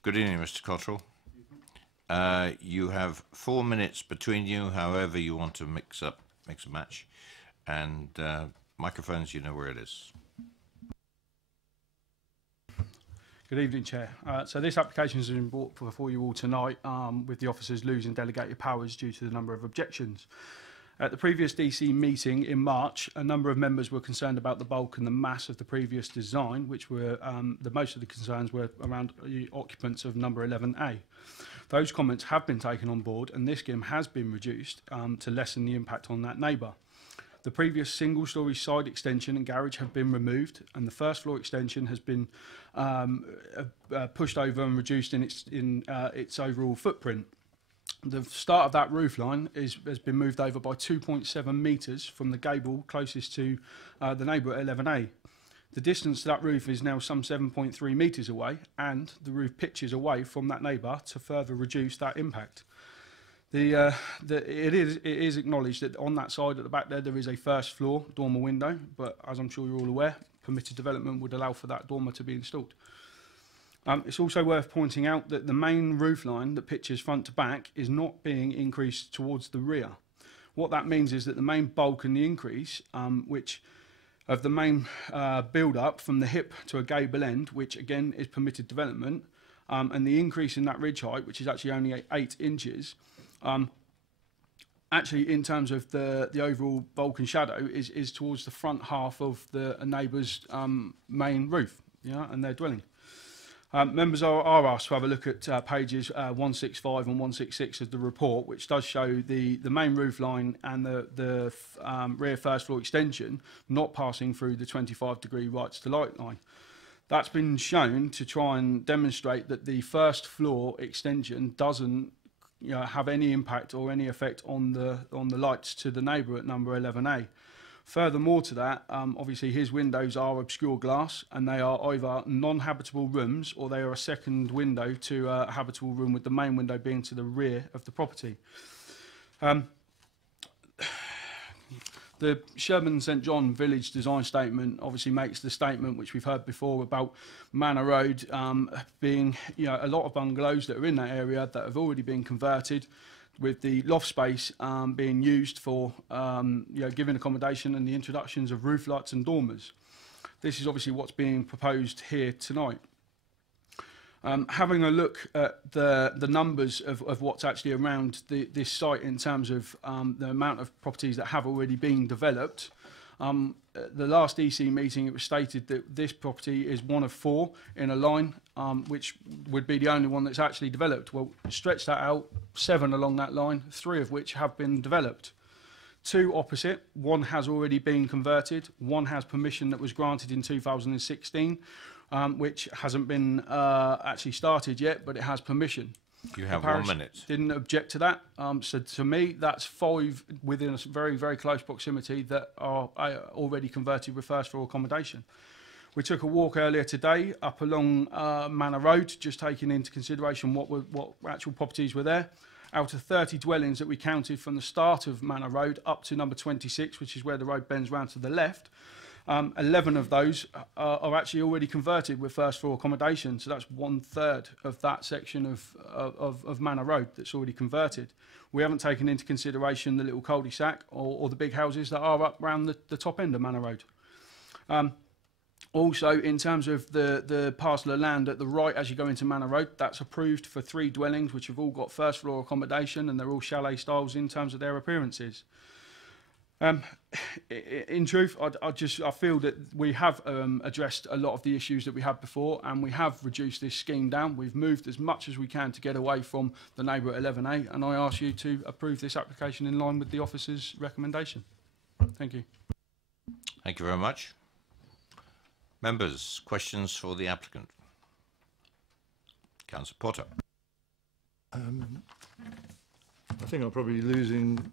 Good evening, Mr. Cottrell. You have 4 minutes between you, however you want to mix a match. And microphones, you know where it is. Good evening, Chair. So this application has been brought before you all tonight with the officers losing delegated powers due to the number of objections. At the previous DC meeting in March, a number of members were concerned about the bulk and the mass of the previous design, which were most of the concerns were around the occupants of number 11A. Those comments have been taken on board, and this scheme has been reduced to lessen the impact on that neighbour. The previous single-storey side extension and garage have been removed, and the first floor extension has been pushed over and reduced in its overall footprint. The start of that roof line has been moved over by 2.7 metres from the gable closest to the neighbour at 11A. The distance to that roof is now some 7.3 metres away, and the roof pitches away from that neighbour to further reduce that impact. It is acknowledged that on that side at the back there is a first floor dormer window, but as I'm sure you're all aware, permitted development would allow for that dormer to be installed. It's also worth pointing out that the main roof line that pitches front to back is not being increased towards the rear. What that means is that the main bulk and the increase, of the main build-up from the hip to a gable end, which again is permitted development, and the increase in that ridge height, which is actually only 8 inches, actually in terms of the overall bulk and shadow is towards the front half of the neighbour's main roof, and their dwelling. Members are asked to have a look at pages 165 and 166 of the report, which does show the main roof line and the rear first floor extension not passing through the 25-degree rights to light line. That's been shown to try and demonstrate that the first floor extension doesn't have any impact or any effect on the lights to the neighbour at number 11A. Furthermore to that, obviously his windows are obscure glass, and they are either non-habitable rooms or they are a second window to a habitable room, with the main window being to the rear of the property. The Sherman St John Village Design Statement obviously makes the statement, which we've heard before, about Manor Road being a lot of bungalows that are in that area that have already been converted, with the loft space being used for giving accommodation and the introductions of roof lights and dormers. This is obviously what's being proposed here tonight. Having a look at the numbers of what's actually around this site in terms of the amount of properties that have already been developed, at the last EC meeting it was stated that this property is one of 4 in a line, which would be the only one that's actually developed. Well, stretch that out, 7 along that line, 3 of which have been developed. 2 opposite, 1 has already been converted, 1 has permission that was granted in 2016, which hasn't been actually started yet, but it has permission. You have the parish 1 minute. Didn't object to that. So to me, that's 5 within a very, very close proximity that are already converted with first floor accommodation. We took a walk earlier today up along Manor Road, just taking into consideration what actual properties were there. Out of 30 dwellings that we counted from the start of Manor Road up to number 26, which is where the road bends round to the left, 11 of those are actually already converted with first floor accommodation. So that's 1/3 of that section of Manor Road that's already converted. We haven't taken into consideration the little cul-de-sac or the big houses that are up around the top end of Manor Road. Also, in terms of the parcel of land at the right as you go into Manor Road, that's approved for 3 dwellings, which have all got first floor accommodation, and they're all chalet styles in terms of their appearances. In truth, I feel that we have addressed a lot of the issues that we had before, and we have reduced this scheme down. We've moved as much as we can to get away from the neighbour at 11A, and I ask you to approve this application in line with the officer's recommendation. Thank you. Thank you very much. Members, questions for the applicant? Councillor Potter. I think I'm probably losing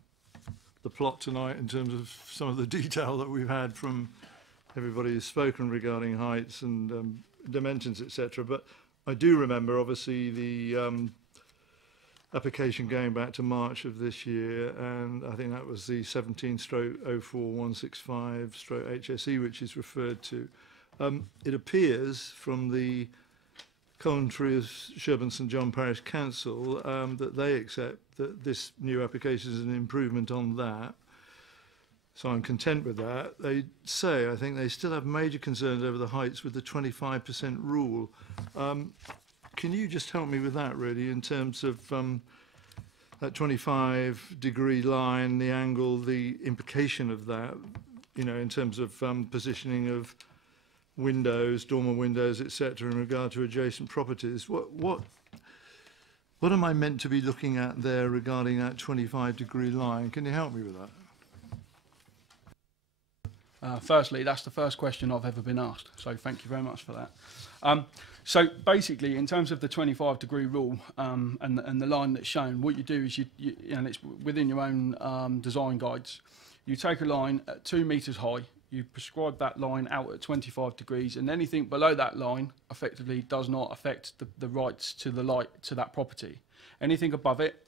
the plot tonight in terms of some of the detail that we've had from everybody who's spoken regarding heights and dimensions, etc. But I do remember, obviously, the application going back to March of this year, and I think that was the 17/04165/HSE, which is referred to. It appears from the commentary of Sherborne St John Parish Council that they accept that this new application is an improvement on that. So I'm content with that. They say, I think they still have major concerns over the heights with the 25% rule. Can you just help me with that, really, in terms of that 25-degree line, the angle, the implication of that, you know, in terms of positioning of windows, dormer windows, etc., in regard to adjacent properties? What am I meant to be looking at there regarding that 25-degree line? Can you help me with that? Firstly, that's the first question I've ever been asked, so thank you very much for that. So basically, in terms of the 25-degree rule and the line that's shown, what you do is and it's within your own design guides, you take a line at 2 metres high, you prescribe that line out at 25 degrees, and anything below that line effectively does not affect the rights to the light to that property. Anything above it,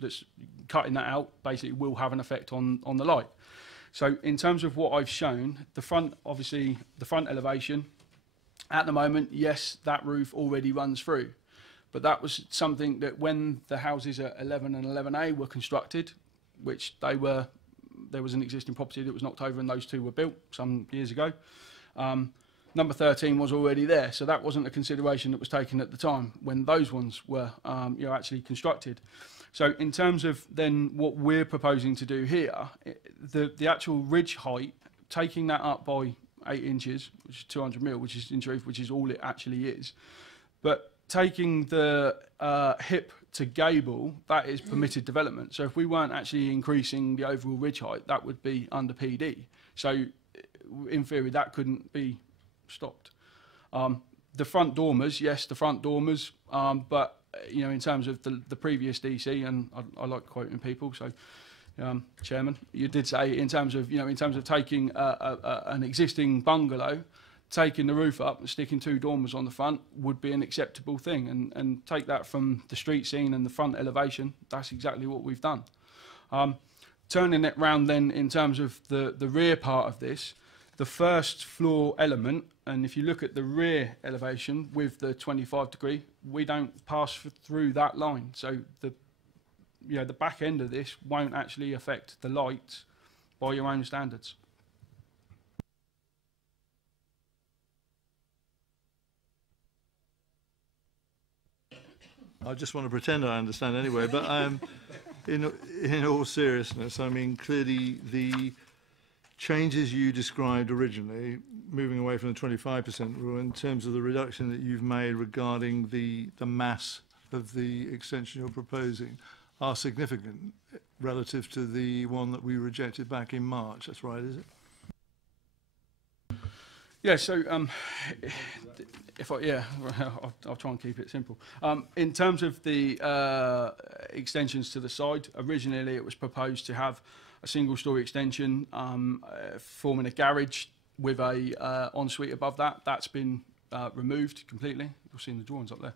that's cutting that out basically will have an effect on the light. So in terms of what I've shown, the front elevation, at the moment, yes, that roof already runs through. But that was something that when the houses at 11 and 11A were constructed, which there was an existing property that was knocked over and those two were built some years ago. Number 13 was already there, so that wasn't a consideration that was taken at the time when those ones were actually constructed. So in terms of then what we're proposing to do here, the actual ridge height, taking that up by 8 inches, which is 200 mil, which is in truth, which is all it actually is. But taking the hip to gable, that is permitted development. So if we weren't actually increasing the overall ridge height, that would be under PD. So in theory, that couldn't be stopped. The front dormers, yes, the front dormers, but in terms of the previous DC, and I like quoting people, so Chairman, you did say in terms of taking an existing bungalow, taking the roof up and sticking 2 dormers on the front would be an acceptable thing, and take that from the street scene and the front elevation. That's exactly what we've done. Turning it round then in terms of the rear part of this, the first floor element, and if you look at the rear elevation with the 25-degree, we don't pass through that line. So the back end of this won't actually affect the light by your own standards. I just want to pretend I understand anyway, but in all seriousness, I mean, clearly the changes you described originally, moving away from the 25% rule, in terms of the reduction that you've made regarding the mass of the extension you're proposing, are significant relative to the one that we rejected back in March. That's right, is it? Yeah, so I'll try and keep it simple. In terms of the extensions to the side, originally it was proposed to have a single-storey extension forming a garage with a ensuite above that. That's been removed completely. You'll see in the drawings up there.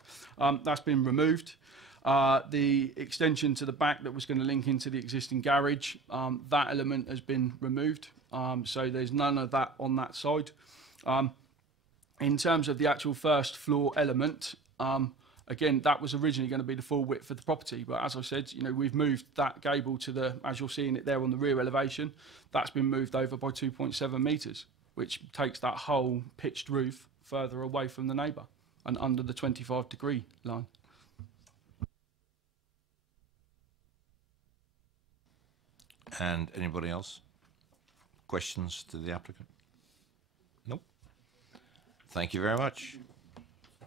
That's been removed. The extension to the back that was going to link into the existing garage, that element has been removed. So there's none of that on that side. In terms of the actual first floor element, again, that was originally going to be the full width of the property, but as I said, we've moved that gable to the, as you're seeing it there on the rear elevation, that's been moved over by 2.7 metres, which takes that whole pitched roof further away from the neighbour and under the 25-degree line. And anybody else? Questions to the applicant? Nope. Thank you very much. At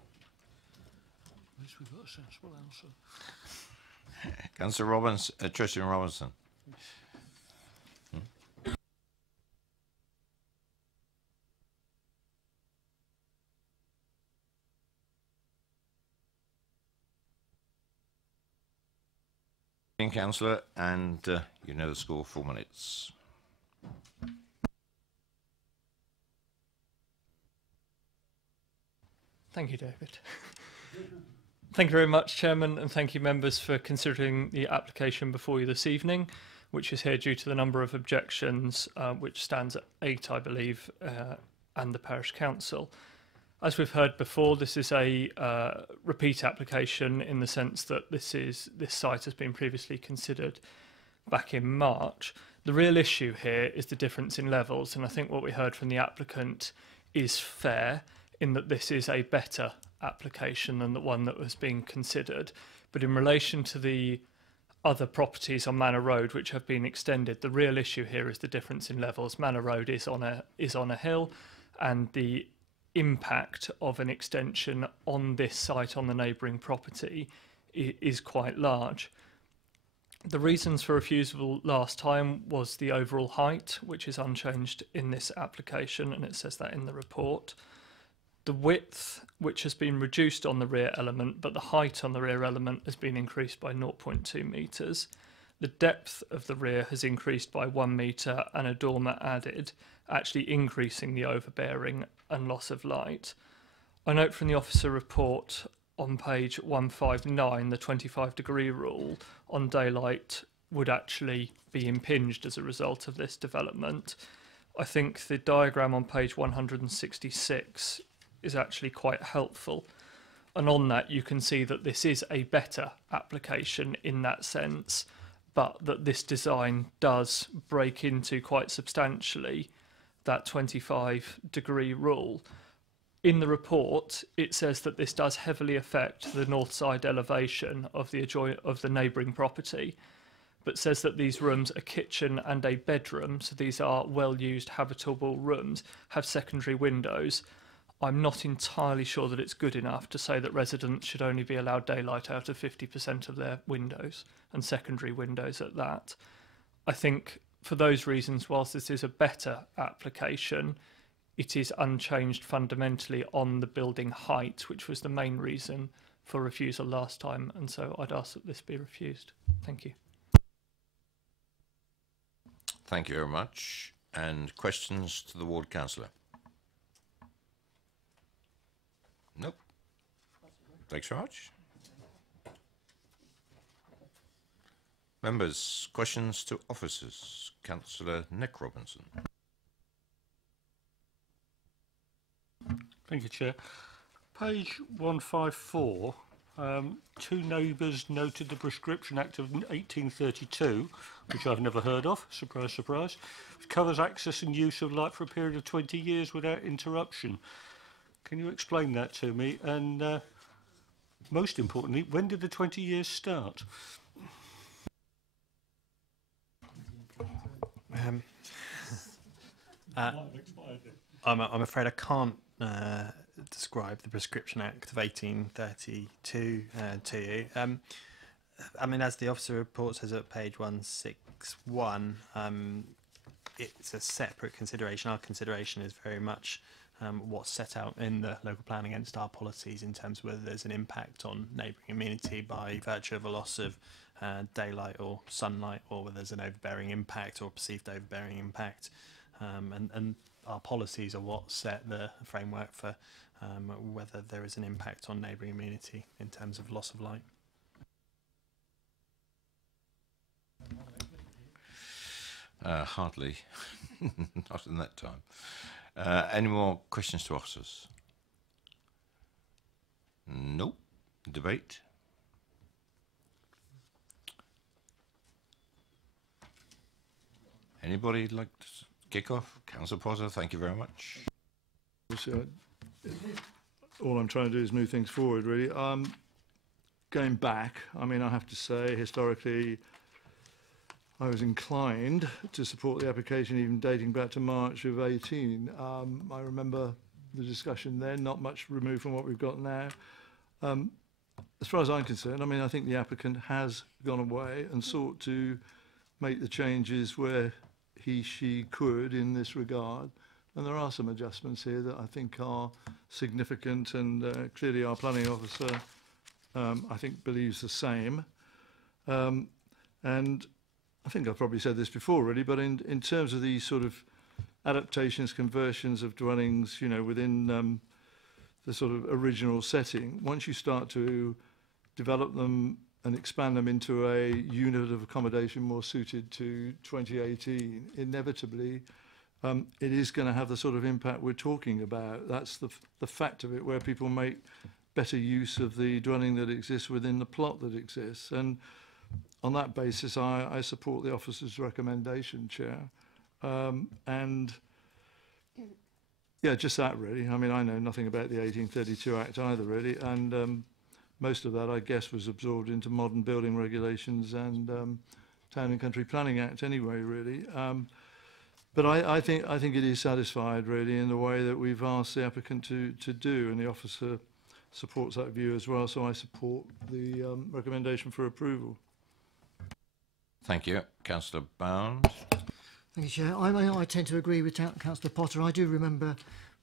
least we've got a sensible answer. Councillor Robinson, Tristan Robinson. Councillor, and you know the score, 4 minutes. Thank you, David. Thank you very much, Chairman, and thank you, members, for considering the application before you this evening, which is here due to the number of objections, which stands at 8, I believe, and the Parish Council. As we've heard before, this is a repeat application in the sense that this site has been previously considered back in March. The real issue here is the difference in levels, and I think what we heard from the applicant is fair in that this is a better application than the one that was being considered. But in relation to the other properties on Manor Road which have been extended, the real issue here is the difference in levels. Manor Road is on a hill, and the impact of an extension on this site on the neighbouring property is quite large. The reasons for refusal last time was the overall height, which is unchanged in this application, and it says that in the report. The width, which has been reduced on the rear element, but the height on the rear element has been increased by 0.2 metres. The depth of the rear has increased by 1 metre and a dormer added, actually increasing the overbearing and loss of light. I note from the officer report on page 159, the 25-degree rule on daylight would actually be impinged as a result of this development. I think the diagram on page 166 is actually quite helpful. And on that, you can see that this is a better application in that sense, but that this design does break into quite substantially that 25-degree rule. In the report, it says that this does heavily affect the north side elevation of the neighbouring property, but says that these rooms, a kitchen and a bedroom, so these are well-used habitable rooms, have secondary windows. I'm not entirely sure that it's good enough to say that residents should only be allowed daylight out of 50% of their windows, and secondary windows at that. I think for those reasons, whilst this is a better application, it is unchanged fundamentally on the building height, which was the main reason for refusal last time, and so I'd ask that this be refused. Thank you. Thank you very much. And questions to the ward councillor? Nope. Thanks very much. Members, questions to officers. Councillor Nick Robinson. Thank you, Chair. Page 154, two neighbours noted the Prescription Act of 1832, which I've never heard of, surprise, surprise, which covers access and use of light for a period of 20 years without interruption. Can you explain that to me? And most importantly, when did the 20 years start? I'm afraid I can't describe the Prescription Act of 1832 to you. I mean, as the officer report says at page 161, it's a separate consideration. Our consideration is very much what's set out in the local plan against our policies in terms of whether there's an impact on neighbouring amenity by virtue of a loss of daylight or sunlight, or whether there's an overbearing impact or perceived overbearing impact. And our policies are what set the framework for whether there is an impact on neighbouring amenity in terms of loss of light. Hardly. Not in that time. Any more questions to officers? Nope. Debate? Anybody like to kick off? Councillor Potter, thank you very much. All I'm trying to do is move things forward, really. Going back, I mean, I have to say, historically, I was inclined to support the application even dating back to March of 18. I remember the discussion then, not much removed from what we've got now. As far as I'm concerned, I mean, I think the applicant has gone away and sought to make the changes where she could in this regard. And there are some adjustments here that I think are significant, and clearly our planning officer, I think, believes the same. And I think I've probably said this before, really, but in terms of these sort of adaptations, conversions of dwellings, you know, within the sort of original setting, once you start to develop them and expand them into a unit of accommodation more suited to 2018, inevitably, it is going to have the sort of impact we're talking about. That's the fact of it, where people make better use of the dwelling that exists within the plot that exists. And on that basis, I support the officer's recommendation, Chair. And yeah, just that really. I mean, I know nothing about the 1832 Act either, really. And most of that, I guess, was absorbed into modern building regulations and Town and Country Planning Act anyway, really. But I think it is satisfied, really, in the way that we've asked the applicant to do, and the officer supports that view as well, so I support the recommendation for approval. Thank you. Councillor Bound. Thank you, Chair. I tend to agree with Councillor Potter. I do remember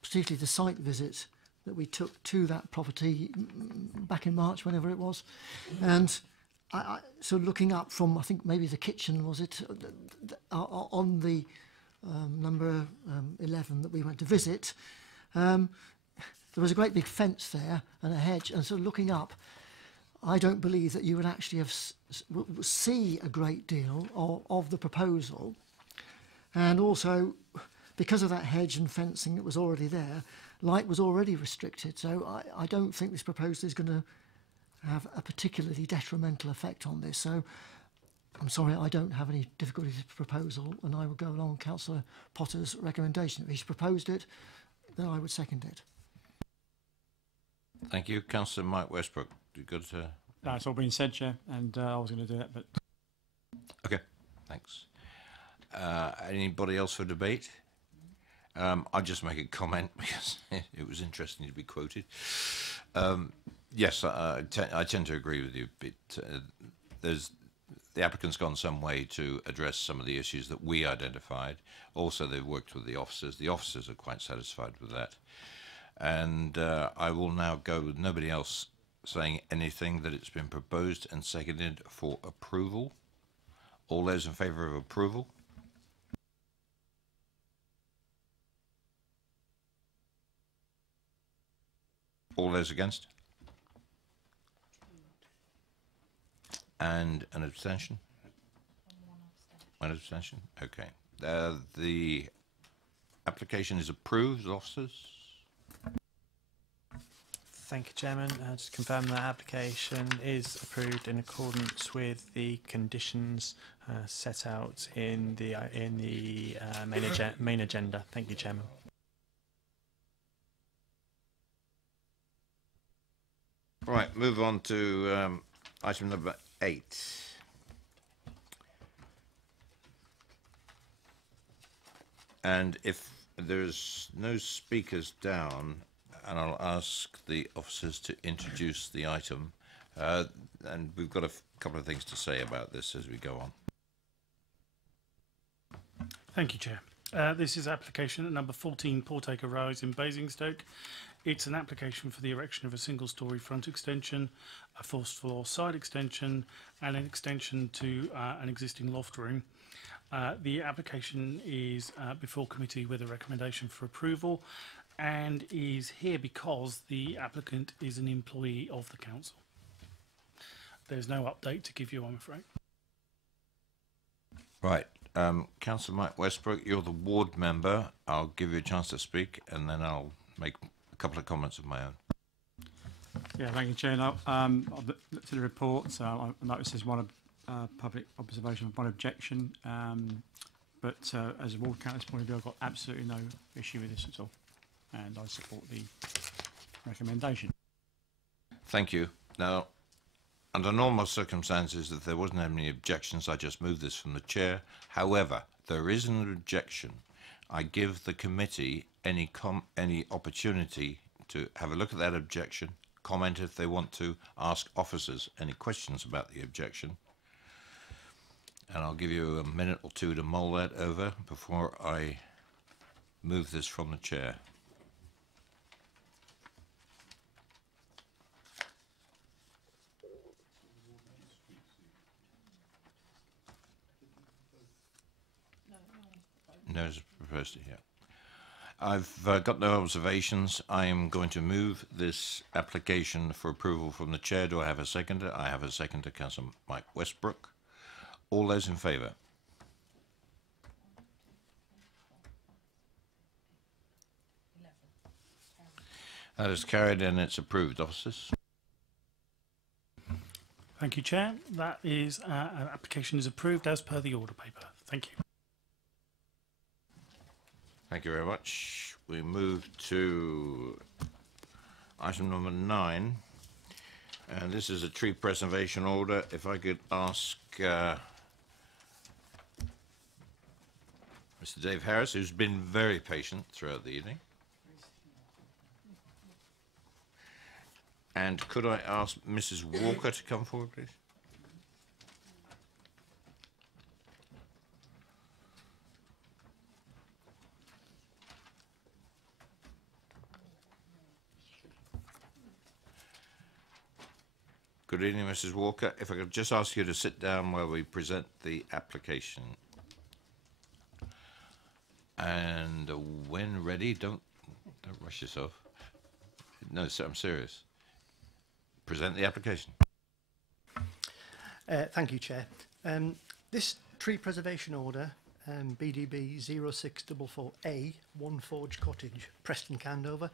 particularly the site visit that we took to that property back in March, whenever it was. And so looking up from, I think maybe the kitchen, was it, on the number 11 that we went to visit, there was a great big fence there and a hedge, and so looking up, I don't believe that you would actually see a great deal of the proposal. And also, because of that hedge and fencing that was already there, light was already restricted. So I don't think this proposal is going to have a particularly detrimental effect on this. So I'm sorry, I don't have any difficulty with the proposal, and I will go along with Councillor Potter's recommendation. If he's proposed it, then I would second it. Thank you. Councillor Mike Westbrook. You got to... No, it's all been said, Chair, and I was going to do that, but... Okay, thanks. Anybody else for debate? I'll just make a comment because it was interesting to be quoted. Yes, I tend to agree with you. The applicant's gone some way to address some of the issues that we identified. Also, they've worked with the officers. The officers are quite satisfied with that. And I will now go with nobody else saying anything, that it's been proposed and seconded for approval. All those in favour of approval? All those against? And an abstention? One abstention? Okay. The application is approved, officers. Thank you, Chairman. Just confirm that application is approved in accordance with the conditions set out in the main agenda. Thank you, Chairman. Right, move on to item number 8. And if there's no speakers down, and I'll ask the officers to introduce the item, and we've got a couple of things to say about this as we go on. Thank you, Chair. This is application number 14, Portacre Rise in Basingstoke. It's an application for the erection of a single-storey front extension, a first-floor side extension, and an extension to an existing loft room. The application is before committee with a recommendation for approval, and is here because the applicant is an employee of the council. There's no update to give you, I'm afraid. Right. Councillor Mike Westbrook, you're the ward member. I'll give you a chance to speak, and then I'll make a couple of comments of my own. Yeah, thank you, Chair. Now, I've looked at the report, so I noticed there's one public observation of one objection, but as a ward councillor's point of view, I've got absolutely no issue with this at all, and I support the recommendation. Thank you. Now, under normal circumstances, if there wasn't any objections, I just move this from the chair. However, there is an objection. I give the committee any opportunity to have a look at that objection, comment if they want to, ask officers any questions about the objection. And I'll give you a minute or two to mull that over before I move this from the chair. There's proposed here. I've got no observations. I am going to move this application for approval from the chair. Do I have a seconder? I have a seconder, Councillor Mike Westbrook. All those in favour? That is carried and it's approved, officers. Thank you, Chair. That is, an application is approved as per the order paper. Thank you. Thank you very much. We move to item number 9, and this is a tree preservation order. If I could ask Mr. Dave Harris, who's been very patient throughout the evening. And could I ask Mrs. Walker to come forward, please? Good evening, Mrs. Walker. If I could just ask you to sit down while we present the application. And when ready, don't rush yourself. No, sir, I'm serious. Present the application. Thank you, Chair. This tree preservation order, BDB 0644A, One Forge Cottage, Preston Candover,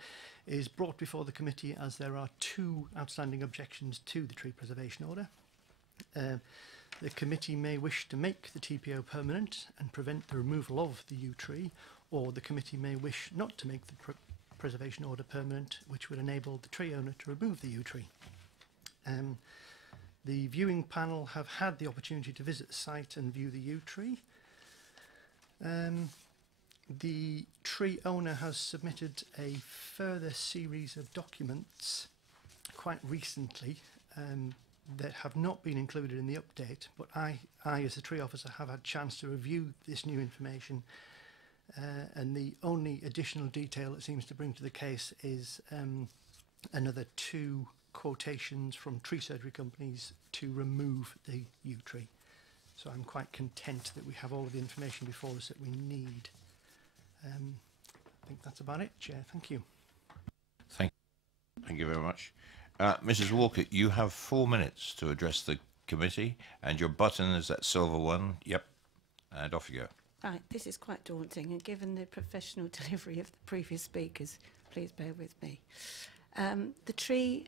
is brought before the committee as there are 2 outstanding objections to the tree preservation order. The committee may wish to make the TPO permanent and prevent the removal of the yew tree, or the committee may wish not to make the preservation order permanent, which would enable the tree owner to remove the yew tree. The viewing panel have had the opportunity to visit the site and view the yew tree. The tree owner has submitted a further series of documents quite recently that have not been included in the update, but I as a tree officer have had a chance to review this new information, and the only additional detail it seems to bring to the case is another 2 quotations from tree surgery companies to remove the yew tree. So I'm quite content that we have all of the information before us that we need. I think that's about it, Chair. Thank you. Thank you very much. Mrs. Walker, you have 4 minutes to address the committee, and your button is that silver one. Yep, and off you go. Right, this is quite daunting, and given the professional delivery of the previous speakers, please bear with me. The tree,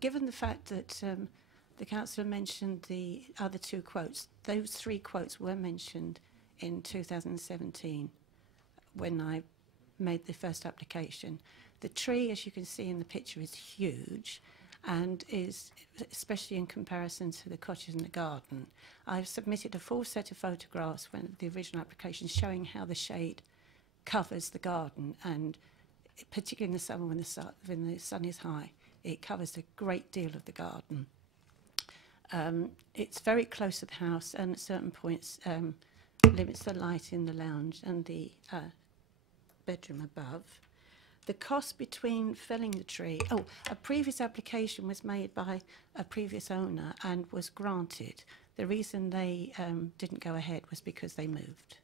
given the fact that the councillor mentioned the other 2 quotes, those 3 quotes were mentioned in 2017 when I made the first application. The tree, as you can see in the picture, is huge and is, especially in comparison to the cottage and the garden. I've submitted a full set of photographs when the original application showing how the shade covers the garden, and particularly in the summer when the sun is high, it covers a great deal of the garden. It's very close to the house and at certain points limits the light in the lounge and the bedroom above. The cost between felling the tree, a previous application was made by a previous owner and was granted. The reason they didn't go ahead was because they moved.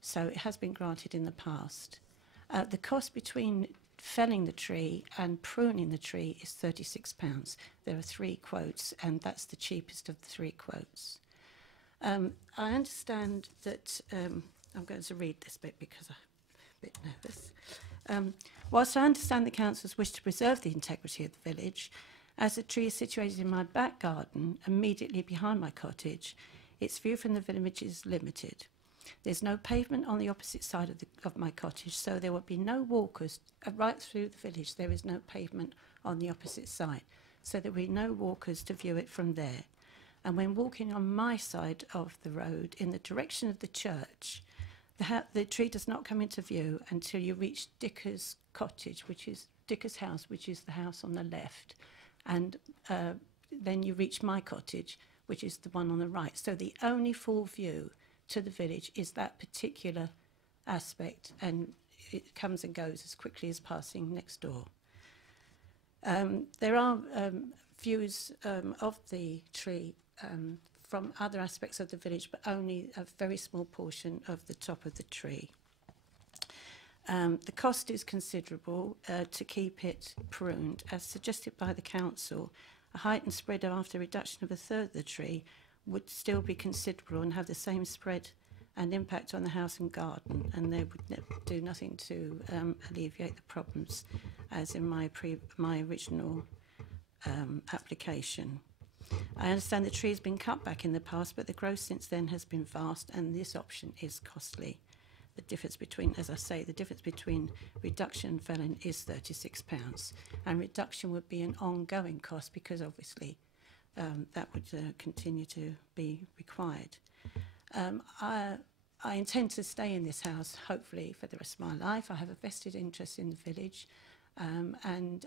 So it has been granted in the past. The cost between felling the tree and pruning the tree is £36. There are 3 quotes, and that's the cheapest of the 3 quotes. I understand that, I'm going to read this bit because I'm a bit nervous. Whilst I understand the council's wish to preserve the integrity of the village, as the tree is situated in my back garden, immediately behind my cottage, its view from the village is limited. There's no pavement on the opposite side of my cottage, so there will be no walkers right through the village. There is no pavement on the opposite side, so there will be no walkers to view it from there. And when walking on my side of the road in the direction of the church, the tree does not come into view until you reach Dicker's cottage, which is Dicker's house, which is the house on the left, and then you reach my cottage, which is the one on the right. So the only full view to the village is that particular aspect, and it comes and goes as quickly as passing next door. There are views of the tree from other aspects of the village, but only a very small portion of the top of the tree. The cost is considerable to keep it pruned. As suggested by the council, a heightened spread after reduction of a third of the tree would still be considerable and have the same spread and impact on the house and garden, and they would do nothing to alleviate the problems as in my original application. I understand the tree has been cut back in the past, but the growth since then has been vast, and this option is costly. The difference between, as I say, the difference between reduction and felling is £36, and reduction would be an ongoing cost because obviously that would continue to be required. I intend to stay in this house, hopefully, for the rest of my life. I have a vested interest in the village, and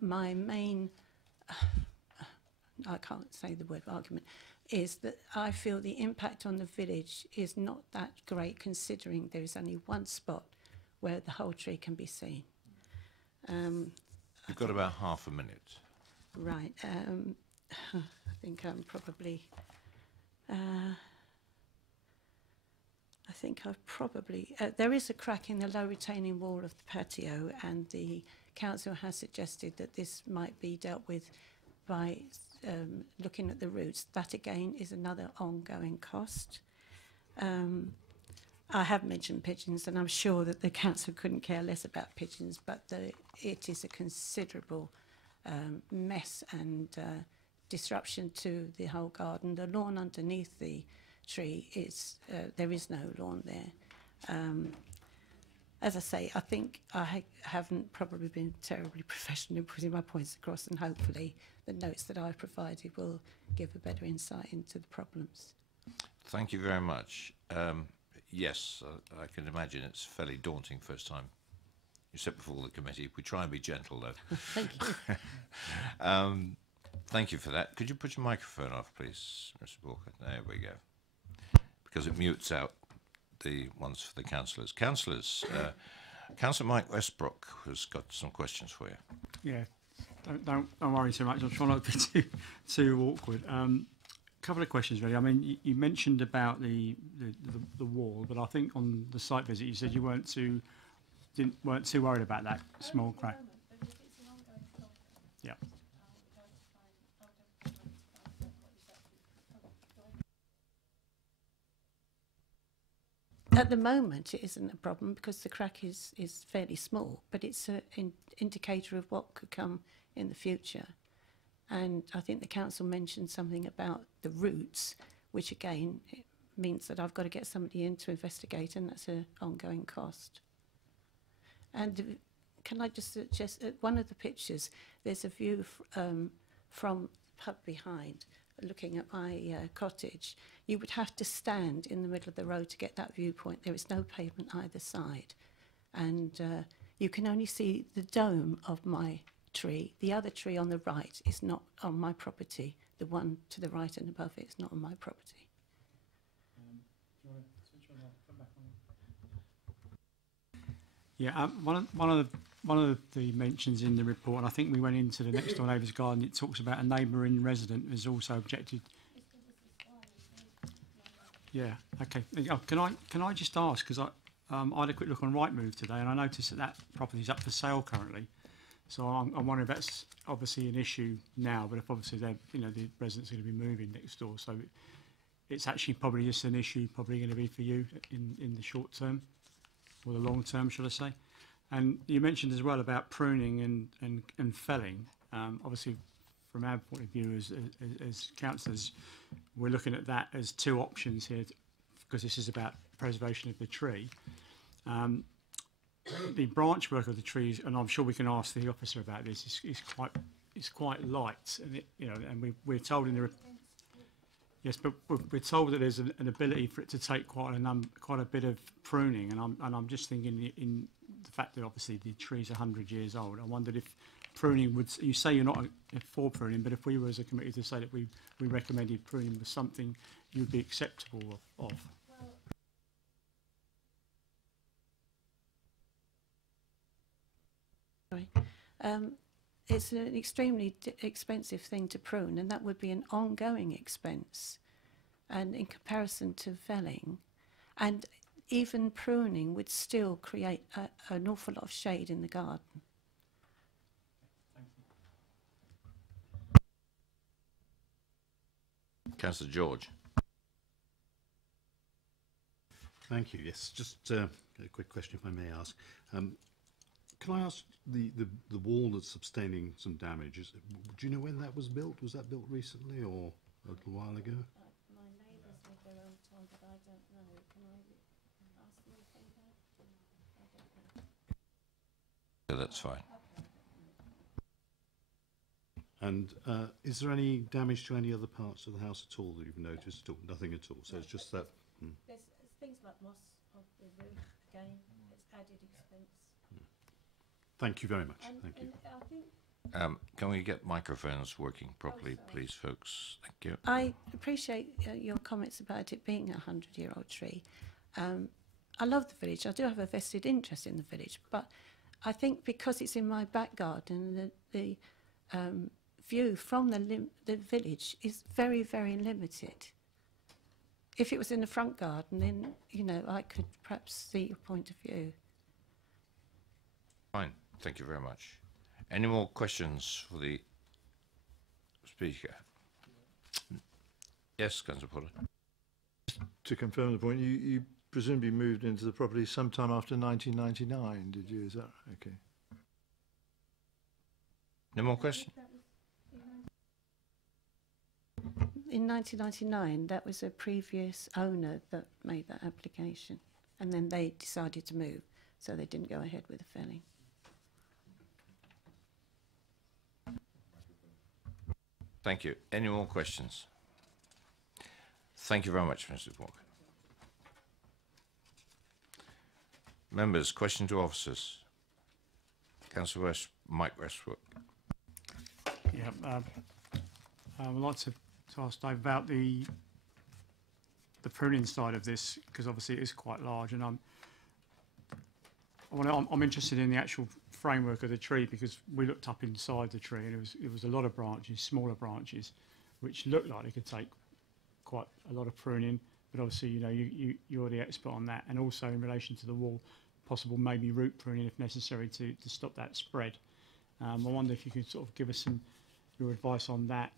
my main, I can't say the word argument, is that I feel the impact on the village is not that great, considering there is only one spot where the whole tree can be seen. You've got about half a minute. Right. I think I'm probably... I think I've probably... there is a crack in the low retaining wall of the patio, and the council has suggested that this might be dealt with by looking at the roots. That again is another ongoing cost. I have mentioned pigeons, and I'm sure that the council couldn't care less about pigeons, but it is a considerable mess and disruption to the whole garden. The lawn underneath the tree is, there is no lawn there. As I say, I think I haven't probably been terribly professional in putting my points across, and hopefully the notes that I've provided will give a better insight into the problems. Thank you very much. Yes, I can imagine it's fairly daunting first time you sit before the committee. We try and be gentle, though. Thank you. Thank you for that. Could you put your microphone off, please, Mr. Walker? There we go. Because it mutes out the ones for the councillors. Councillors, Councillor Mike Westbrook has got some questions for you. Yeah, don't worry too much. I'll try not to be too awkward. Couple of questions really. I mean, you mentioned about the wall, but I think on the site visit you said you weren't too worried about that small crack. Yeah. At the moment, it isn't a problem because the crack is fairly small, but it's an indicator of what could come in the future. And I think the council mentioned something about the roots, which again it means that I've got to get somebody in to investigate, and that's an ongoing cost. And can I just suggest, one of the pictures, there's a view from the pub behind, looking at my cottage. You would have to stand in the middle of the road to get that viewpoint. There is no pavement either side. And you can only see the dome of my tree. The other tree on the right is not on my property. The one to the right and above it is not on my property. Yeah, one of the mentions in the report, and I think we went into the next door neighbour's garden. It talks about a neighbouring resident has also objected. Yeah. Okay. Can I just ask, because I had a quick look on Rightmove today, and I noticed that property is up for sale currently. So I'm wondering if that's obviously an issue now, but if obviously the residents are going to be moving next door, so it's actually probably just an issue probably going to be for you in the short term, or the long term, should I say. And you mentioned as well about pruning and felling. Obviously, from our point of view as councillors, we're looking at that as two options here, because this is about preservation of the tree. The branch work of the trees, and I'm sure we can ask the officer about this, is quite light, and and we're told in the yes, but we're told that there's an ability for it to take quite a bit of pruning, and I'm just thinking in the fact that obviously the tree's 100 years old. I wondered if pruning would. You say you're not for pruning, but if we were as a committee to say that we recommended pruning was something you'd be acceptable of. Sorry. It's an extremely expensive thing to prune, and that would be an ongoing expense. And in comparison to felling, and even pruning would still create an awful lot of shade in the garden. Councillor George. Thank you. Yes, just a quick question, if I may ask. Can I ask the wall that's sustaining some damage? Do you know when that was built? Was that built recently or a little while ago? My neighbours live there all the time, but I don't know. Can I ask them if they know? I don't know. Yeah, that's fine. And is there any damage to any other parts of the house at all that you've noticed? At all? Nothing at all. So it's just that. There's things like moss on the roof. Again, it's added expense. Thank you very much. Thank you. I think Can we get microphones working properly, please, folks? Thank you. I appreciate your comments about it being a 100-year-old tree. I love the village. I do have a vested interest in the village, but I think because it's in my back garden, the view from the village is very, very limited. If it was in the front garden, then, you know, I could perhaps see your point of view. Fine. Thank you very much. Any more questions for the speaker? Yes, Councillor Potter. To confirm the point, you presumably moved into the property sometime after 1999, did you? Is that okay? No more questions? In 1999, that was a previous owner that made that application, and then they decided to move, so they didn't go ahead with the felling. Thank you. Any more questions? Thank you very much, Mr. Walker. Members, question to officers. Councillor Mike Westbrook. Yeah, I'd like to ask Dave about the pruning side of this, because obviously it is quite large, and I'm interested in the actual framework of the tree, because we looked up inside the tree and it was a lot of branches, smaller branches, which looked like they could take quite a lot of pruning. But obviously, you know, you're the expert on that, and also in relation to the wall, possible maybe root pruning if necessary to stop that spread. I wonder if you could sort of give us your advice on that,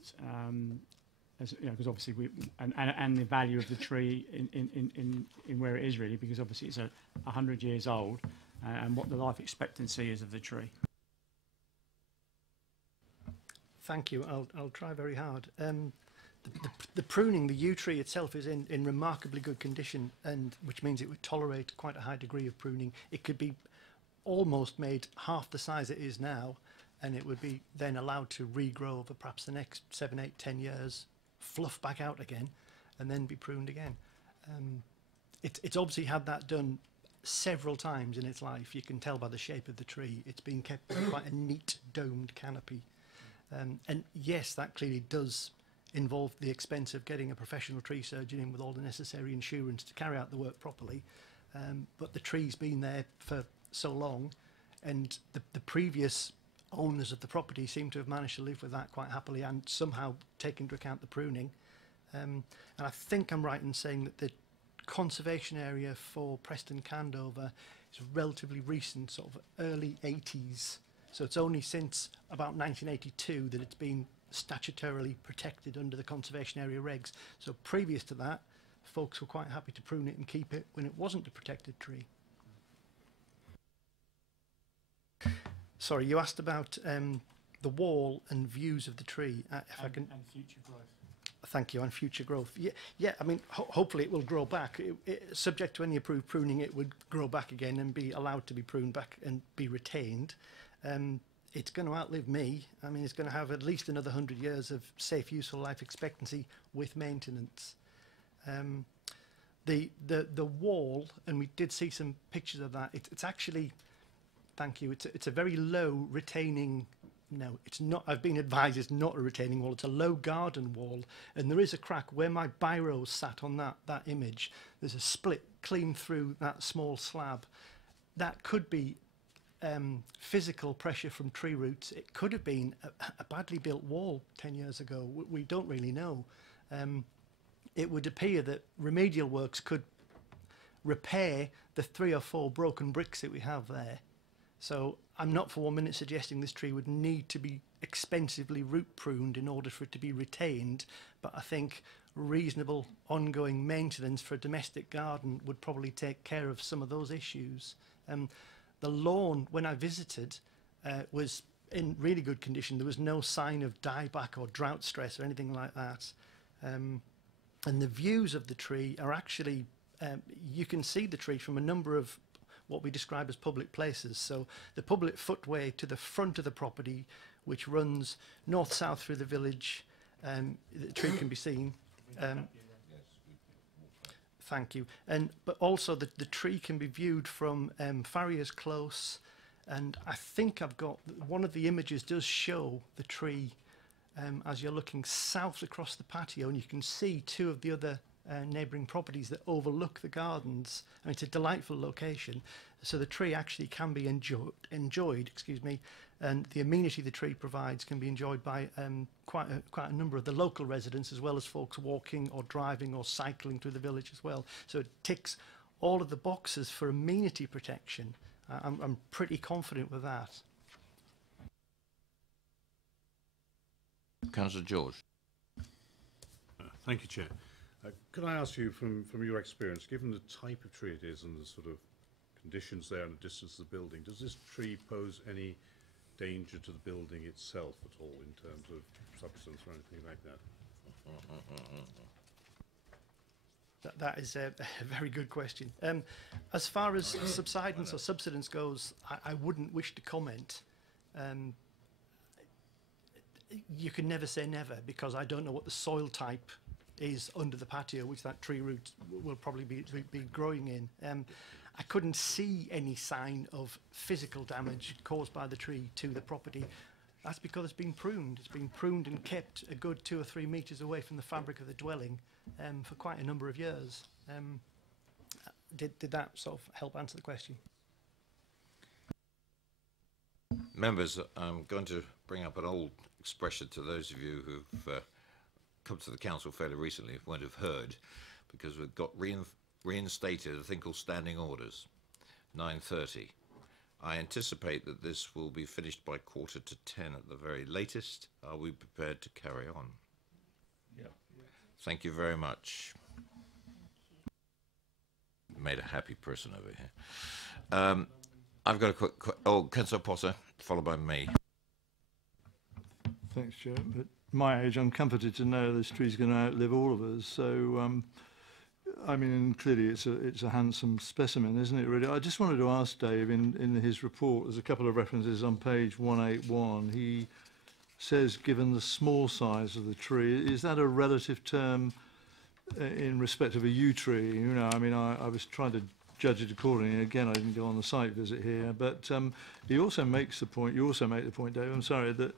as you know, because obviously and the value of the tree in where it is really, because obviously it's 100 years old, and what the life expectancy is of the tree. Thank you. I'll try very hard. The pruning, the yew tree itself is in remarkably good condition, and which means it would tolerate quite a high degree of pruning. It could be almost made half the size it is now, and it would be then allowed to regrow over perhaps the next 7, 8, 10 years, fluff back out again, and then be pruned again. It's obviously had that done several times in its life. You can tell by the shape of the tree. It's been kept with quite a neat domed canopy. And yes, that clearly does involve the expense of getting a professional tree surgeon in with all the necessary insurance to carry out the work properly. But the tree's been there for so long, and the previous owners of the property seem to have managed to live with that quite happily and somehow take into account the pruning. And I think I'm right in saying that the conservation area for Preston Candover is relatively recent, sort of early 80s. So it's only since about 1982 that it's been statutorily protected under the conservation area regs. So previous to that, folks were quite happy to prune it and keep it when it wasn't a protected tree. Sorry, you asked about the wall and views of the tree. If I can. And future growth. Thank you, and future growth. Yeah. I mean, hopefully it will grow back. Subject to any approved pruning, it would grow back again and be allowed to be pruned back and be retained. It's going to outlive me. I mean, it's going to have at least another 100 years of safe, useful life expectancy with maintenance. The wall, and we did see some pictures of that. It's actually, thank you. It's a very low retaining. No, it's not. I've been advised it's not a retaining wall. It's a low garden wall, and there is a crack where my biro sat on that image. There's a split clean through that small slab. That could be physical pressure from tree roots. It could have been a badly built wall 10 years ago. We don't really know. It would appear that remedial works could repair the 3 or 4 broken bricks that we have there. So I'm not for 1 minute suggesting this tree would need to be expensively root pruned in order for it to be retained, but I think reasonable ongoing maintenance for a domestic garden would probably take care of some of those issues. The lawn, when I visited, was in really good condition. There was no sign of dieback or drought stress or anything like that. And the views of the tree are actually, you can see the tree from a number of what we describe as public places. So the public footway to the front of the property, which runs north-south through the village, the tree can be seen. Thank you. But also the tree can be viewed from Farrier's Close, and I think I've got one of the images does show the tree as you're looking south across the patio, and you can see 2 of the other neighbouring properties that overlook the gardens. I mean, it's a delightful location, so the tree actually can be enjoyed, excuse me, and the amenity the tree provides can be enjoyed by quite a number of the local residents, as well as folks walking or driving or cycling through the village as well. So it ticks all of the boxes for amenity protection. I'm pretty confident with that. Councillor George. Thank you, Chair. Could I ask you, from your experience, given the type of tree it is and the sort of conditions there and the distance of the building, does this tree pose any danger to the building itself at all in terms of substance or anything like that? That is a very good question. As far as subsidence or subsidence goes, I wouldn't wish to comment. You can never say never, because I don't know what the soil type is under the patio, which that tree root will probably be growing in. I couldn't see any sign of physical damage caused by the tree to the property. That's because it's been pruned. It's been pruned and kept a good 2 or 3 metres away from the fabric of the dwelling for quite a number of years. Did that sort of help answer the question? Members, I'm going to bring up an old expression to those of you who've come to the council fairly recently, won't have heard, because we've got reinstated a thing called standing orders, 9:30. I anticipate that this will be finished by 10:15 at the very latest. Are we prepared to carry on? Yeah. Thank you very much. Made a happy person over here. I've got a quick Councillor Potter, followed by me. Thanks, Chair. At my age, I'm comforted to know this tree's going to outlive all of us. So, I mean, clearly it's a handsome specimen, isn't it, really? I just wanted to ask Dave, in his report, there's a couple of references on page 181. He says, given the small size of the tree, is that a relative term in respect of a yew tree? You know, I mean, I was trying to judge it accordingly. Again, I didn't go on the site visit here, but he also makes the point, you also make the point, Dave, I'm sorry, that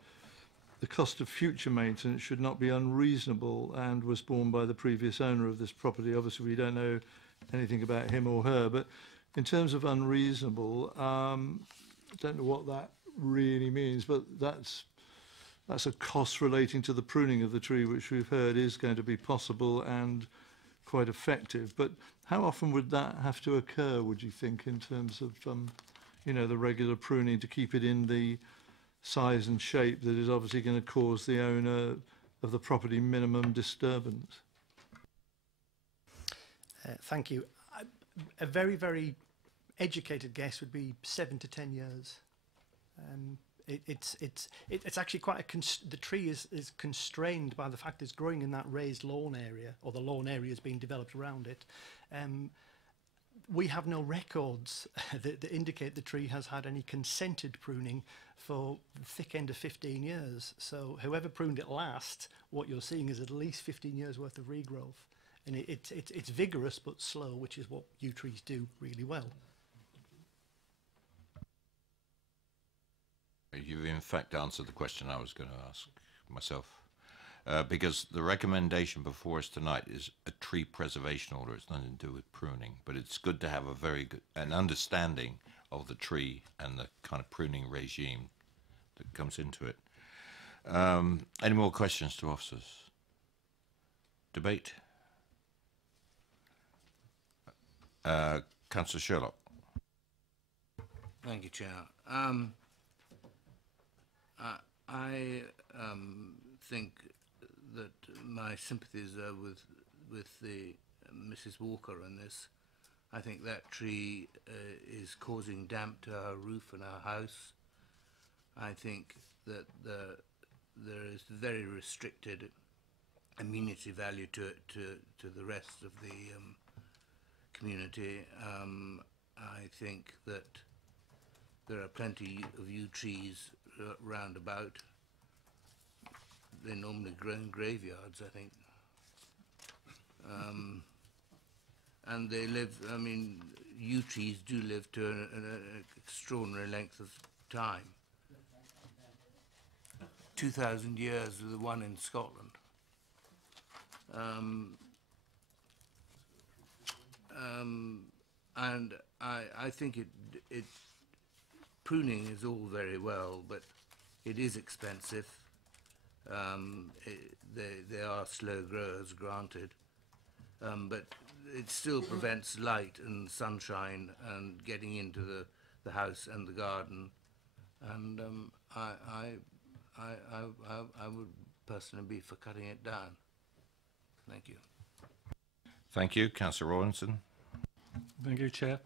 the cost of future maintenance should not be unreasonable and was borne by the previous owner of this property. Obviously, we don't know anything about him or her, but in terms of unreasonable, I don't know what that really means, but that's a cost relating to the pruning of the tree, which we've heard is going to be possible and quite effective. But how often would that have to occur, would you think, in terms of, you know, the regular pruning to keep it in the size and shape that is obviously going to cause the owner of the property minimum disturbance? Thank you. A very, very educated guess would be 7 to 10 years. It's actually quite the tree is constrained by the fact it's growing in that raised lawn area, or the lawn area is being developed around it. We have no records that indicate the tree has had any consented pruning for the thick end of 15 years. So whoever pruned it last, what you're seeing is at least 15 years worth of regrowth. And it's vigorous but slow, which is what yew trees do really well. You've in fact answered the question I was going to ask myself. Because the recommendation before us tonight is a tree preservation order. It's nothing to do with pruning, but it's good to have a very good understanding of the tree and the kind of pruning regime that comes into it. Any more questions to officers? Debate? Councillor Sherlock. Thank you, Chair. I think that my sympathies are with the Mrs. Walker on this. I think that tree is causing damp to our roof and our house. I think that there is very restricted amenity value to it to the rest of the community. I think that there are plenty of yew trees round about. They normally grow in graveyards, I think. And they live, I mean, yew trees do live to an extraordinary length of time. 2,000 years with the one in Scotland. And I think pruning is all very well, but it is expensive. They are slow growers, granted, but it still prevents light and sunshine and getting into the house and the garden. And I would personally be for cutting it down. Thank you. Thank you, Councillor Rawlinson. Thank you, Chair.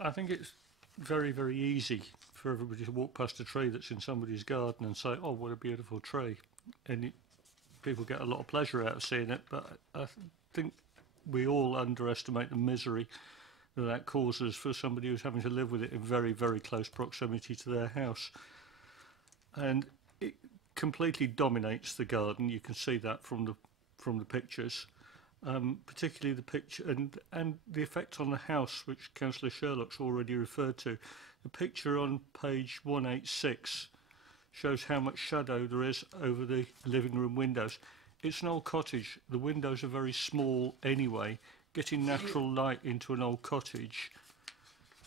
I think it's very, very easy for everybody to walk past a tree that's in somebody's garden and say, oh, what a beautiful tree. And people get a lot of pleasure out of seeing it, but I think we all underestimate the misery that causes for somebody who's having to live with it in very, very close proximity to their house. And it completely dominates the garden. You can see that from the pictures. Particularly the picture and the effect on the house, which Councillor Sherlock's already referred to. The picture on page 186 shows how much shadow there is over the living room windows. It's an old cottage. The windows are very small anyway. Getting natural light into an old cottage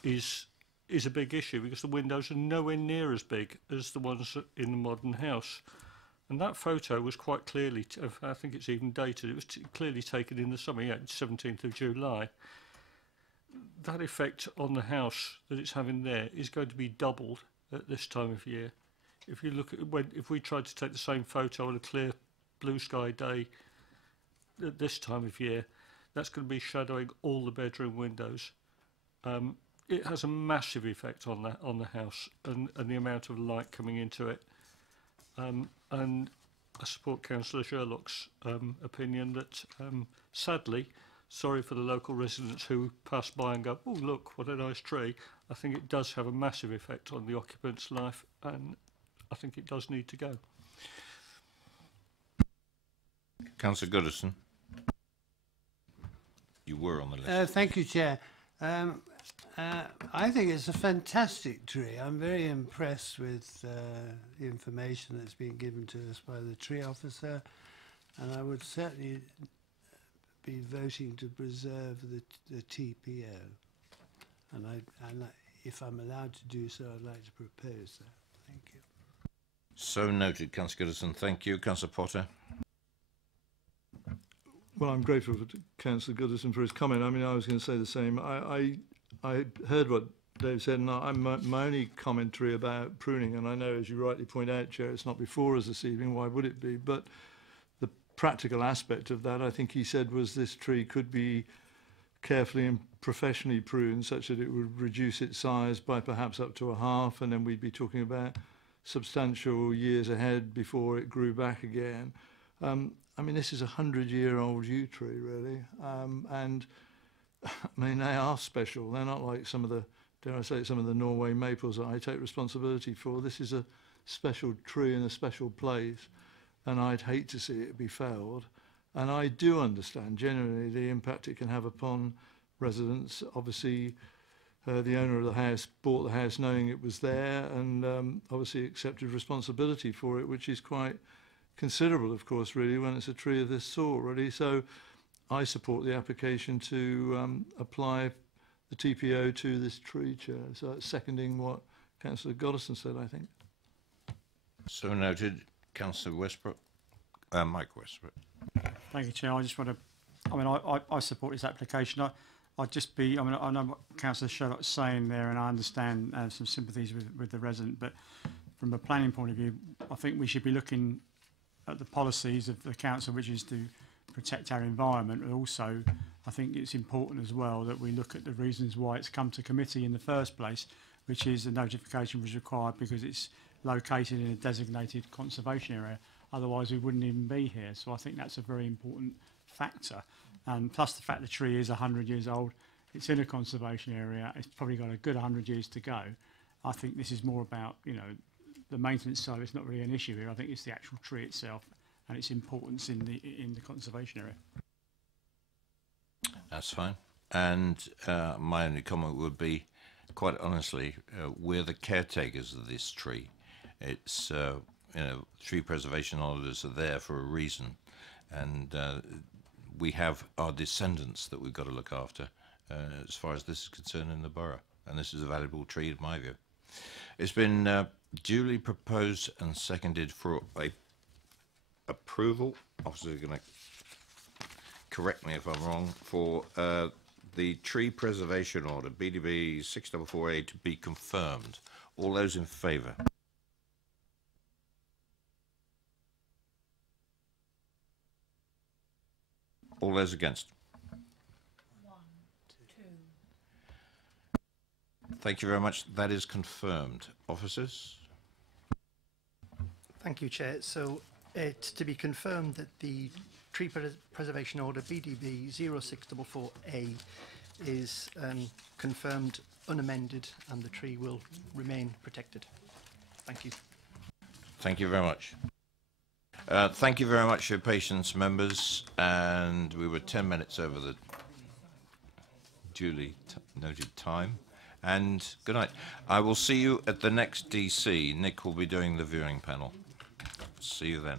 is a big issue because the windows are nowhere near as big as the ones in the modern house. And that photo was quite clearly, I think it's even dated, it was clearly taken in the summer, yeah, 17th of July. That effect on the house that it's having there is going to be doubled at this time of year. If you look at if we tried to take the same photo on a clear blue sky day at this time of year, that's going to be shadowing all the bedroom windows. It has a massive effect on the house and the amount of light coming into it. And I support Councillor Sherlock's opinion that, sadly, sorry for the local residents who pass by and go, oh, look, what a nice tree. I think it does have a massive effect on the occupant's life, and I think it does need to go. Councillor Goodison. You were on the list. Thank you, Chair. I think it's a fantastic tree. I'm very impressed with the information that's been given to us by the tree officer, and I would certainly be voting to preserve the TPO. And if I'm allowed to do so, I'd like to propose that. Thank you. So noted, Councillor Goodison. Thank you. Councillor Potter. Well, I'm grateful to Councillor Goodison for his comment. I mean, I was going to say the same. I heard what Dave said, and my only commentary about pruning, and I know, as you rightly point out, Chair, it's not before us this evening, why would it be? But the practical aspect of that, I think he said, was this tree could be carefully and professionally pruned such that it would reduce its size by perhaps up to a half, and then we'd be talking about substantial years ahead before it grew back again. I mean, this is a 100-year-old yew tree, really, and I mean, they are special. They're not like some of the, dare I say, some of the Norway maples that I take responsibility for. This is a special tree in a special place, and I'd hate to see it be felled. And I do understand generally the impact it can have upon residents. Obviously, the owner of the house bought the house knowing it was there, and obviously accepted responsibility for it, which is quite considerable, of course, really, when it's a tree of this sort, really. So I support the application to apply the TPO to this tree, Chair. So it's seconding what Councillor Goddison said, I think. So noted. Councillor Westbrook. Mike Westbrook. Thank you, Chair. I just want to, I mean, I support this application. I'd just be, I mean, I know what Councillor Sherlock's saying there, and I understand some sympathies with the resident, but from a planning point of view, I think we should be looking at the policies of the council, which is to protect our environment, and also I think it's important as well that we look at the reasons why it's come to committee in the first place, which is the notification was required because it's located in a designated conservation area. Otherwise, we wouldn't even be here. So I think that's a very important factor. And plus the fact the tree is 100 years old, it's in a conservation area, it's probably got a good 100 years to go. I think this is more about, you know, the maintenance side. It's not really an issue here. I think it's the actual tree itself and its importance in the conservation area. That's fine. And my only comment would be, quite honestly, we're the caretakers of this tree. It's, you know, tree preservation orders are there for a reason. And we have our descendants that we've got to look after as far as this is concerned in the borough. And this is a valuable tree in my view. It's been duly proposed and seconded for a approval. Officers are going to correct me if I'm wrong, for the tree preservation order, BDB 644A, to be confirmed. All those in favour? All those against? 1, 2. Thank you very much. That is confirmed. Officers? Thank you, Chair. So it's to be confirmed that the Tree Preservation Order BDB 0644A is confirmed unamended and the tree will remain protected. Thank you. Thank you very much. Thank you very much for your patience, members, and we were 10 minutes over the duly noted time. And good night. I will see you at the next DC. Nick will be doing the viewing panel. See you then.